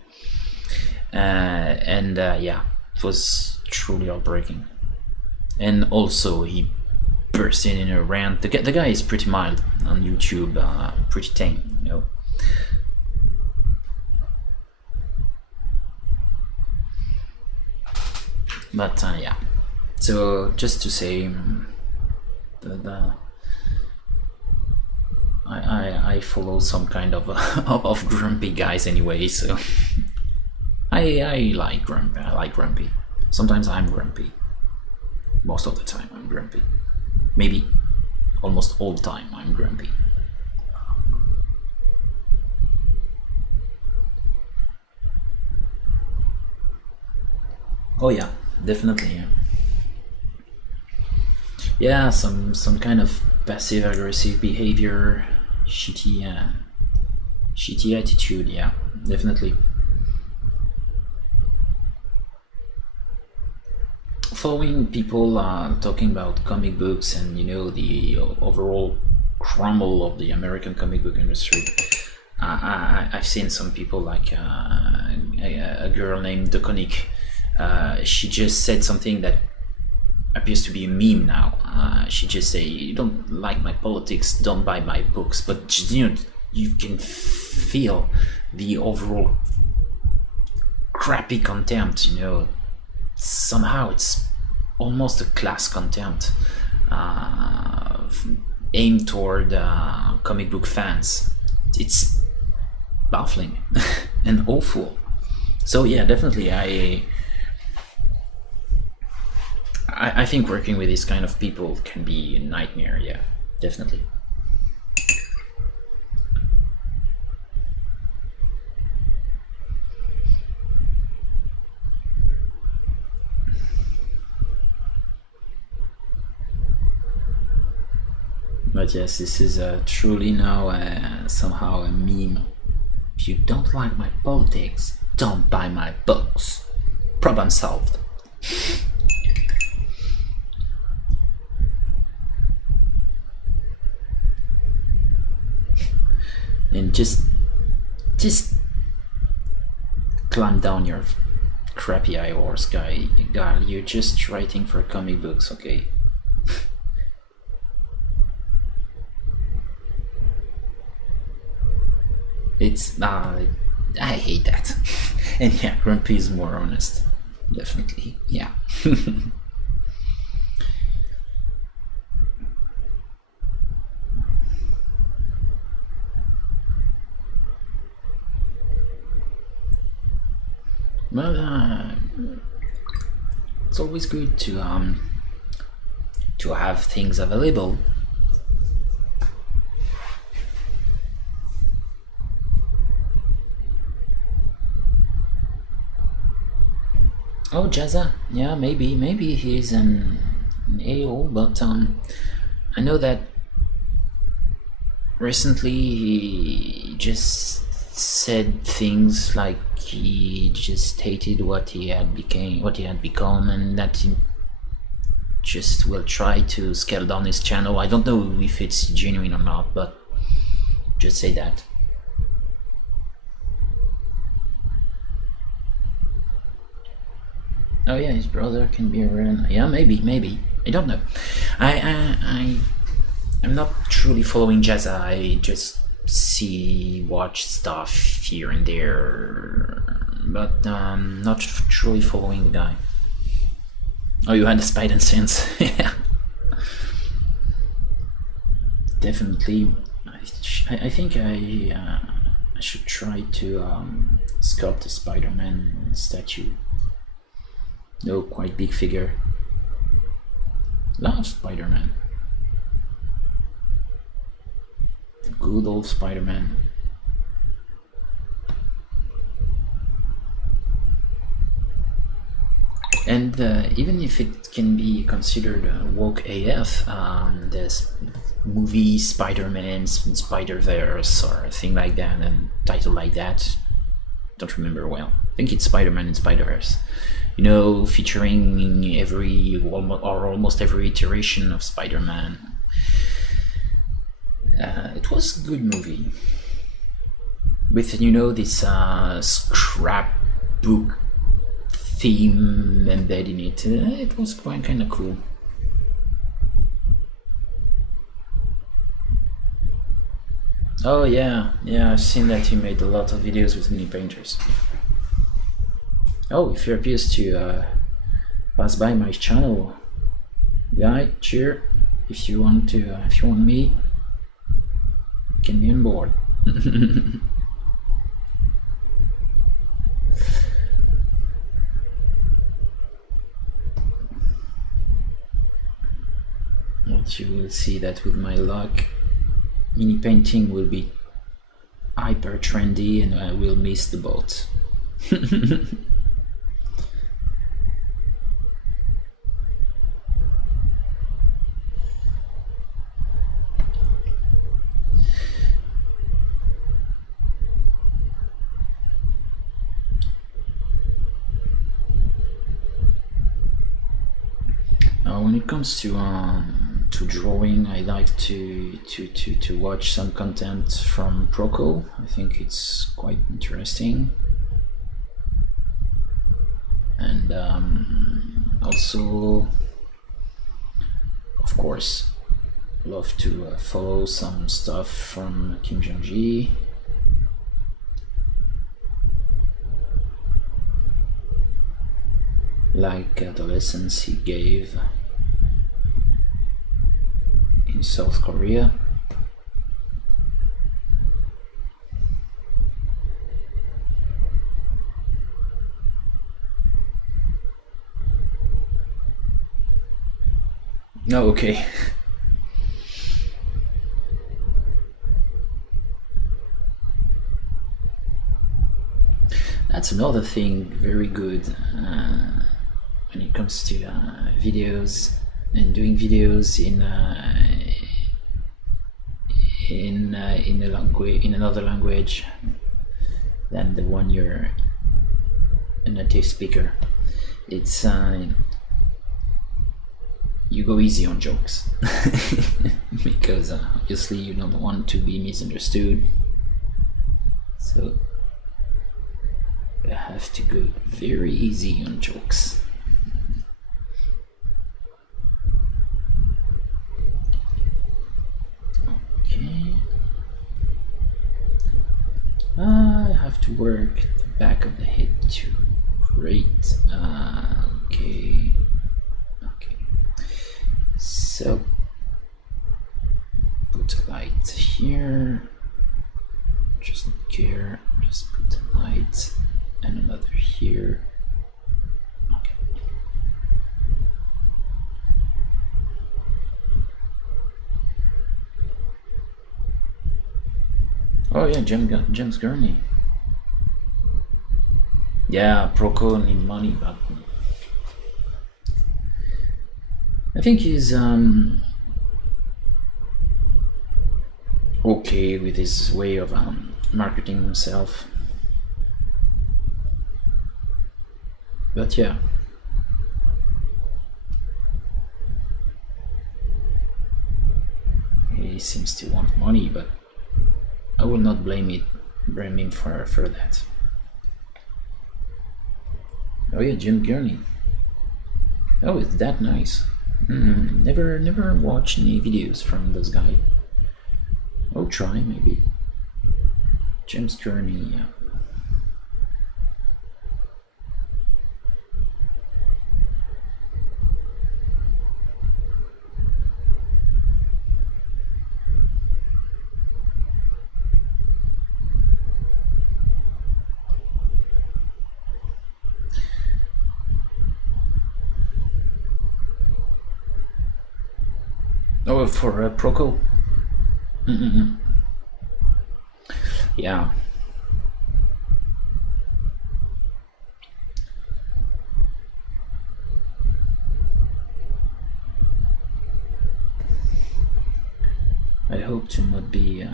And yeah, it was truly heartbreaking. And also he burst in a rant. The guy is pretty mild on YouTube, pretty tame, But yeah, so just to say, I follow some kind of of grumpy guys anyway, so I like grumpy. I like grumpy. Sometimes I'm grumpy. Most of the time I'm grumpy. Maybe almost all the time I'm grumpy. Oh yeah, definitely. Yeah, some kind of passive aggressive behavior, shitty attitude. Yeah, definitely. Following people talking about comic books and the overall crumble of the American comic book industry. I've seen some people like a girl named Deconic. She just said something that appears to be a meme now. She just say, "You don't like my politics, don't buy my books." But you can feel the overall crappy contempt. Somehow it's almost a class contempt aimed toward comic book fans. It's baffling and awful. So yeah, definitely I think working with these kind of people can be a nightmare. Yeah, definitely. But yes, this is truly now somehow a meme. If you don't like my politics, don't buy my books. Problem solved. and just climb down your crappy high horse, guy. You're just writing for comic books, okay? It's I hate that. And yeah, Grumpy is more honest, definitely. Yeah. Well, it's always good to have things available. Oh, Jazza, yeah, maybe he's an AO, but I know that recently he just said things like he just hated what he had become, and that he just will try to scale down his channel. I don't know if it's genuine or not, but just say that. Oh yeah, his brother can be around. Yeah, maybe. I don't know. I'm not truly following Jazza. I just watch stuff here and there, but not truly following the guy. Oh, you had the spider sense. Yeah, definitely. I think I should try to sculpt a Spider-Man statue. No, quite big figure. Love Spider-Man. The good old Spider-Man. And even if it can be considered woke AF, there's movie Spider-Man, Spider-Verse, or a thing like that, and title like that. Don't remember well. I think it's Spider-Man and Spider-Verse. You know, featuring almost every iteration of Spider-Man. It was a good movie. With, you know, this scrapbook theme embedded in it. It was quite kind of cool. Oh yeah, I've seen that he made a lot of videos with mini painters. Oh, if you're curious to pass by my channel, guy, cheer. If you want me, you can be on board. But you will see that with my luck, mini painting will be hyper trendy, and I will miss the boat. When it comes to drawing, I like to watch some content from Proco. I think it's quite interesting, and also, of course, love to follow some stuff from Kim Jong-ji. Like the lessons he gave in South Korea. Oh, okay. That's another thing very good when it comes to videos and doing videos in another language than the one you're a native speaker. It's you go easy on jokes because obviously you don't want to be misunderstood. So I have to go very easy on jokes. Okay. I have to work the back of the head too. Great. Okay. Okay. So put a light here. Just don't care. Just put a light and another here. Okay. Oh yeah, James Gurney. Yeah, Proco need money, but I think he's okay with his way of marketing himself. But yeah. He seems to want money, but I will not blame him for that. Oh yeah, Jim Gurney. Oh, it's that nice. Never watched any videos from this guy. I'll try maybe. James Gurney, yeah. Oh, for Proco. Yeah. I hope to not be,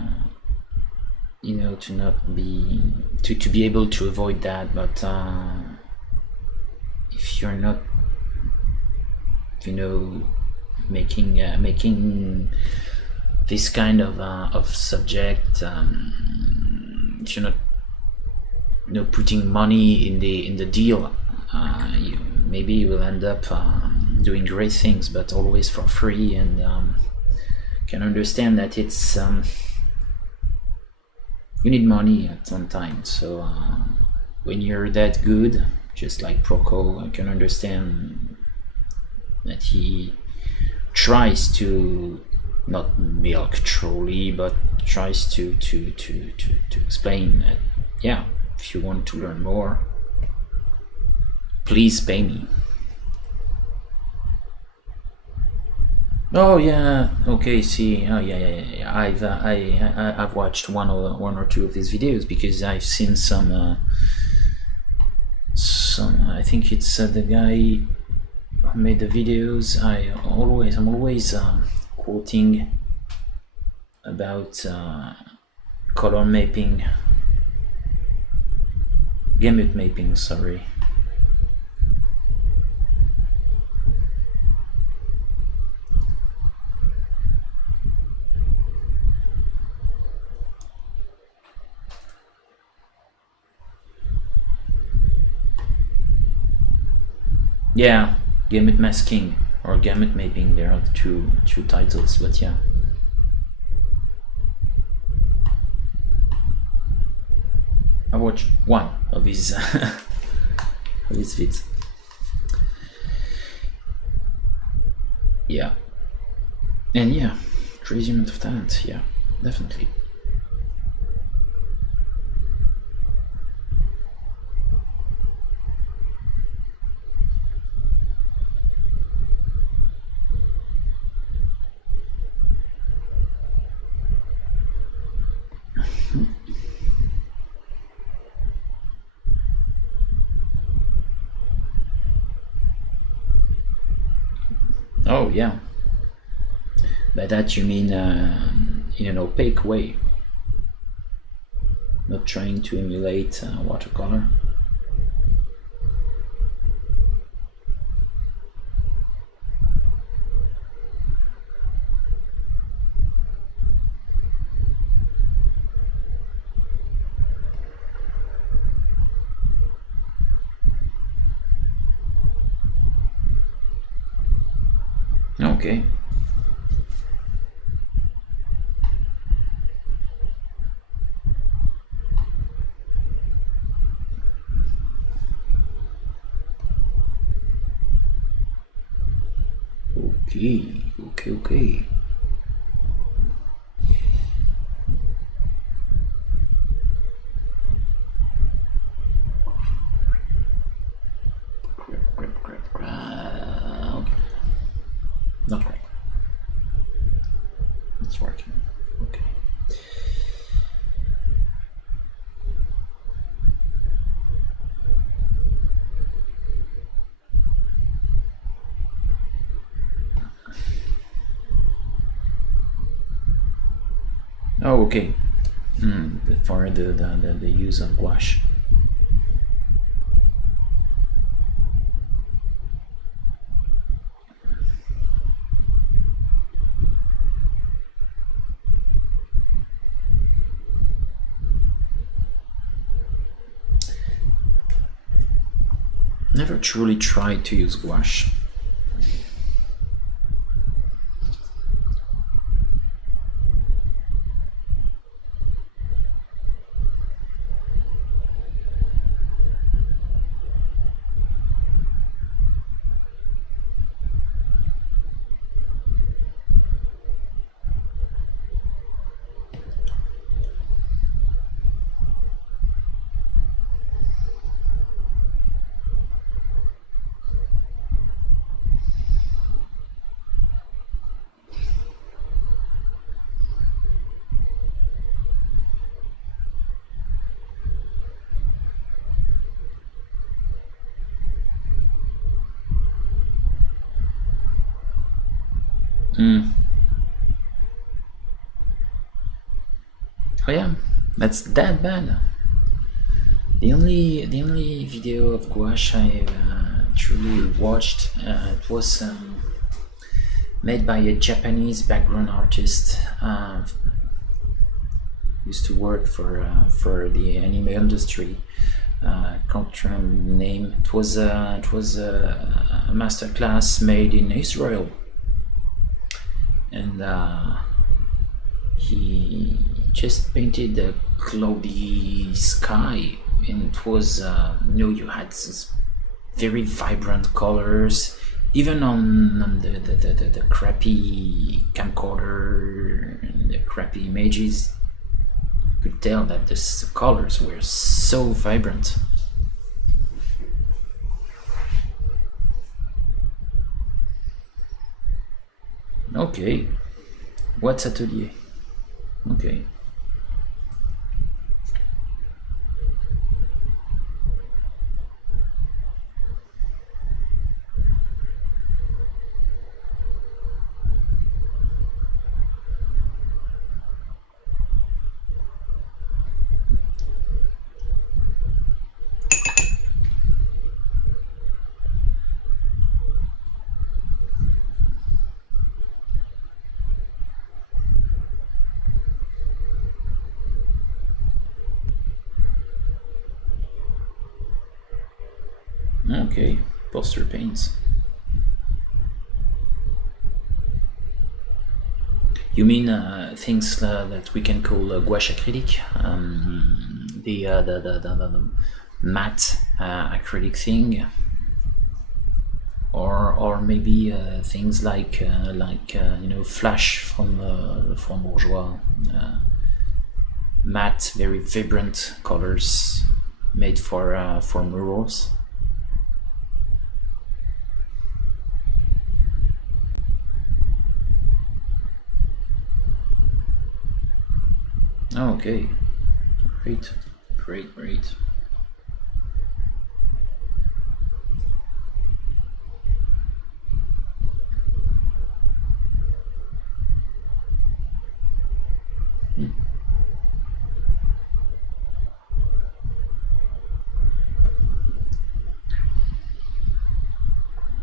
to be able to avoid that. But if you're not, making this kind of subject, if you're not, putting money in the deal, you will end up doing great things, but always for free. And can understand that it's you need money at some time. So when you're that good, just like Proco, I can understand that he tries to not milk trolley, but tries to explain that, yeah, if you want to learn more, please pay me. Oh yeah, okay. See, oh yeah. I've watched one or two of these videos because I've seen some. I think it's the guy who made the videos. I'm always quoting about color mapping, gamut mapping. Sorry. Yeah, gamut masking or gamut mapping. There are two titles, but yeah. I watched one of his vids. Yeah, and yeah, crazy amount of talent. Yeah, definitely. Oh yeah. By that you mean in an opaque way, not trying to emulate watercolor. Okay. Okay. Grab. Not right. It's working. Okay. Oh, okay. For the use of gouache. Never truly tried to use gouache. Oh yeah, that's that bad. The only video of gouache I truly watched it was made by a Japanese background artist. Used to work for the anime industry. Can't remember the name. It was a masterclass made in Israel, and he just painted a cloudy sky, and it was you had this very vibrant colors, even on the crappy camcorder and the crappy images. You could tell that the colors were so vibrant. Okay, what's atelier? Okay. Okay, poster paints. You mean things that we can call gouache acrylic, the matte acrylic thing, or maybe things like Flash from Bourgeois, matte, very vibrant colors made for murals. Okay, great.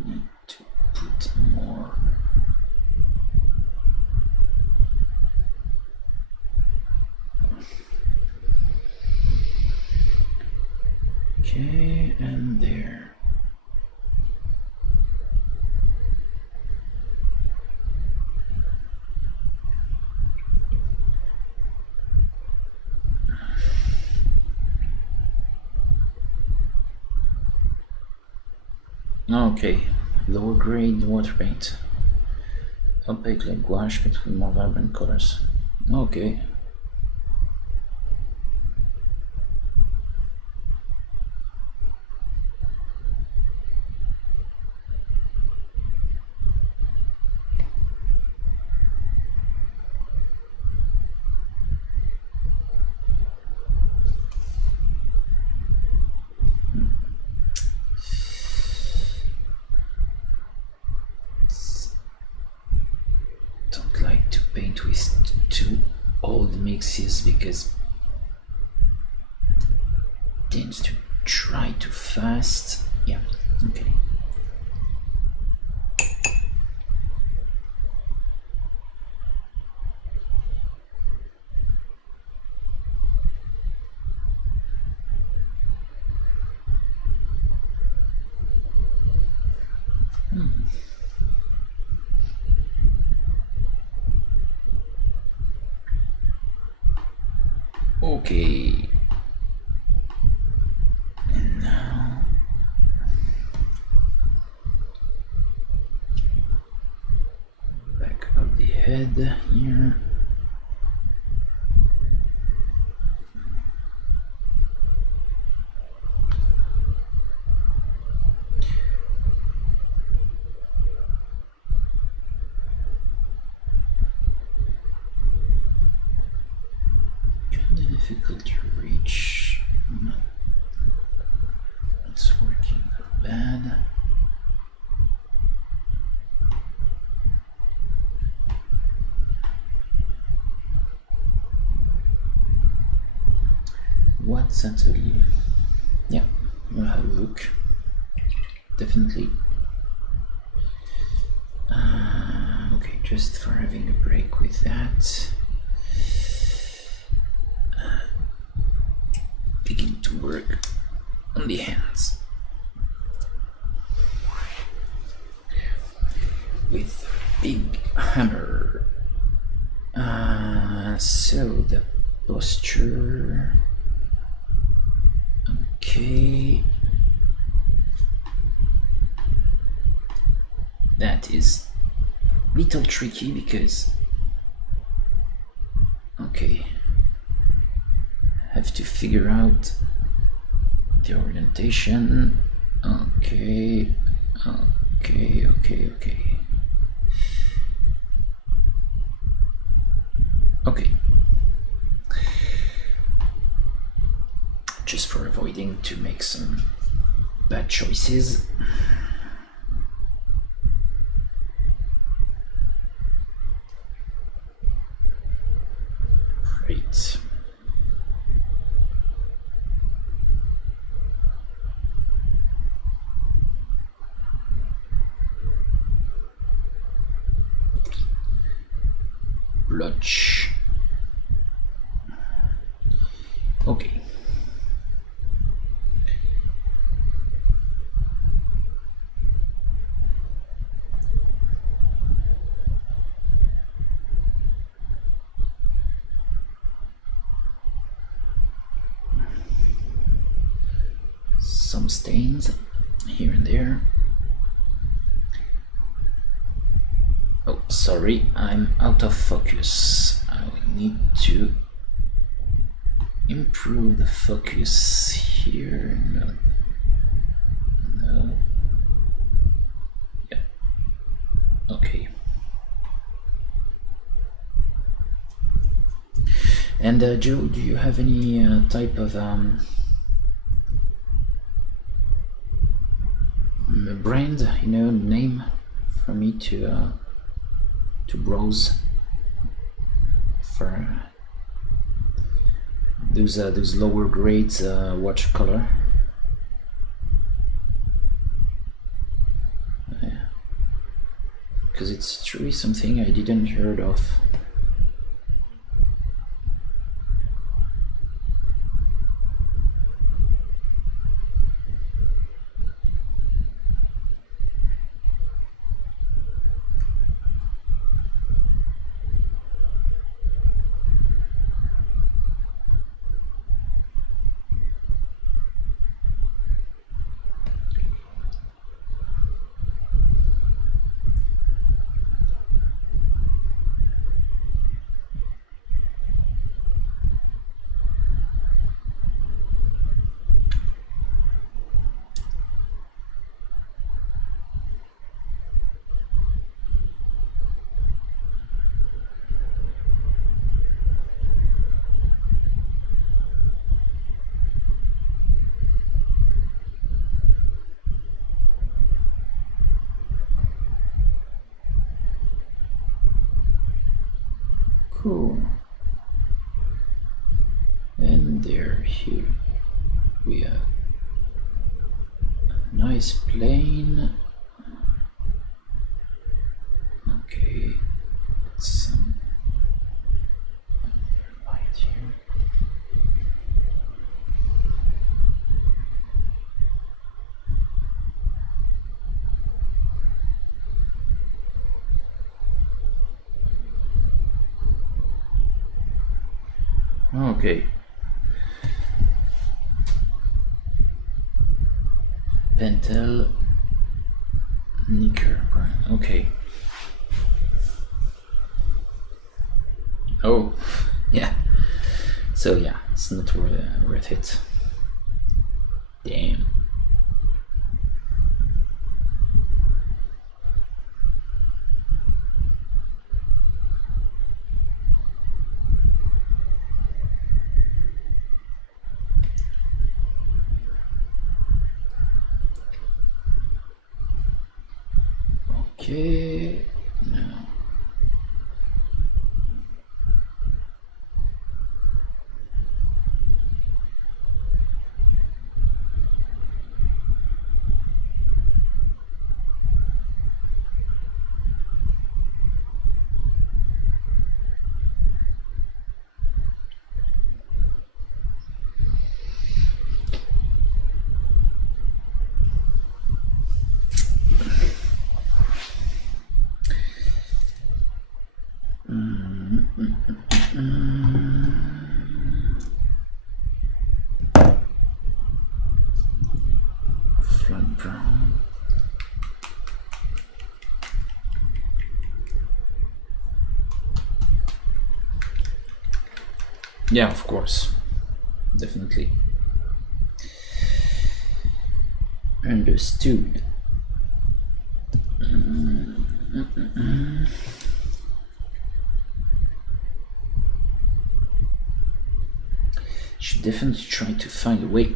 Need to put more. Okay, and there. Okay, lower grade water paint. Opaque like gouache but with more vibrant colors. Okay. Don't like to paint with too old mixes because it tends to dry too fast. Yeah, okay. Okay. And now back of the head here. Kinda difficult to reach. It's working not bad. What's atelier? Yeah, we'll have a look. Definitely. Okay, just for having a break with that. Begin to work on the hands with big hammer. So the posture. Okay. That is a little tricky because okay, have to figure out the orientation. Okay. Okay. Just for avoiding to make some bad choices. Great. Blotch. Okay. Some stains here and there. Oh, sorry, I'm out of focus. I will need to improve the focus here. No. Yep. Okay. And Joe, do you have any type of brand, name for me to browse for those lower grades watercolor? Because it's truly something I didn't heard of. Cool. And there, here we have a nice plane. Okay, let's light here. Okay. Pentel Nicker. Okay. Oh, yeah. So yeah, it's not worth it. Damn. Okay, now. Flat brown. Yeah, of course, definitely. Understood. Should definitely try to find a way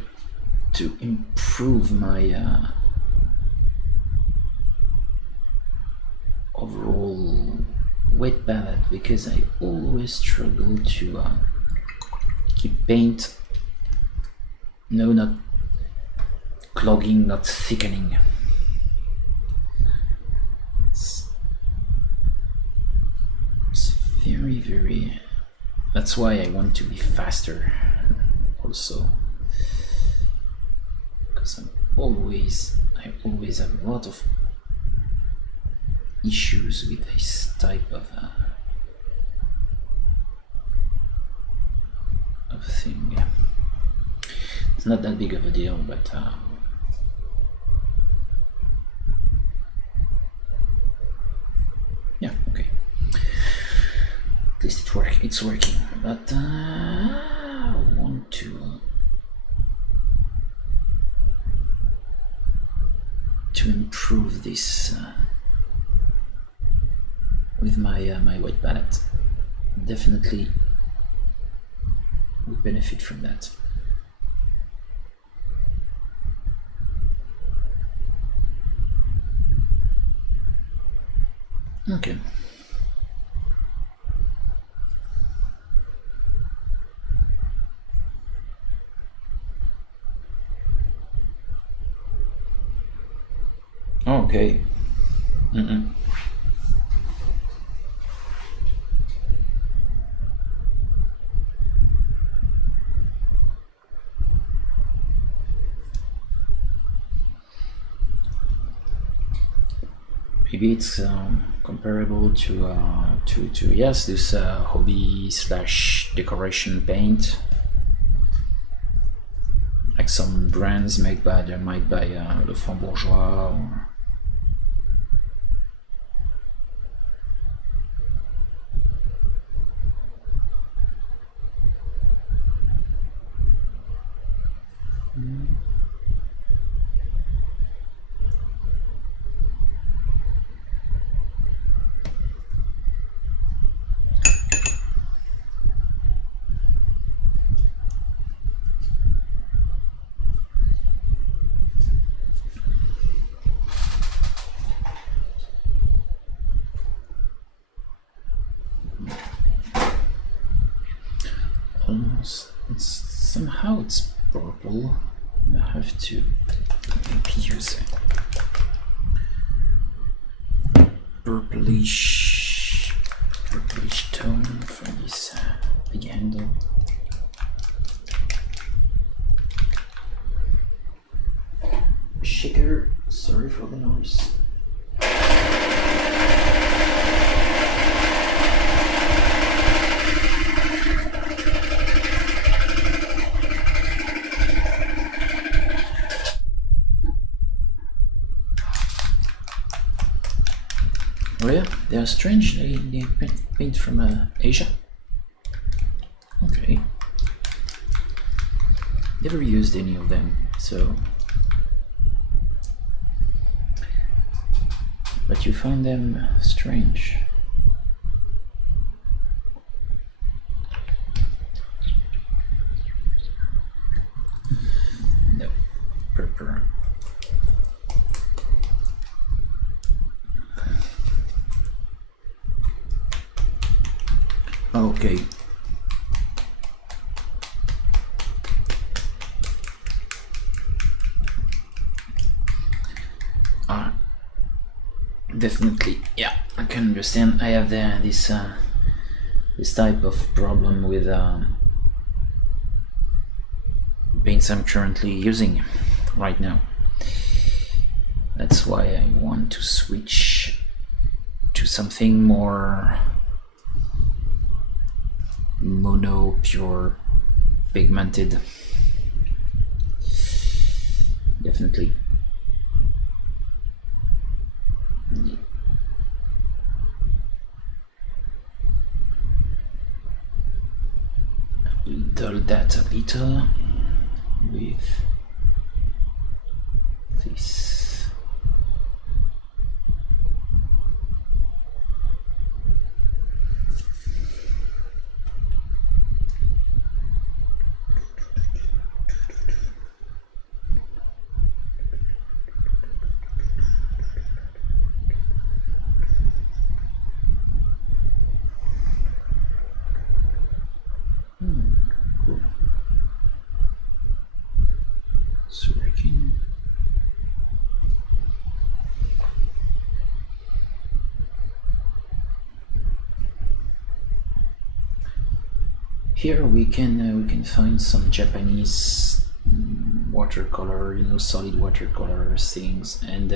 to improve my overall wet palette, because I always struggle to keep paint, no, not clogging, not thickening. It's very, that's why I want to be faster also, because I always have a lot of issues with this type of thing. Yeah. It's not that big of a deal, but yeah, okay. At least it's working. But I want to improve this with my my white palette. Definitely would benefit from that. Okay. Okay. Maybe it's comparable to yes, this hobby / decoration paint, like some brands made by Le Bourgeois or somehow it's purple. I have to maybe use a purplish tone for this big handle. Shaker, sorry for the noise. Oh yeah, they are strange. They paint from Asia. Okay. Never used any of them, so. But you find them strange. No, purple. Okay. Definitely, yeah, I can understand. I have this type of problem with paints I'm currently using right now. That's why I want to switch to something more mono, pure, pigmented. Definitely. I'll dull that a little with this. Cool. It's working. Here we can find some Japanese watercolor, solid watercolor things, and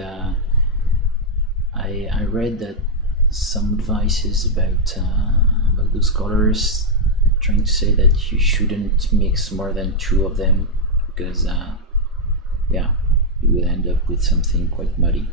I read that some advices about those colors, trying to say that you shouldn't mix more than 2 of them because yeah, you will end up with something quite muddy.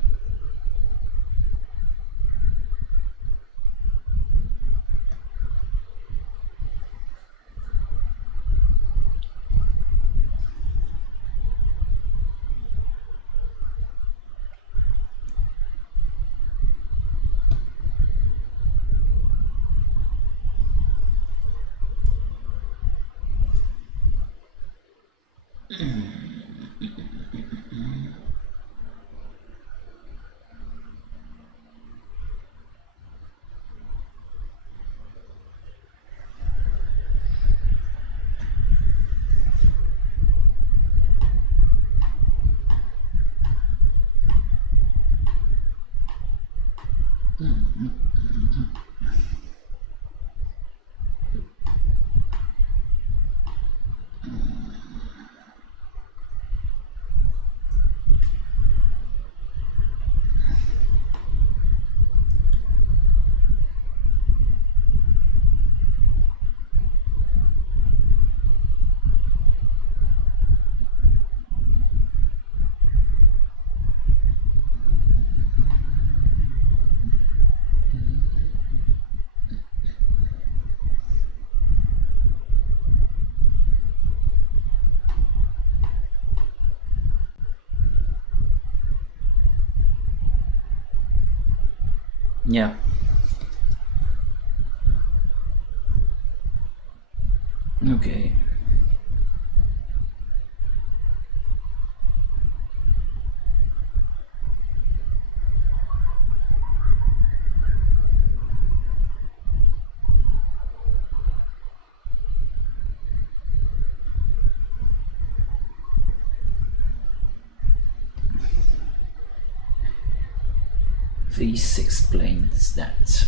Yeah. Okay. this explains that.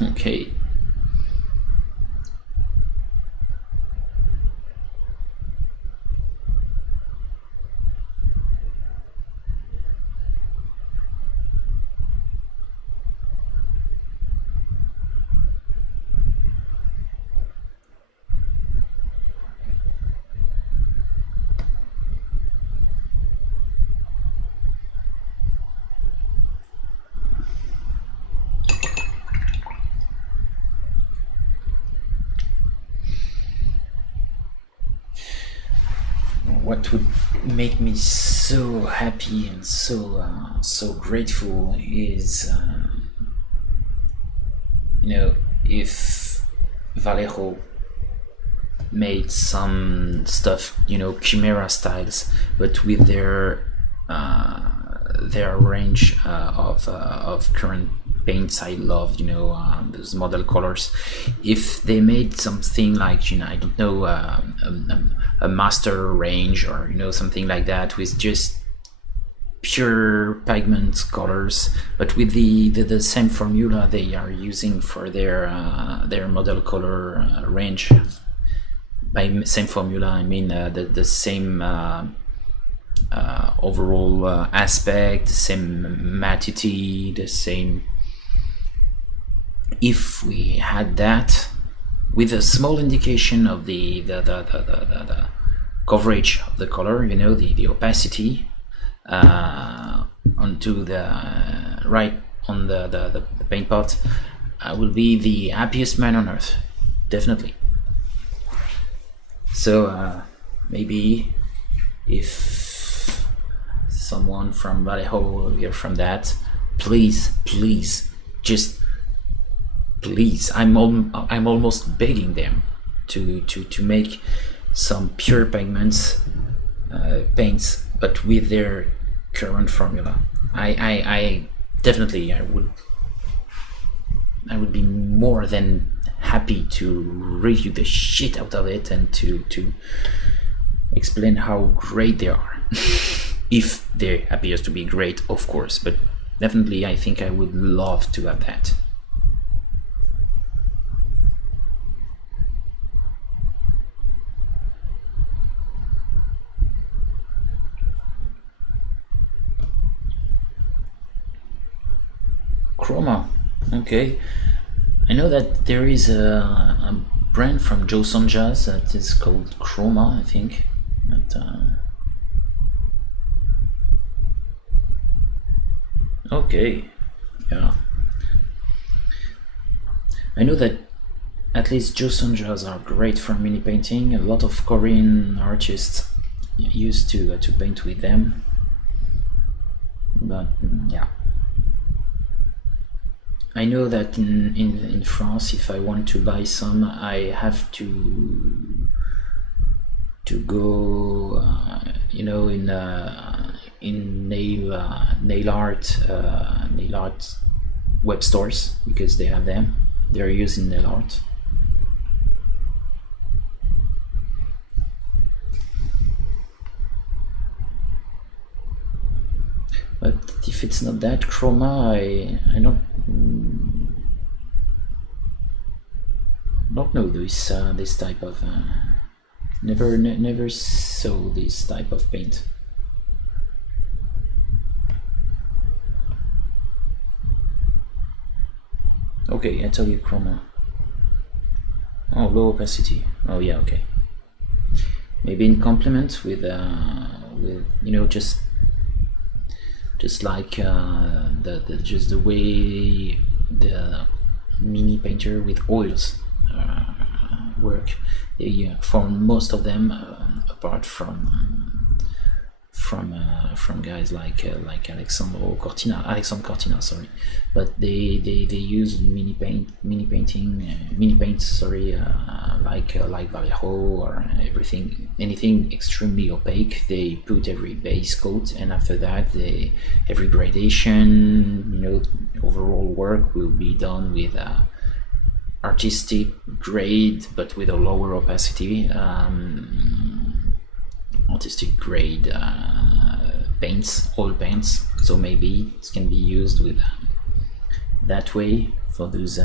Okay. What would make me so happy and so grateful is, if Vallejo made some stuff, Chimera styles, but with their range of current paints I love, those model colors. If they made something like, I don't know, a master range, or something like that, with just pure pigment colors, but with the same formula they are using for their model color range. By same formula, I mean the same overall aspect, the same matity, the same. If we had that, with a small indication of the coverage of the color, the opacity, onto the right on the paint pot, I will be the happiest man on earth, definitely. So maybe if someone from Vallejo will hear from that, please, just please, I'm almost begging them to make some pure pigments paints, but with their current formula. I definitely I would be more than happy to review the shit out of it and to explain how great they are. If they appears to be great, of course, but definitely I think I would love to have that. Chroma, okay. I know that there is a brand from Joe Sonjas that is called Chroma, I think. But, okay, yeah. I know that at least Joe Sonjas are great for mini painting. A lot of Korean artists used to paint with them. But yeah. I know that in France, if I want to buy some, I have to go, in nail art web stores, because they have them. They're using nail art. But if it's not that Chroma, I don't know this type of never saw this type of paint. Okay, I tell you Chroma. Oh, low opacity. Oh yeah, okay. Maybe in complement with just like just the way the mini painter with oils work. For most of them, apart from from guys like Alexandre Cortina, sorry, but they use mini paints, sorry, like Vallejo or anything extremely opaque. They put every base coat, and after that, every gradation, overall work will be done with artistic grade, but with a lower opacity. Artistic grade paints, oil paints, so maybe it can be used with that way for those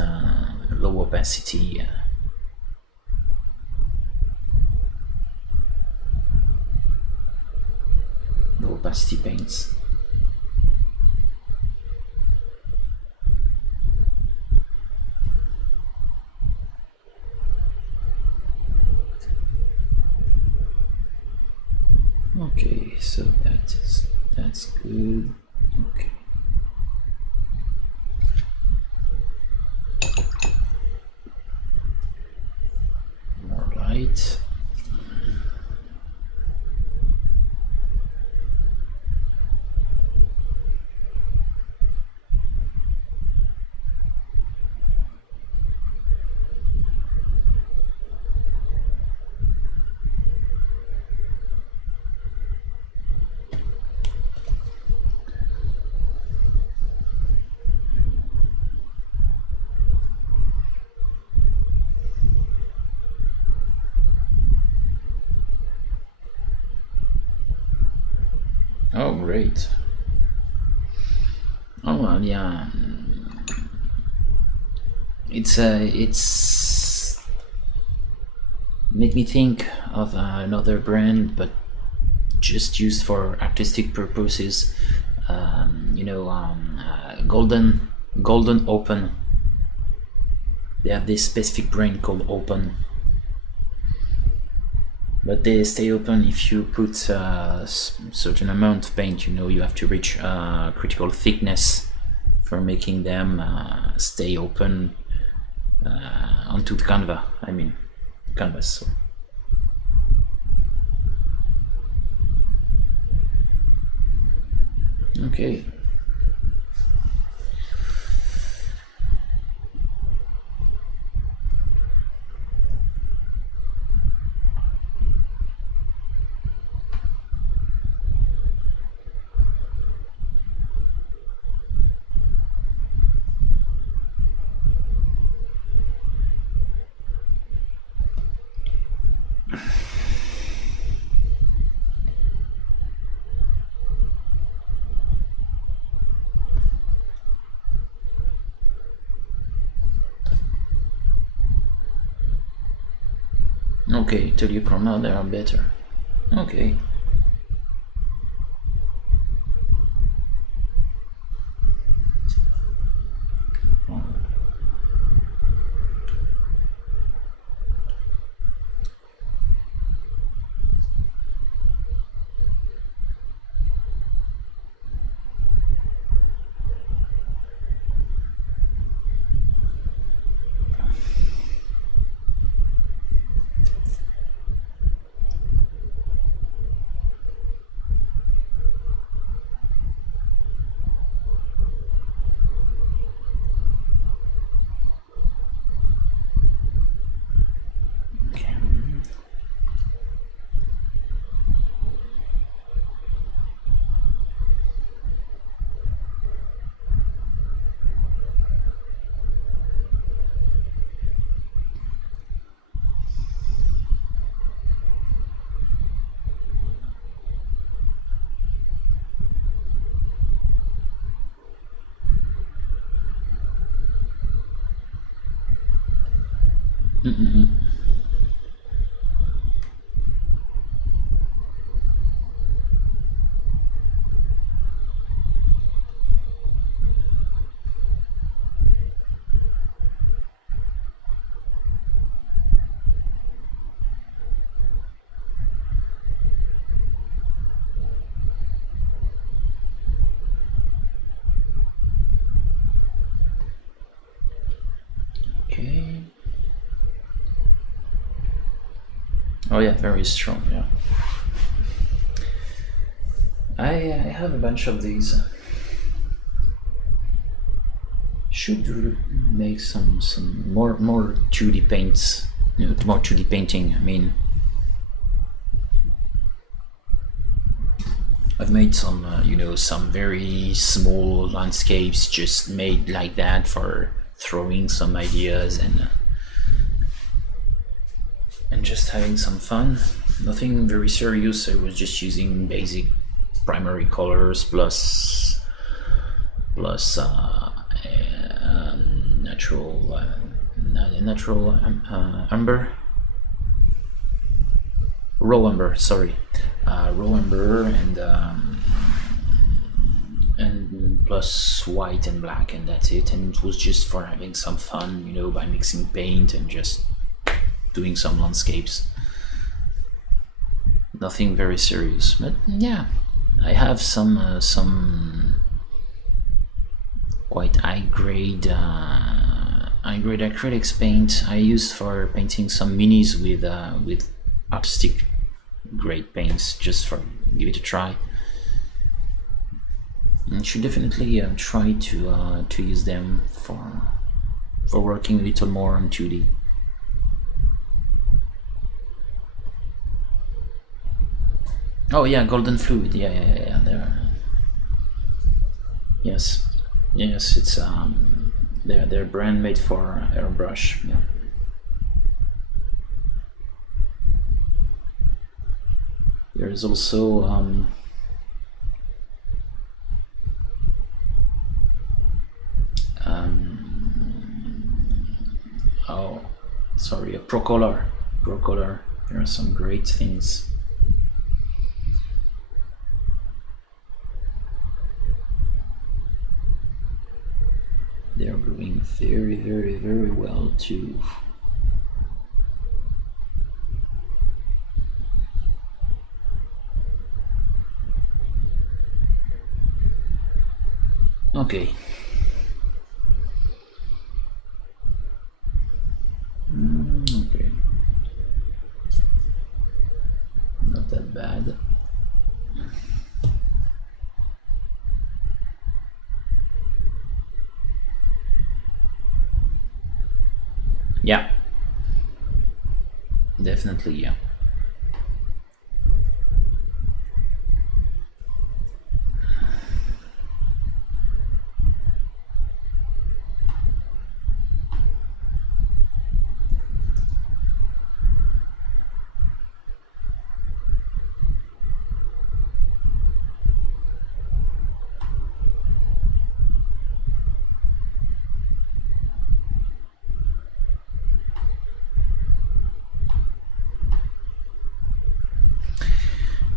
low opacity paints. Okay, so that's good. Okay. More light. Oh, great. Oh, well, yeah. It's make me think of another brand, but just used for artistic purposes. Golden Open. They have this specific brand called Open, but they stay open if you put a certain amount of paint. You have to reach critical thickness for making them stay open onto the canvas. So. Okay. Okay, telechroma, they are better. Okay. Okay. Oh yeah, very strong, yeah. I have a bunch of these. Should make some more 2D paints, more 2D painting. I mean, I've made some some very small landscapes just made like that for throwing some ideas and just having some fun. Nothing very serious. I was just using basic primary colors plus natural umber, raw umber, sorry, raw umber, and plus white and black, and that's it. And it was just for having some fun, by mixing paint and just doing some landscapes. Nothing very serious, but yeah, I have some quite high grade acrylics paint I used for painting some minis with artistic grade paints, just for give it a try. And should definitely try to use them for working a little more on 2D. Oh yeah, golden fluid. Yeah. There. Yes, it's they're brand made for Airbrush. Yeah. There is also oh, sorry, a Procolor. There are some great things. They're going very, very, very well too. Okay. Okay. Not that bad. Yeah. Definitely, yeah.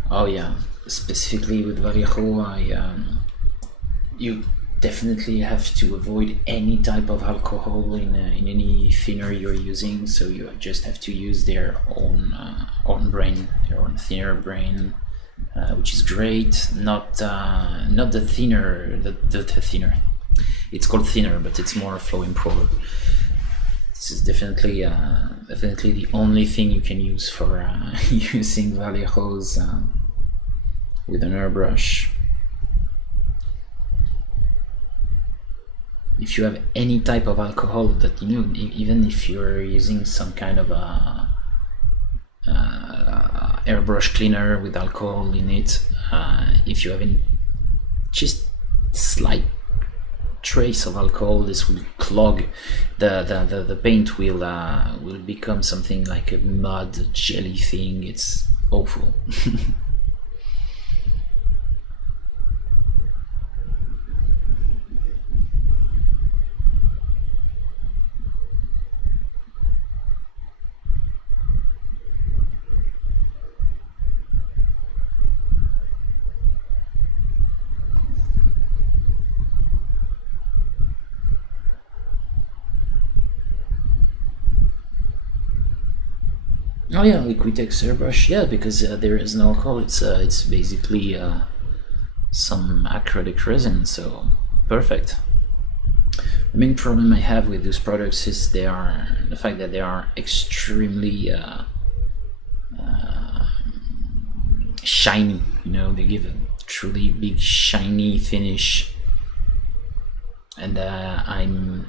Oh yeah, specifically with Vallejo, you definitely have to avoid any type of alcohol in any thinner you're using. So you just have to use their own brand, their own thinner brand, which is great. Not the thinner, the thinner. It's called thinner, but it's more flow improver. This is definitely the only thing you can use for using Vallejos with an airbrush. If you have any type of alcohol that even if you're using some kind of a airbrush cleaner with alcohol in it, if you have any just slight trace of alcohol, this will clog the paint will become something like a mud jelly thing. It's awful. Oh yeah, Liquitex airbrush. Yeah, because there is no alcohol. It's basically some acrylic resin. So perfect. The main problem I have with these products is the fact that they are extremely shiny. They give truly big shiny finish, and I'm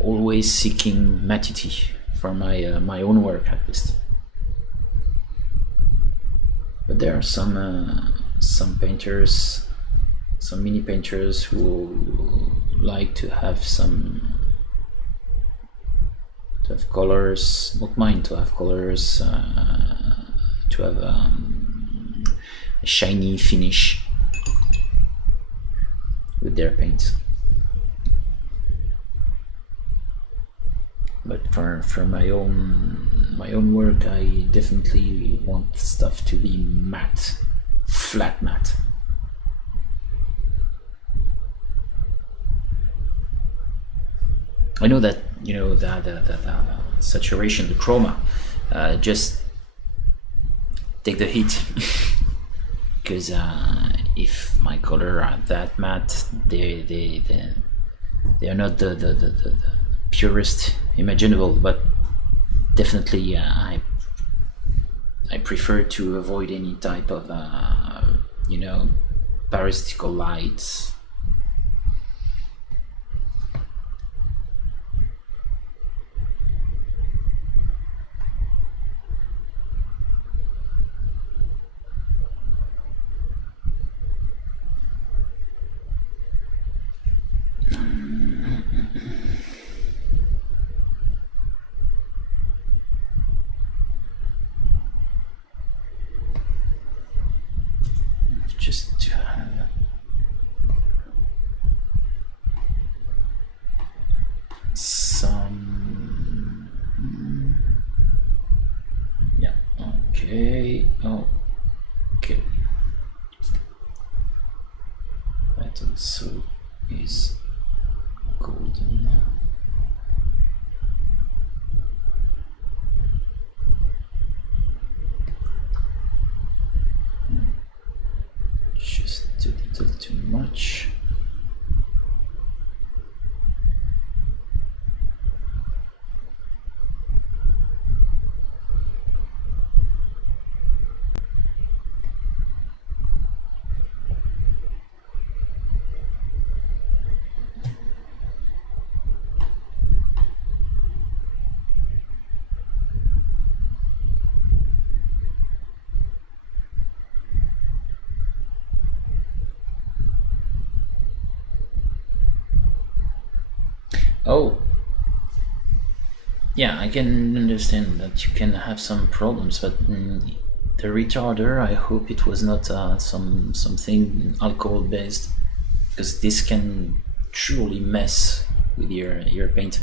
always seeking matity for my own work, at least. But there are some painters, some mini painters who like to have colors. Not mine to have colors, to have a shiny finish with their paints. But for my own work, I definitely want stuff to be matte, flat matte. I know that, you know, the saturation, the chroma, just take the heat. Because if my color are that matte, they are not the purest imaginable, but definitely I prefer to avoid any type of you know, parasitical lights. Just to have some, yeah, okay, okay. That also is golden. Just a little too much. Oh, yeah, I can understand that you can have some problems, but the retarder, I hope it was not something alcohol based, because this can truly mess with your paint.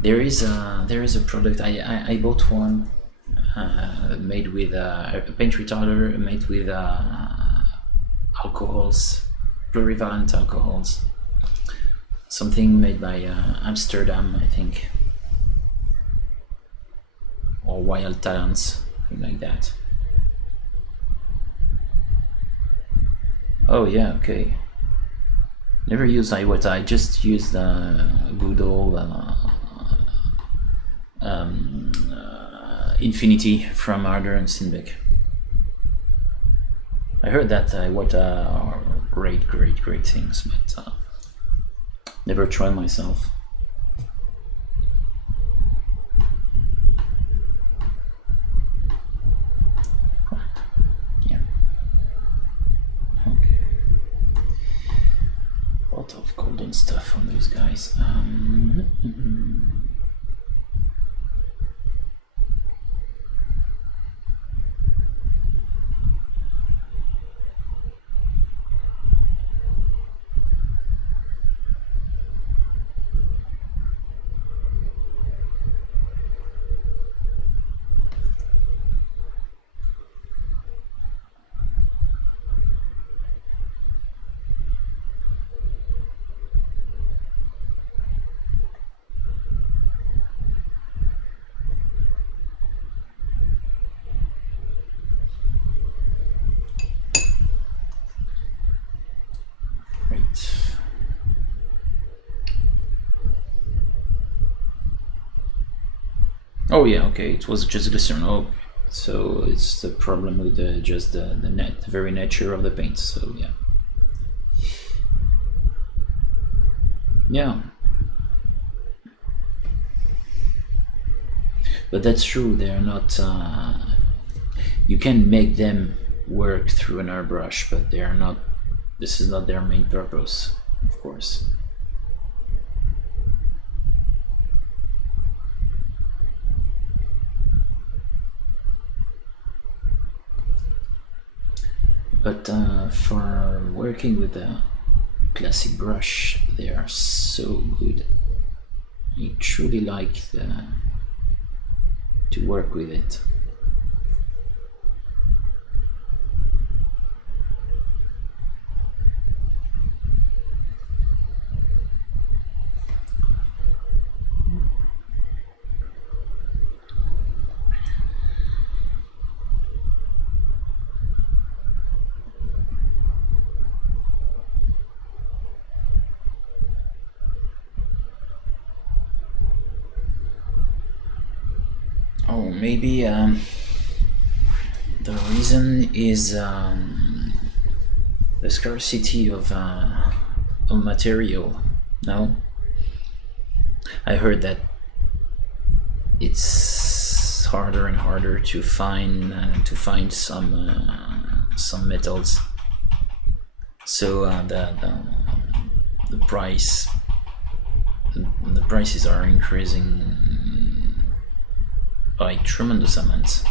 There is a product I bought one made with a paint retarder made with alcohols, plurivalent alcohols. Something made by Amsterdam, I think, or Wild Talents, something like that. Oh yeah, okay. Never used iWata. I just used good old Infinity from Harder and Steinbeck. I heard that iWata are great things, but never tried myself. Yeah. Okay. A lot of golden stuff on those guys. Oh yeah, okay, it was just glycerin. Oh, So it's the problem with just the very nature of the paint. So yeah. Yeah. But that's true, they're not, you can make them work through an airbrush, but they are not, this is not their main purpose, of course. But for working with a classic brush, they are so good. I truly like to work with it. Oh, maybe the reason is the scarcity of material. No, I heard that it's harder and harder to find some metals. So the prices are increasing by tremendous amounts.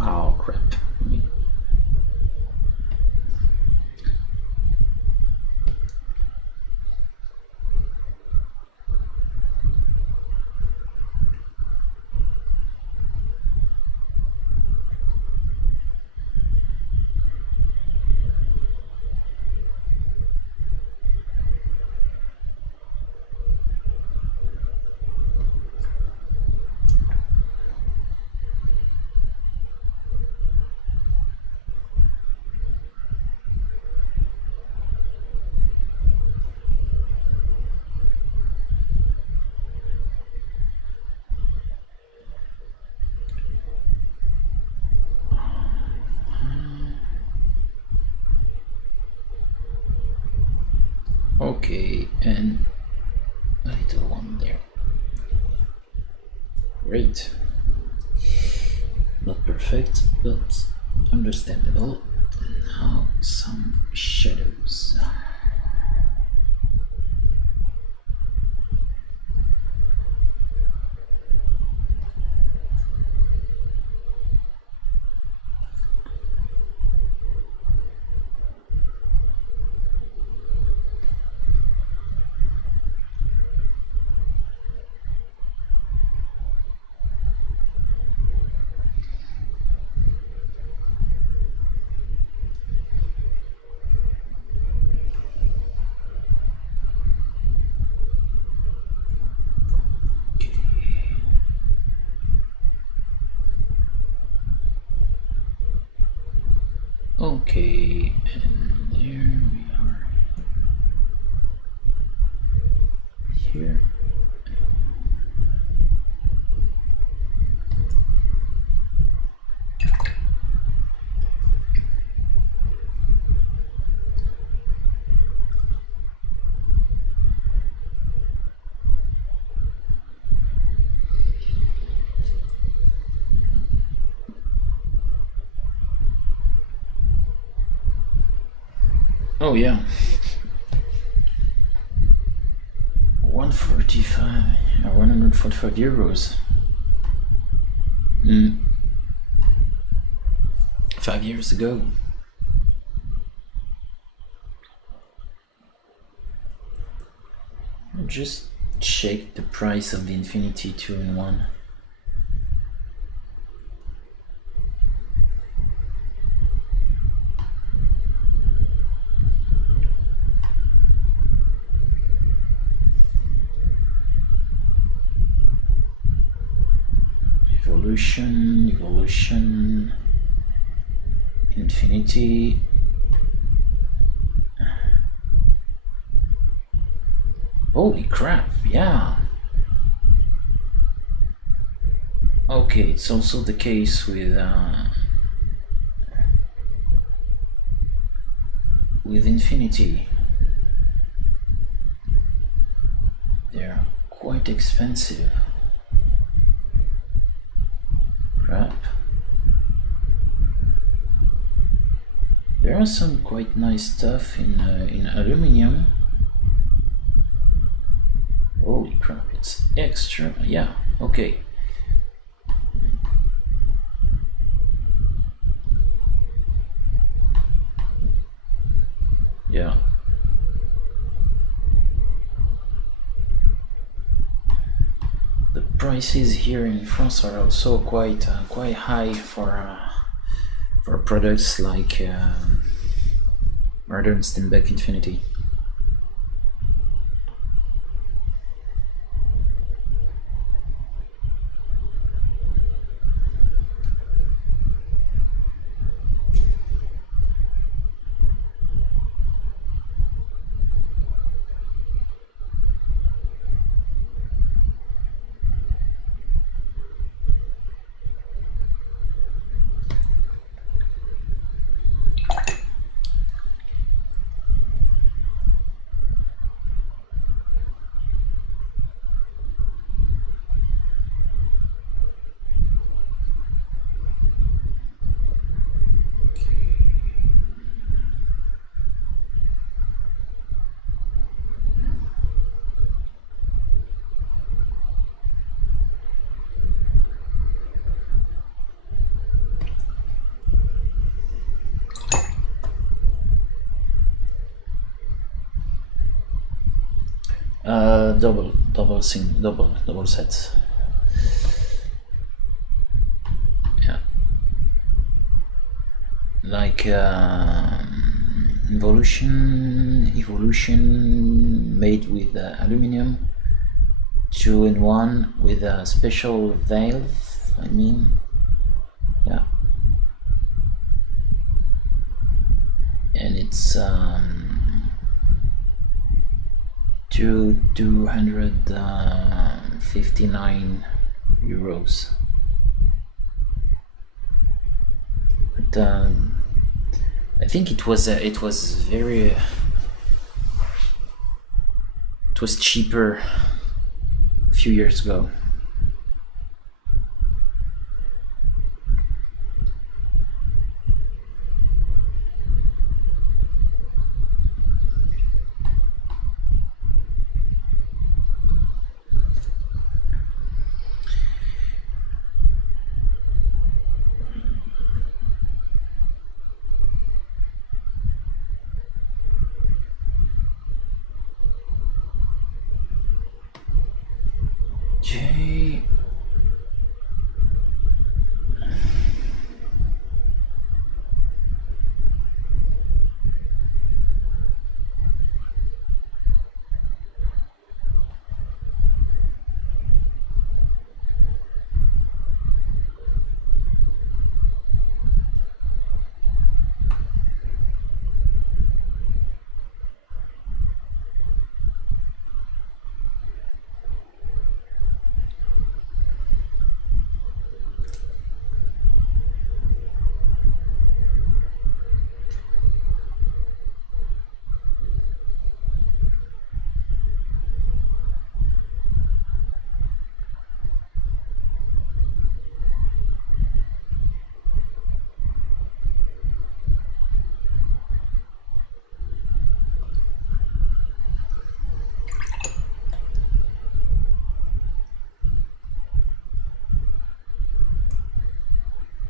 Oh crap. Okay, and a little one there. Great. Not perfect, but understandable. Now some shadows. Okay, and there we are. Here. Oh yeah. 145 euros. 5 years ago. Just check the price of the Infinity 2-in-1. Evolution, Infinity, Holy crap, yeah. Okay, it's also the case with Infinity. They're quite expensive. Crap. There are some quite nice stuff in aluminum. Holy crap, it's extra. Yeah, okay. Yeah. The prices here in France are also quite high for products like Modern Steinbeck Infinity. Double sets. Yeah, like evolution made with aluminum, 2-in-1 with a special valve. I mean, yeah, and it's 259 euros. But I think it was very it was cheaper a few years ago. Okay.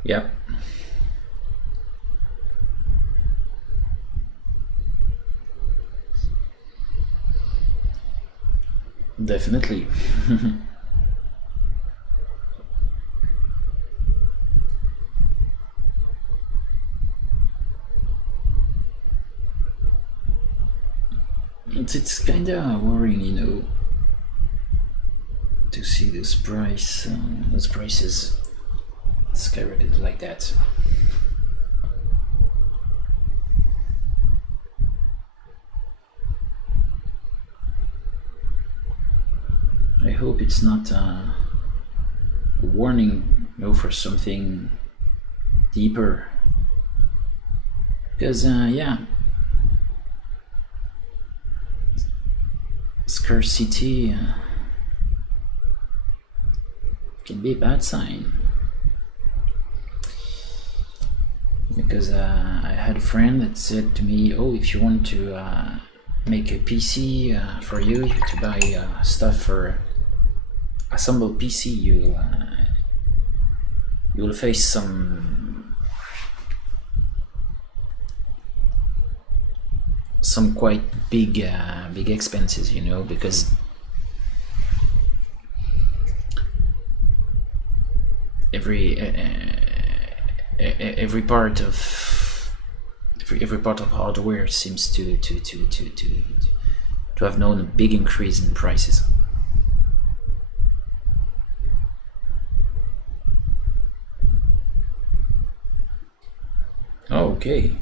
Yeah. Definitely. It's kind of worrying, you know, to see those prices skyrocketed like that. hope it's not a warning, for something deeper. Because yeah, scarcity can be a bad sign. Because I had a friend that said to me, "Oh, if you want to make a PC for you to buy stuff for assemble PC, you'll face some quite big expenses, because every part of hardware seems to have known a big increase in prices." Okay.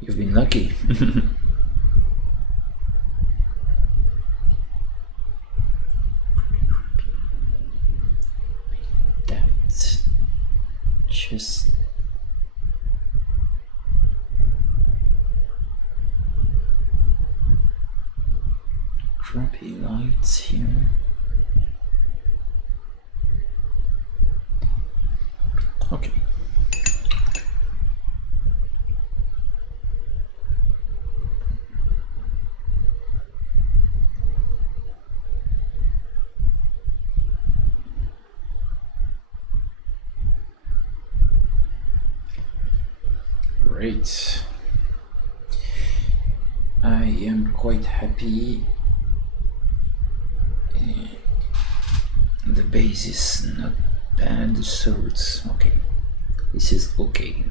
You've been lucky. That's just crappy lights here. Okay. Great. I am quite happy. The base is not bad, so it's okay. This is okay.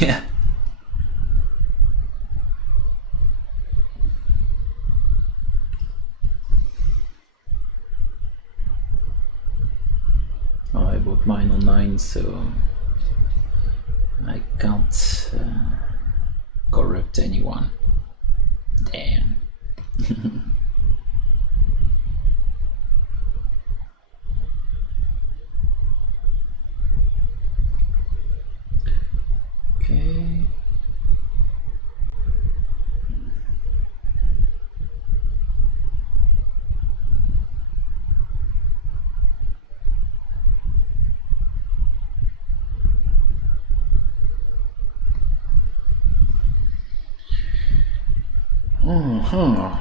Yeah. Oh, I bought mine online, so I can't corrupt anyone. Damn. Okay. Uh-huh.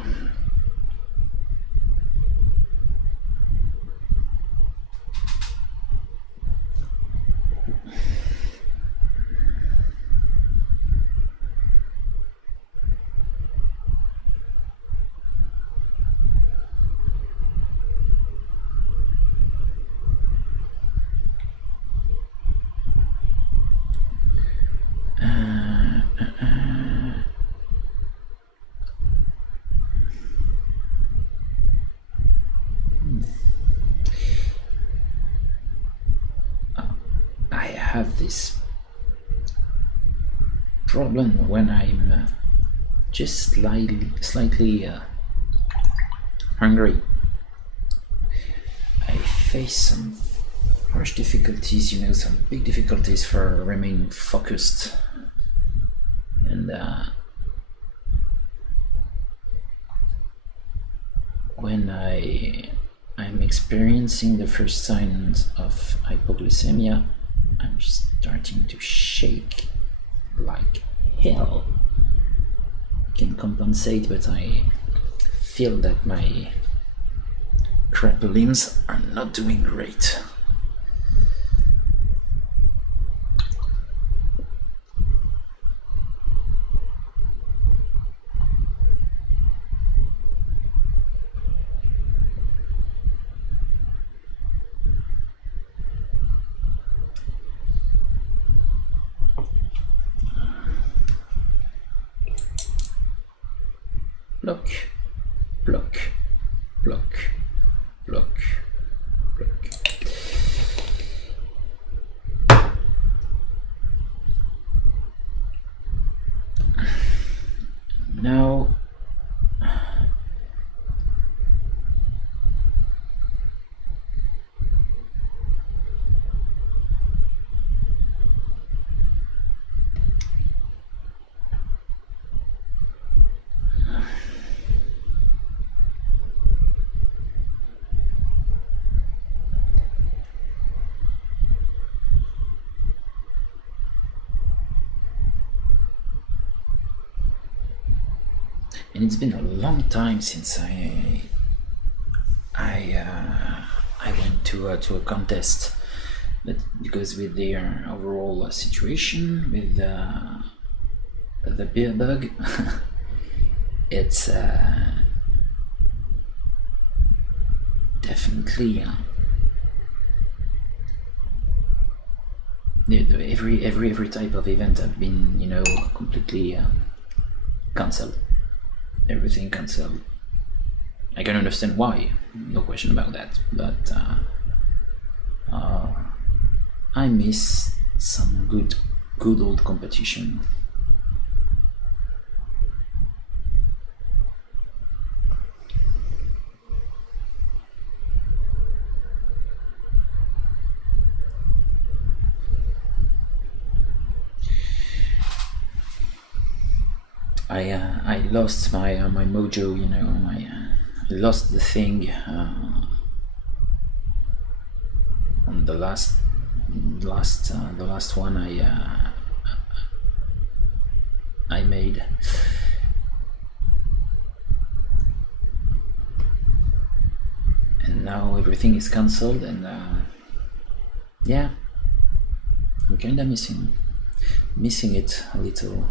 I have this problem when I'm just slightly hungry. I face some harsh difficulties, some big difficulties for remaining focused. And when I I'm experiencing the first signs of hypoglycemia. I'm starting to shake like hell. I can compensate, but I feel that my crap limbs are not doing great. Block, block, block, block, block. Now, and it's been a long time since I went to a contest, but because with the overall situation with the beer bug, it's definitely every type of event have been, you know, completely cancelled. Everything cancelled. I can understand why, no question about that, but I miss some good old competition. I lost my mojo, you know, I lost the thing on the last one I made. And now everything is cancelled, and yeah, I'm kinda missing it a little.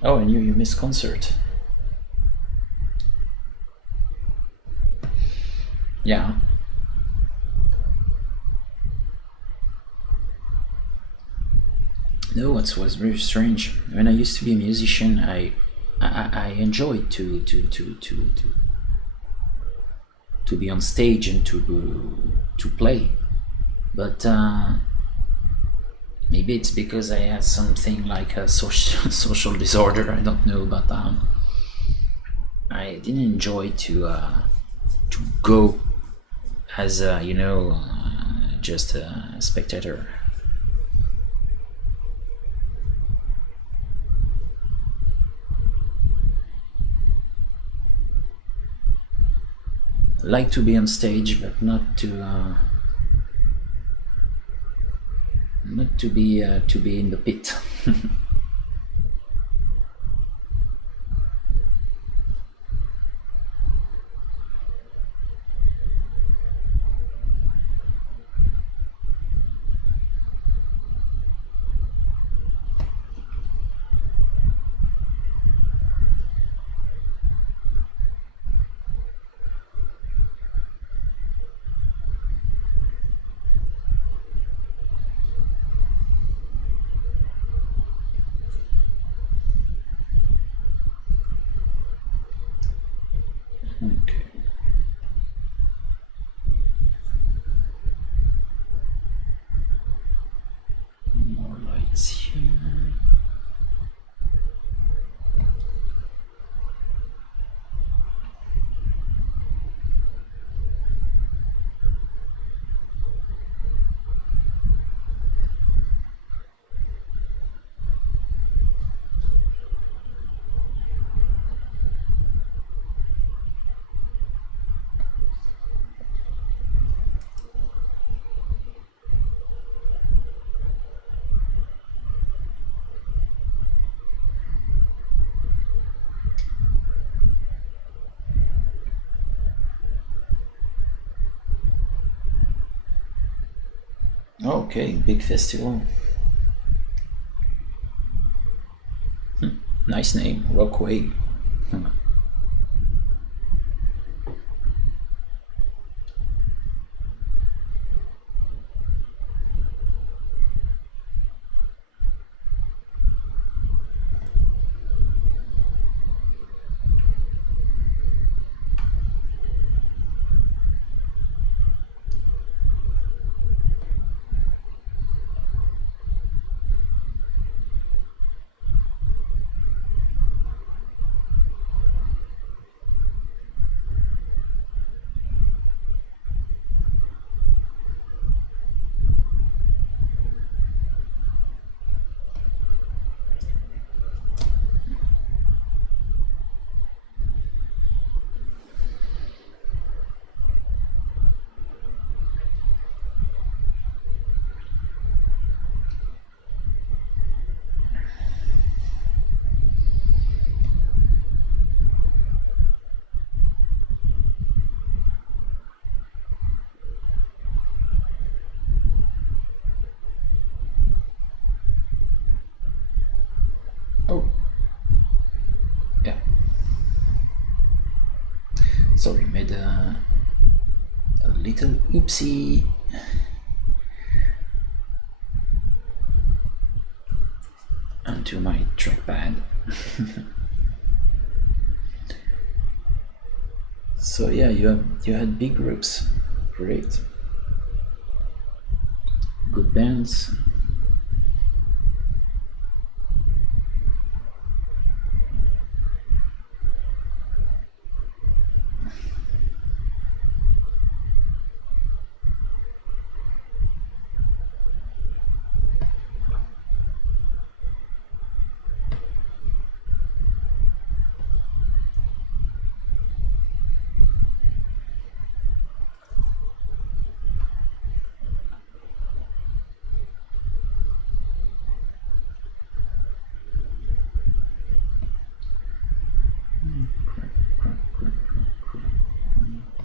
Oh, and you missed concert. Yeah. No, it was very strange. When I used to be a musician, I enjoyed to be on stage and to play, but maybe it's because I had something like a social disorder. I don't know, but I didn't enjoy to go as a, you know, just a spectator. Like to be on stage, but not to be in the pit. Okay. More lights here. Okay, big festival. Nice name, Rockway. Oh, yeah. Sorry, made a little oopsie. Onto my trackpad. So yeah, you had big groups. Great. Good bands.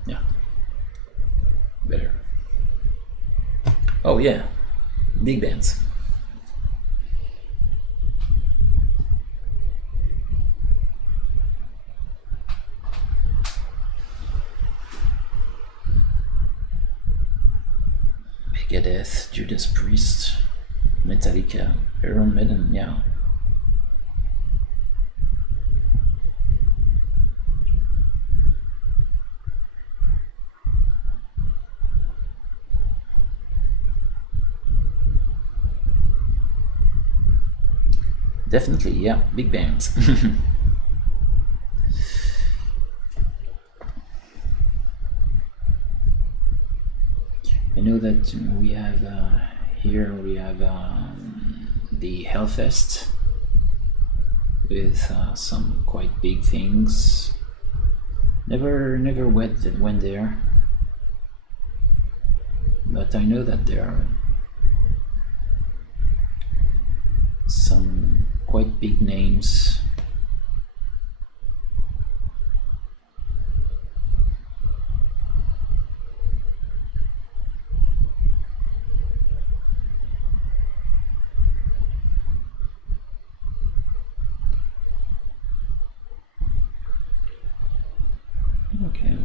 Yeah. Better. Oh yeah. Big bands. Megadeth, Judas Priest, Metallica, Iron Maiden, yeah. Definitely, yeah, big bands. I know that we have here we have the Hellfest with some quite big things. Never went there, but I know that there are some quite big names. Okay.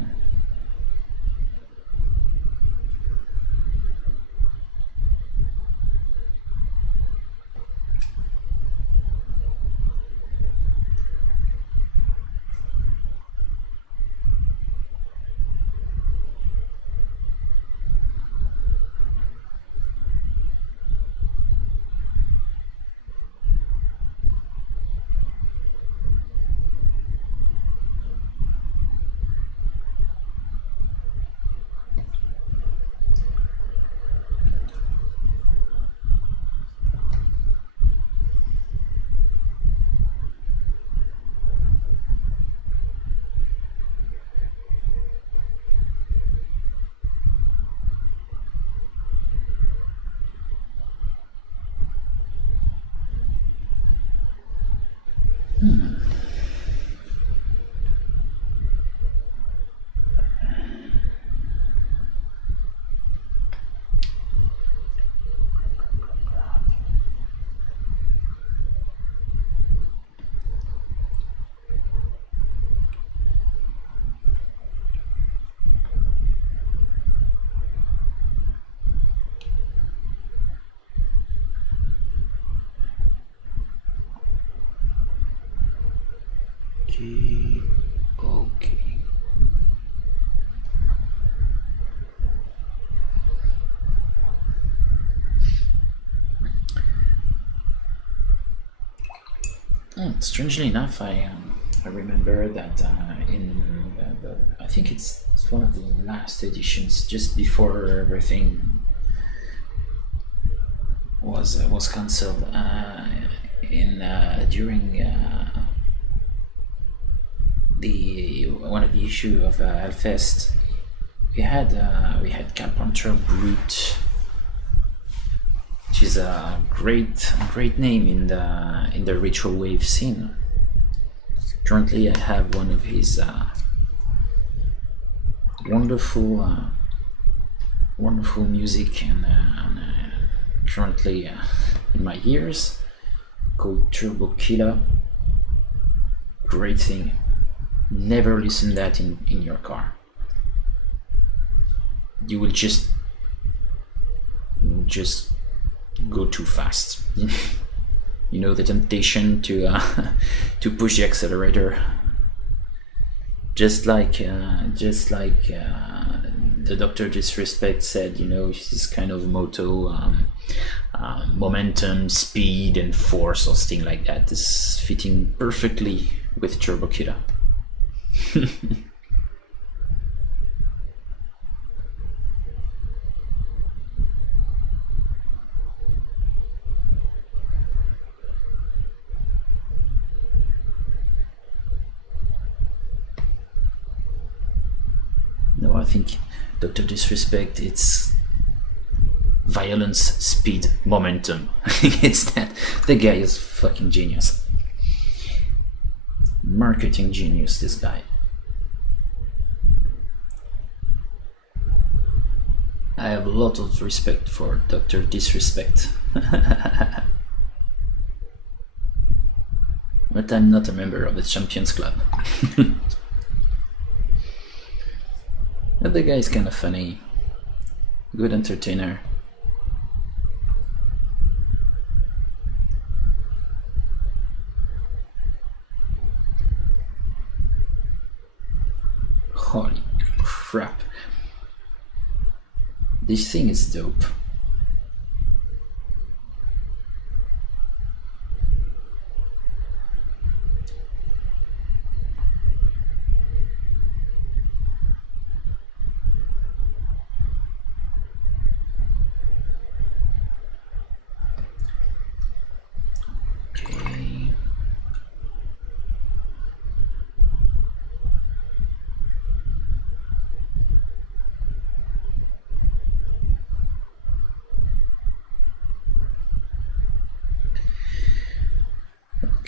Okay, okay. Strangely enough, I remember that in I think it's one of the last editions, just before everything was cancelled. In during the one of the issue of Hellfest, we had Carpenter Brute, which is a great name in the retro wave scene. Currently, I have one of his wonderful music and currently in my ears, called Turbo Killer. Great thing. Never listen that in your car. You will just go too fast. You know, the temptation to to push the accelerator, just like the Dr. Disrespect said. You know, his kind of motto, momentum, speed, and force, or something like that, is fitting perfectly with Turbo Killer. No, I think Dr. Disrespect, it's violence, speed, momentum. It's that. The guy is fucking genius. Marketing genius, this guy. I have a lot of respect for Dr. Disrespect. But I'm not a member of the Champions Club. But the guy is kind of funny, good entertainer. Holy crap. This thing is dope. Okay.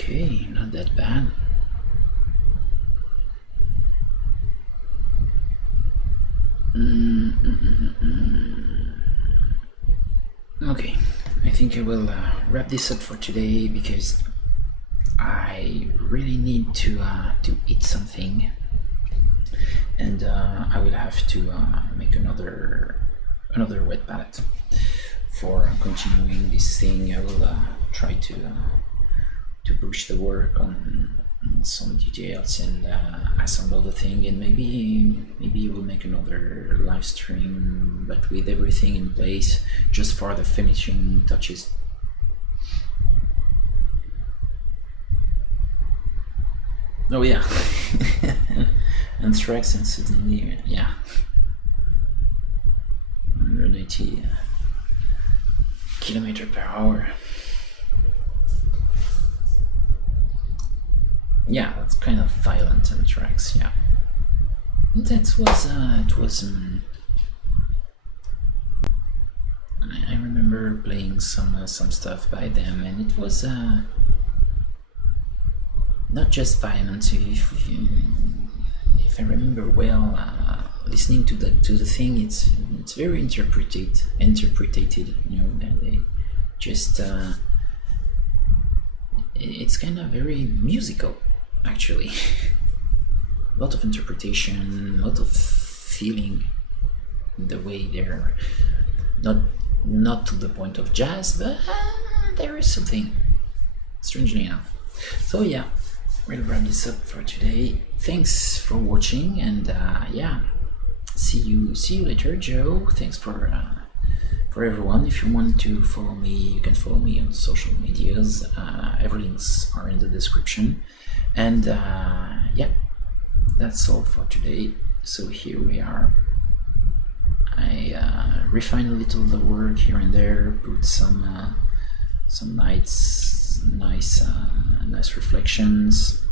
Okay, not that bad. Okay, I think I will wrap this up for today, because I really need to eat something, and I will have to make another wet palette for continuing this thing. I will try to push the work on some details and assemble the thing, and maybe we'll make another live stream, but with everything in place, just for the finishing touches. Oh yeah. Anthrax, and suddenly, yeah, 180 kilometer per hour. Yeah, that's kind of violent Anthrax. Yeah, that was it was. I remember playing some stuff by them, and it was not just violent. If I remember well, listening to the thing, it's very interpreted. You know, they just it's kind of very musical, actually. A lot of interpretation, a lot of feeling, the way they're not to the point of jazz, but there is something, strangely enough. So yeah, we'll wrap this up for today. Thanks for watching, and yeah, see you later, Joe. Thanks for everyone. If you want to follow me, you can follow me on social medias. Every links are in the description. And yeah, that's all for today. So here we are. I refine a little the work here and there, put some nice reflections,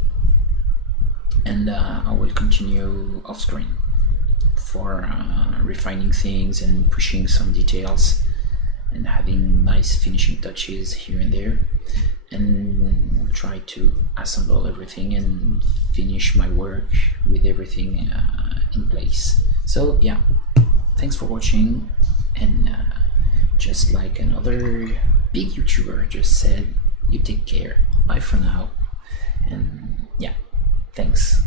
and I will continue off screen for refining things and pushing some details and having nice finishing touches here and there, and we'll try to assemble everything and finish my work with everything in place. So yeah, thanks for watching, and just like another big YouTuber just said, you take care, bye for now, and yeah, thanks.